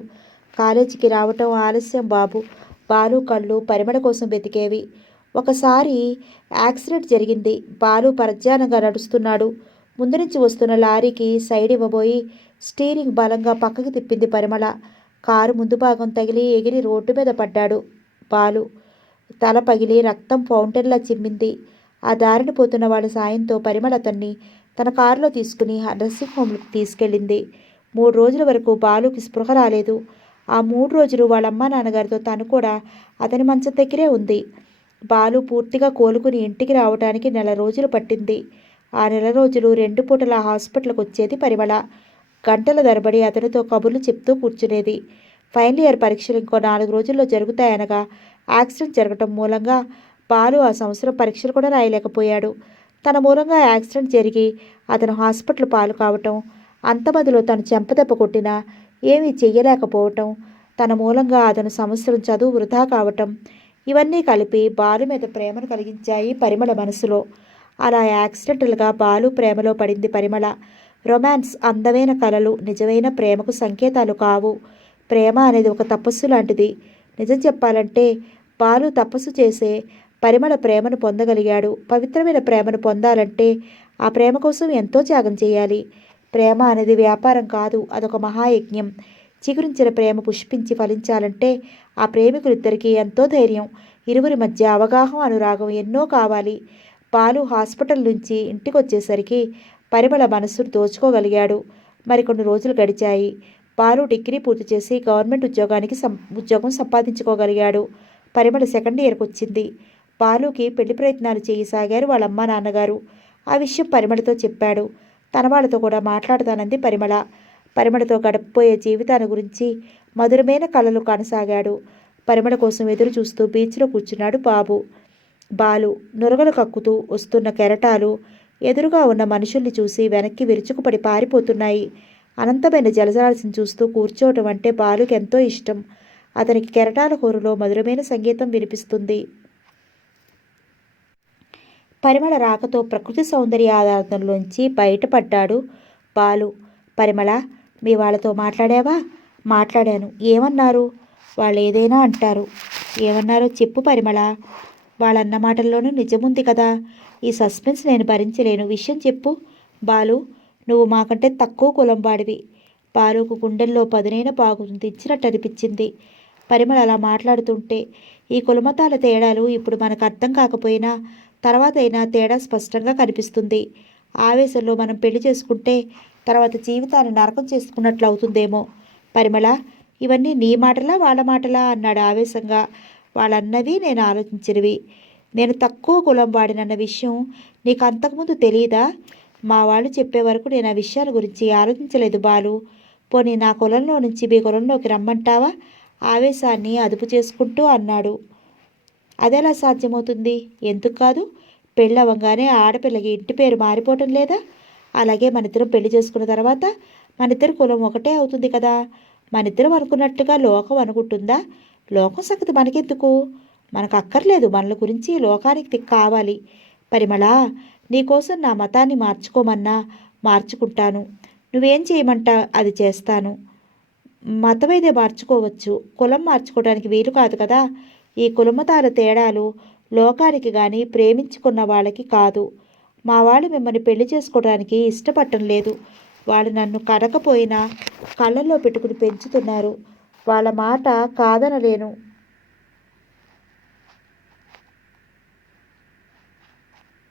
కాలేజీకి రావటం ఆలస్యం బాబు. బాలు కళ్ళు పరిమళ కోసం వెతికేవి. ఒకసారి యాక్సిడెంట్ జరిగింది. బాలు పరధ్యానంగా నడుస్తున్నాడు. ముందు నుంచి వస్తున్న లారీకి సైడ్ ఇవ్వబోయి స్టీరింగ్ బలంగా పక్కకి తిప్పింది పరిమళ. కారు ముందు భాగం తగిలి ఎగిరి రోడ్డు మీద పడ్డాడు బాలు. తల పగిలి రక్తం ఫౌంటైన్లా చిమ్మింది. ఆ దారిని పోతున్న వాళ్ళ సాయంతో పరిమళ అతన్ని తన కారులో తీసుకుని నర్సింగ్ హోమ్కి తీసుకెళ్ళింది. 3 రోజుల వరకు బాలుకి స్పృహ రాలేదు. ఆ 3 రోజులు వాళ్ళ అమ్మా నాన్నగారితో తను కూడా అతని మంచం దగ్గరే ఉంది. బాలు పూర్తిగా కోలుకుని ఇంటికి రావడానికి 1 నెల రోజులు పట్టింది. ఆ 1 నెల రోజులు 2 పూటల హాస్పిటల్కి వచ్చేది పరిమళ. గంటల తరబడి అతనితో కబుర్లు చెప్తూ కూర్చునేది. ఫైనల్ ఇయర్ పరీక్షలు ఇంకో 4 రోజుల్లో జరుగుతాయనగా యాక్సిడెంట్ జరగటం మూలంగా బాలు ఆ సంవత్సరం పరీక్షలు కూడా రాయలేకపోయాడు. తన మూలంగా యాక్సిడెంట్ జరిగి అతను హాస్పిటల్ పాలు కావటం, అంతమదిలో తను చెంపదెబ్బ కొట్టినా ఏమీ చెయ్యలేకపోవటం, తన మూలంగా అతను సంవత్సరం చదువు వృధా కావటం, ఇవన్నీ కలిపి బాలు మీద ప్రేమను కలిగించాయి పరిమళ మనసులో. అలా యాక్సిడెంటల్గా బాలు ప్రేమలో పడింది పరిమళ. రొమాన్స్ అందమైన కలలు నిజమైన ప్రేమకు సంకేతాలు కావు. ప్రేమ అనేది ఒక తపస్సు లాంటిది. నిజం చెప్పాలంటే బాలు తపస్సు చేసే పరిమళ ప్రేమను పొందగలిగాడు. పవిత్రమైన ప్రేమను పొందాలంటే ఆ ప్రేమ కోసం ఎంతో త్యాగం చేయాలి. ప్రేమ అనేది వ్యాపారం కాదు, అదొక మహాయజ్ఞం. చిగురించిన ప్రేమ పుష్పించి ఫలించాలంటే ఆ ప్రేమికులిద్దరికీ ఎంతో ధైర్యం, ఇరువురి మధ్య అవగాహన, అనురాగం ఎన్నో కావాలి. బాలు హాస్పిటల్ నుంచి ఇంటికి వచ్చేసరికి పరిమళ మనస్సును దోచుకోగలిగాడు. మరికొన్ని రోజులు గడిచాయి. బాలు డిగ్రీ పూర్తి చేసి గవర్నమెంట్ ఉద్యోగం సంపాదించుకోగలిగాడు. పరిమళ సెకండ్ ఇయర్కి వచ్చింది. బాలుకి పెళ్లి ప్రయత్నాలు చేయసాగారు వాళ్ళ అమ్మా నాన్నగారు. ఆ విషయం పరిమళతో చెప్పాడు. తన వాళ్ళతో కూడా మాట్లాడతానంది పరిమళ. పరిమళతో గడపబోయే జీవితాన్ని గురించి మధురమైన కలలు కనసాగాడు. పరిమళ కోసం ఎదురు చూస్తూ బీచ్లో కూర్చున్నాడు బాలు నురగలు కక్కుతూ వస్తున్న కెరటాలు ఎదురుగా ఉన్న మనుషుల్ని చూసి వెనక్కి విరుచుకుపడి పారిపోతున్నాయి. అనంతమైన జలజలాల్సిని చూస్తూ కూర్చోవటం అంటే బాలుకి ఎంతో ఇష్టం. అతనికి కెరటాల హోరులో మధురమైన సంగీతం వినిపిస్తుంది. పరిమళ రాకతో ప్రకృతి సౌందర్య ఆరాధనలోంచి బయటపడ్డాడు బాలు. పరిమళ, మీ వాళ్ళతో మాట్లాడావా? మాట్లాడాను. ఏమన్నారు? వాళ్ళు ఏదైనా అంటారు. ఏమన్నారో చెప్పు పరిమళ. వాళ్ళన్న మాటల్లోనూ నిజముంది కదా. ఈ సస్పెన్స్ నేను భరించలేను. విషయం చెప్పు. బాలు, నువ్వు మాకంటే తక్కువ కులం వాడివి. బాలుకు గుండెల్లో పదునైన బాగుంది తెచ్చినట్టు అనిపించింది. పరిమళ అలా మాట్లాడుతుంటే ఈ కులమతాల తేడాలు ఇప్పుడు మనకు అర్థం కాకపోయినా తర్వాత అయినా తేడా స్పష్టంగా కనిపిస్తుంది. ఆవేశంలో మనం పెళ్లి చేసుకుంటే తర్వాత జీవితాన్ని నరకం చేసుకున్నట్లు అవుతుందేమో. పరిమళ, ఇవన్నీ నీ మాటలా వాళ్ళ మాటలా అన్నాడు ఆవేశంగా. వాళ్ళన్నవి నేను ఆలోచించినవి. నేను తక్కువ కులం వాడినన్న విషయం నీకు అంతకుముందు తెలియదా? మా వాళ్ళు చెప్పే వరకు నేను ఆ విషయాల గురించి ఆలోచించలేదు బాలు. పోనీ నా కులంలో నుంచి మీ కులంలోకి రమ్మంటావా? ఆవేశాన్ని అదుపు చేసుకుంటూ అన్నాడు. అదెలా సాధ్యమవుతుంది? ఎందుకు కాదు? పెళ్ళవగానే ఆడపిల్లకి ఇంటి పేరు మారిపోవటం లేదా? అలాగే మనిద్దరం పెళ్లి చేసుకున్న తర్వాత మనిద్దరి కులం ఒకటే అవుతుంది కదా. మనిద్దరం అనుకున్నట్టుగా లోకం అనుకుంటుందా? లోకం సంగతి మనకెందుకు? మనకు అక్కర్లేదు. మనల గురించి లోకానికి కావాలి. పరిమళ, నీకోసం నా మతాన్ని మార్చుకోమన్నా మార్చుకుంటాను. నువ్వేం చేయమంటా అది చేస్తాను. మతమైతే మార్చుకోవచ్చు, కులం మార్చుకోవడానికి వీలు కాదు కదా. ఈ కులమతాల తేడాలు లోకానికి కానీ ప్రేమించుకున్న వాళ్ళకి కాదు. మా వాళ్ళు మిమ్మల్ని పెళ్లి చేసుకోవడానికి ఇష్టపడటం లేదు. వాళ్ళు నన్ను కనకపోయినా కళ్ళల్లో పెట్టుకుని పెంచుతున్నారు. వాళ్ళ మాట కాదనలేను.